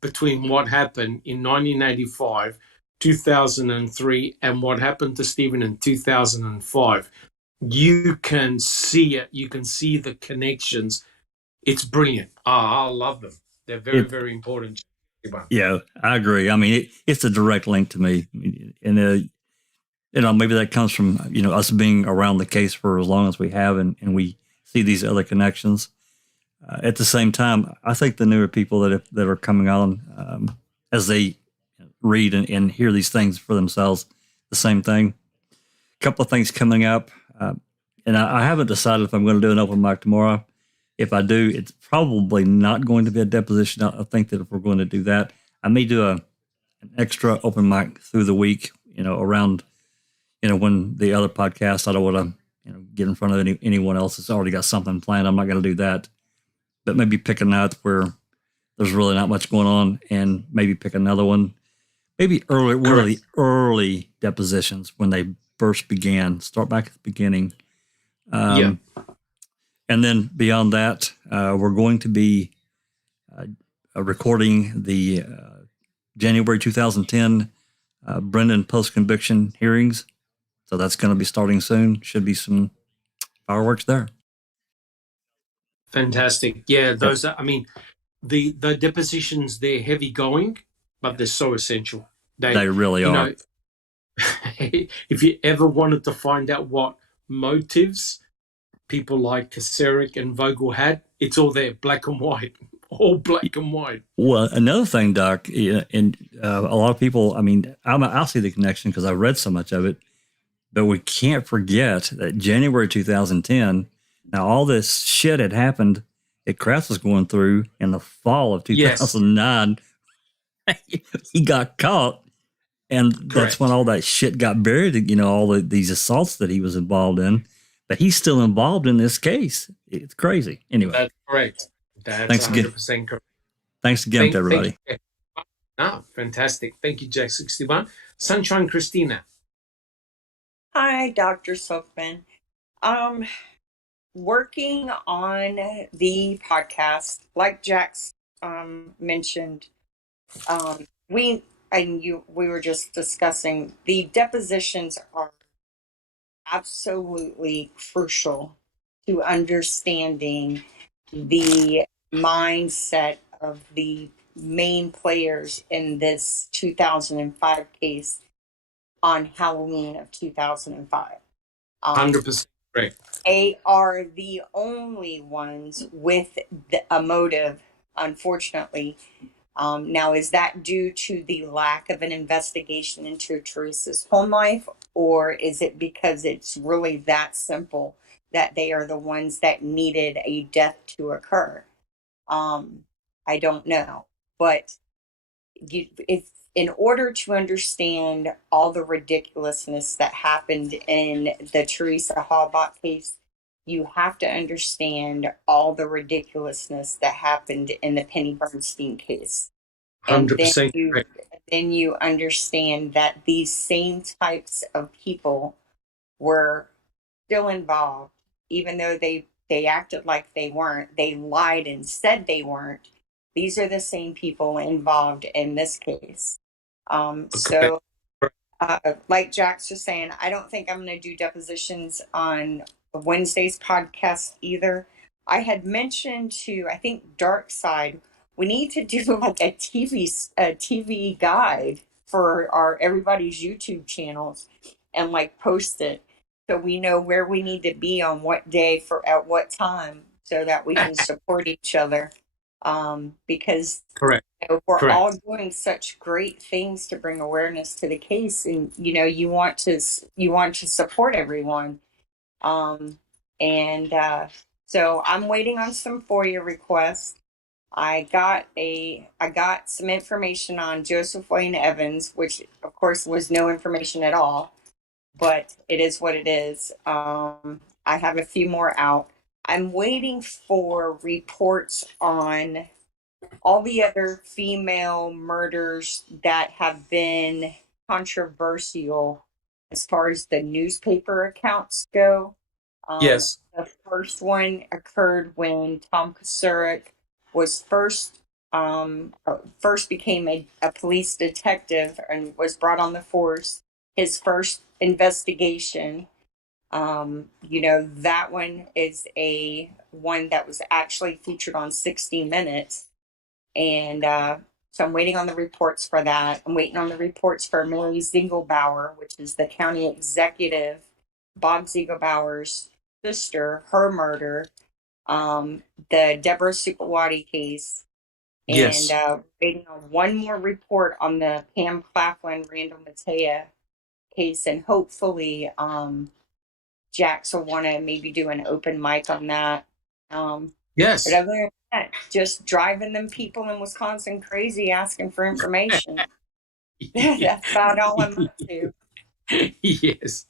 between what happened in 1985, 2003, and what happened to Stephen in 2005. You can see it. You can see the connections. It's brilliant. I love them. They're very, very important. Yeah, I agree. I mean, it's a direct link to me. And, maybe that comes from, us being around the case for as long as we have, and we see these other connections. At the same time, I think the newer people that are coming on, as they read and hear these things for themselves, the same thing. A couple of things coming up. And I haven't decided if I'm going to do an open mic tomorrow. If I do, it's probably not going to be a deposition. I think that if we're going to do that, I may do an extra open mic through the week, around, when the other podcasts, I don't want to, get in front of anyone else that's already got something planned. I'm not going to do that. But maybe pick a night where there's really not much going on, and maybe pick another one. Maybe one of the early depositions when they first began. Start back at the beginning. And then beyond that, we're going to be recording the January 2010 Brendan post-conviction hearings. So that's going to be starting soon. Should be some fireworks there. Fantastic. Yeah, those are, I mean, the depositions, they're heavy going, but they're so essential. They really are. If you ever wanted to find out what motives people like Kacerik and Vogel had, it's all there, black and white, all black and white. Well, another thing, Doc, and a lot of people, I mean, I'll see the connection because I read so much of it, but we can't forget that January 2010, now all this shit had happened that Kratz was going through in the fall of 2009. Yes. He got caught. And that's when all that shit got buried, all these assaults that he was involved in. But he's still involved in this case. It's crazy. Anyway. That's correct. That's 100% correct. Thanks again to everybody. Fantastic. Thank you, Jack61. Sunshine Christina. Hi, Dr. Silkman. Working on the podcast, like Jack's mentioned, we were just discussing, the depositions are absolutely crucial to understanding the mindset of the main players in this 2005 case on Halloween of 2005. 100% correct. They are the only ones with a motive, unfortunately. Now, is that due to the lack of an investigation into Teresa's home life, or is it because it's really that simple that they are the ones that needed a death to occur? I don't know. But if in order to understand all the ridiculousness that happened in the Teresa Halbach case, you have to understand all the ridiculousness that happened in the Penny Bernstein case. 100%. And then you understand that these same types of people were still involved, even though they acted like they weren't. They lied and said they weren't. These are the same people involved in this case. So, like Jack's just saying, I don't think I'm going to do depositions on Wednesday's podcast either. I had mentioned to, I think, Dark Side, we need to do like a TV guide for everybody's YouTube channels and like post it so we know where we need to be on what day at what time so that we can support each other. Because we're all doing such great things to bring awareness to the case, and you want to support everyone. So I'm waiting on some FOIA requests. I got some information on Joseph Wayne Evans, which of course was no information at all. but it is what it is. I have a few more out. I'm waiting for reports on all the other female murders that have been controversial as far as the newspaper accounts go. Yes. The first one occurred when Tom Kasurek was first became a police detective and was brought on the force. His first investigation. That one is a one that was actually featured on 60 Minutes. And so I'm waiting on the reports for that. I'm waiting on the reports for Mary Ziegelbauer, which is the county executive, Bob Ziegelbauer's sister, her murder, the Deborah Sukawati case. Yes. And waiting on one more report on the Pam Claflin, Randall Matea case. And hopefully Jax will want to maybe do an open mic on that. Yes. But other than that, just driving them people in Wisconsin crazy asking for information. That's about all I'm up to. Yes.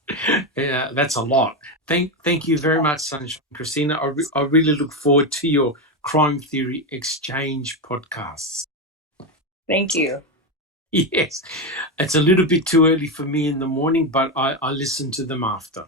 Yeah, that's a lot. Thank you very much, Sunshine Christina. I really look forward to your Crime Theory Exchange podcasts. Thank you. Yes. It's a little bit too early for me in the morning, but I listen to them after.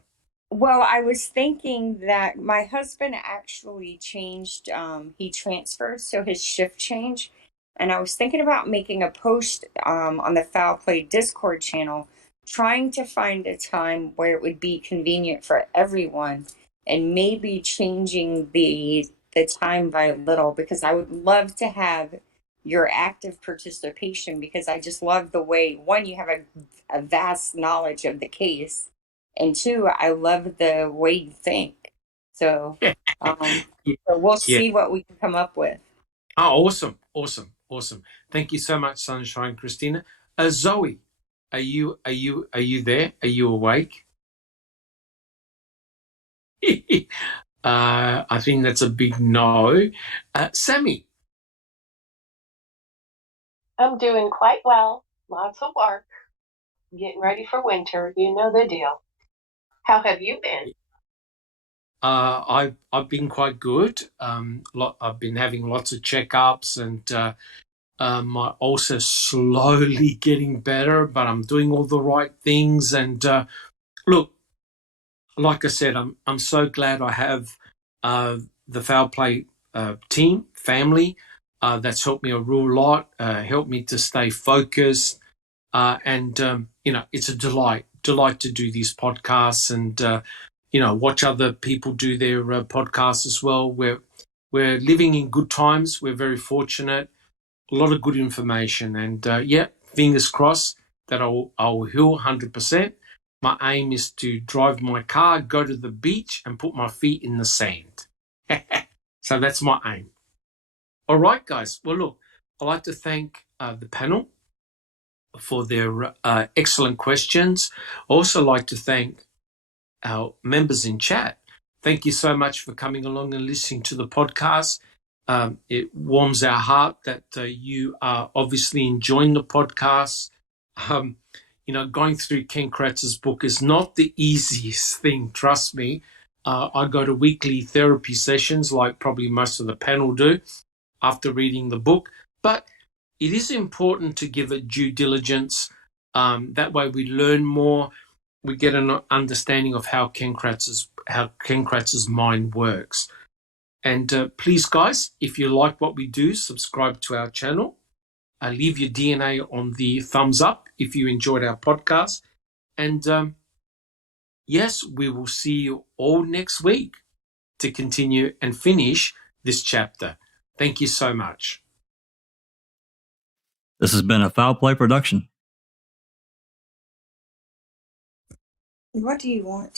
Well, I was thinking that my husband actually changed, he transferred, so his shift changed. And I was thinking about making a post on the Foul Play Discord channel, trying to find a time where it would be convenient for everyone and maybe changing the time by a little, because I would love to have your active participation, because I just love the way, one, you have a vast knowledge of the case. And two, I love the way you think. So, so we'll see what we can come up with. Oh, awesome. Thank you so much, Sunshine Christina. Zoe, are you there? Are you awake? I think that's a big no. Sammy. I'm doing quite well. Lots of work. Getting ready for winter. You know the deal. How have you been? I've been quite good. I've been having lots of checkups, and my ulcer slowly getting better, but I'm doing all the right things. And look, like I said, I'm so glad I have the Foul Play team, family, that's helped me a real lot, helped me to stay focused. And it's a delight to do these podcasts and, watch other people do their podcasts as well. We're living in good times. We're very fortunate. A lot of good information. And, fingers crossed that I'll heal 100%. My aim is to drive my car, go to the beach, and put my feet in the sand. So that's my aim. All right, guys. Well, look, I'd like to thank the panel for their excellent questions. I also like to thank our members in chat. Thank you so much for coming along and listening to the podcast. It warms our heart that you are obviously enjoying the podcast. Going through Ken Kratz's book is not the easiest thing, trust me. I go to weekly therapy sessions like probably most of the panel do after reading the book, but it is important to give it due diligence. That way we learn more. We get an understanding of how Ken Kratz's mind works. And please, guys, if you like what we do, subscribe to our channel. Leave your DNA on the thumbs up if you enjoyed our podcast. And yes, we will see you all next week to continue and finish this chapter. Thank you so much. This has been a Foul Play production. What do you want?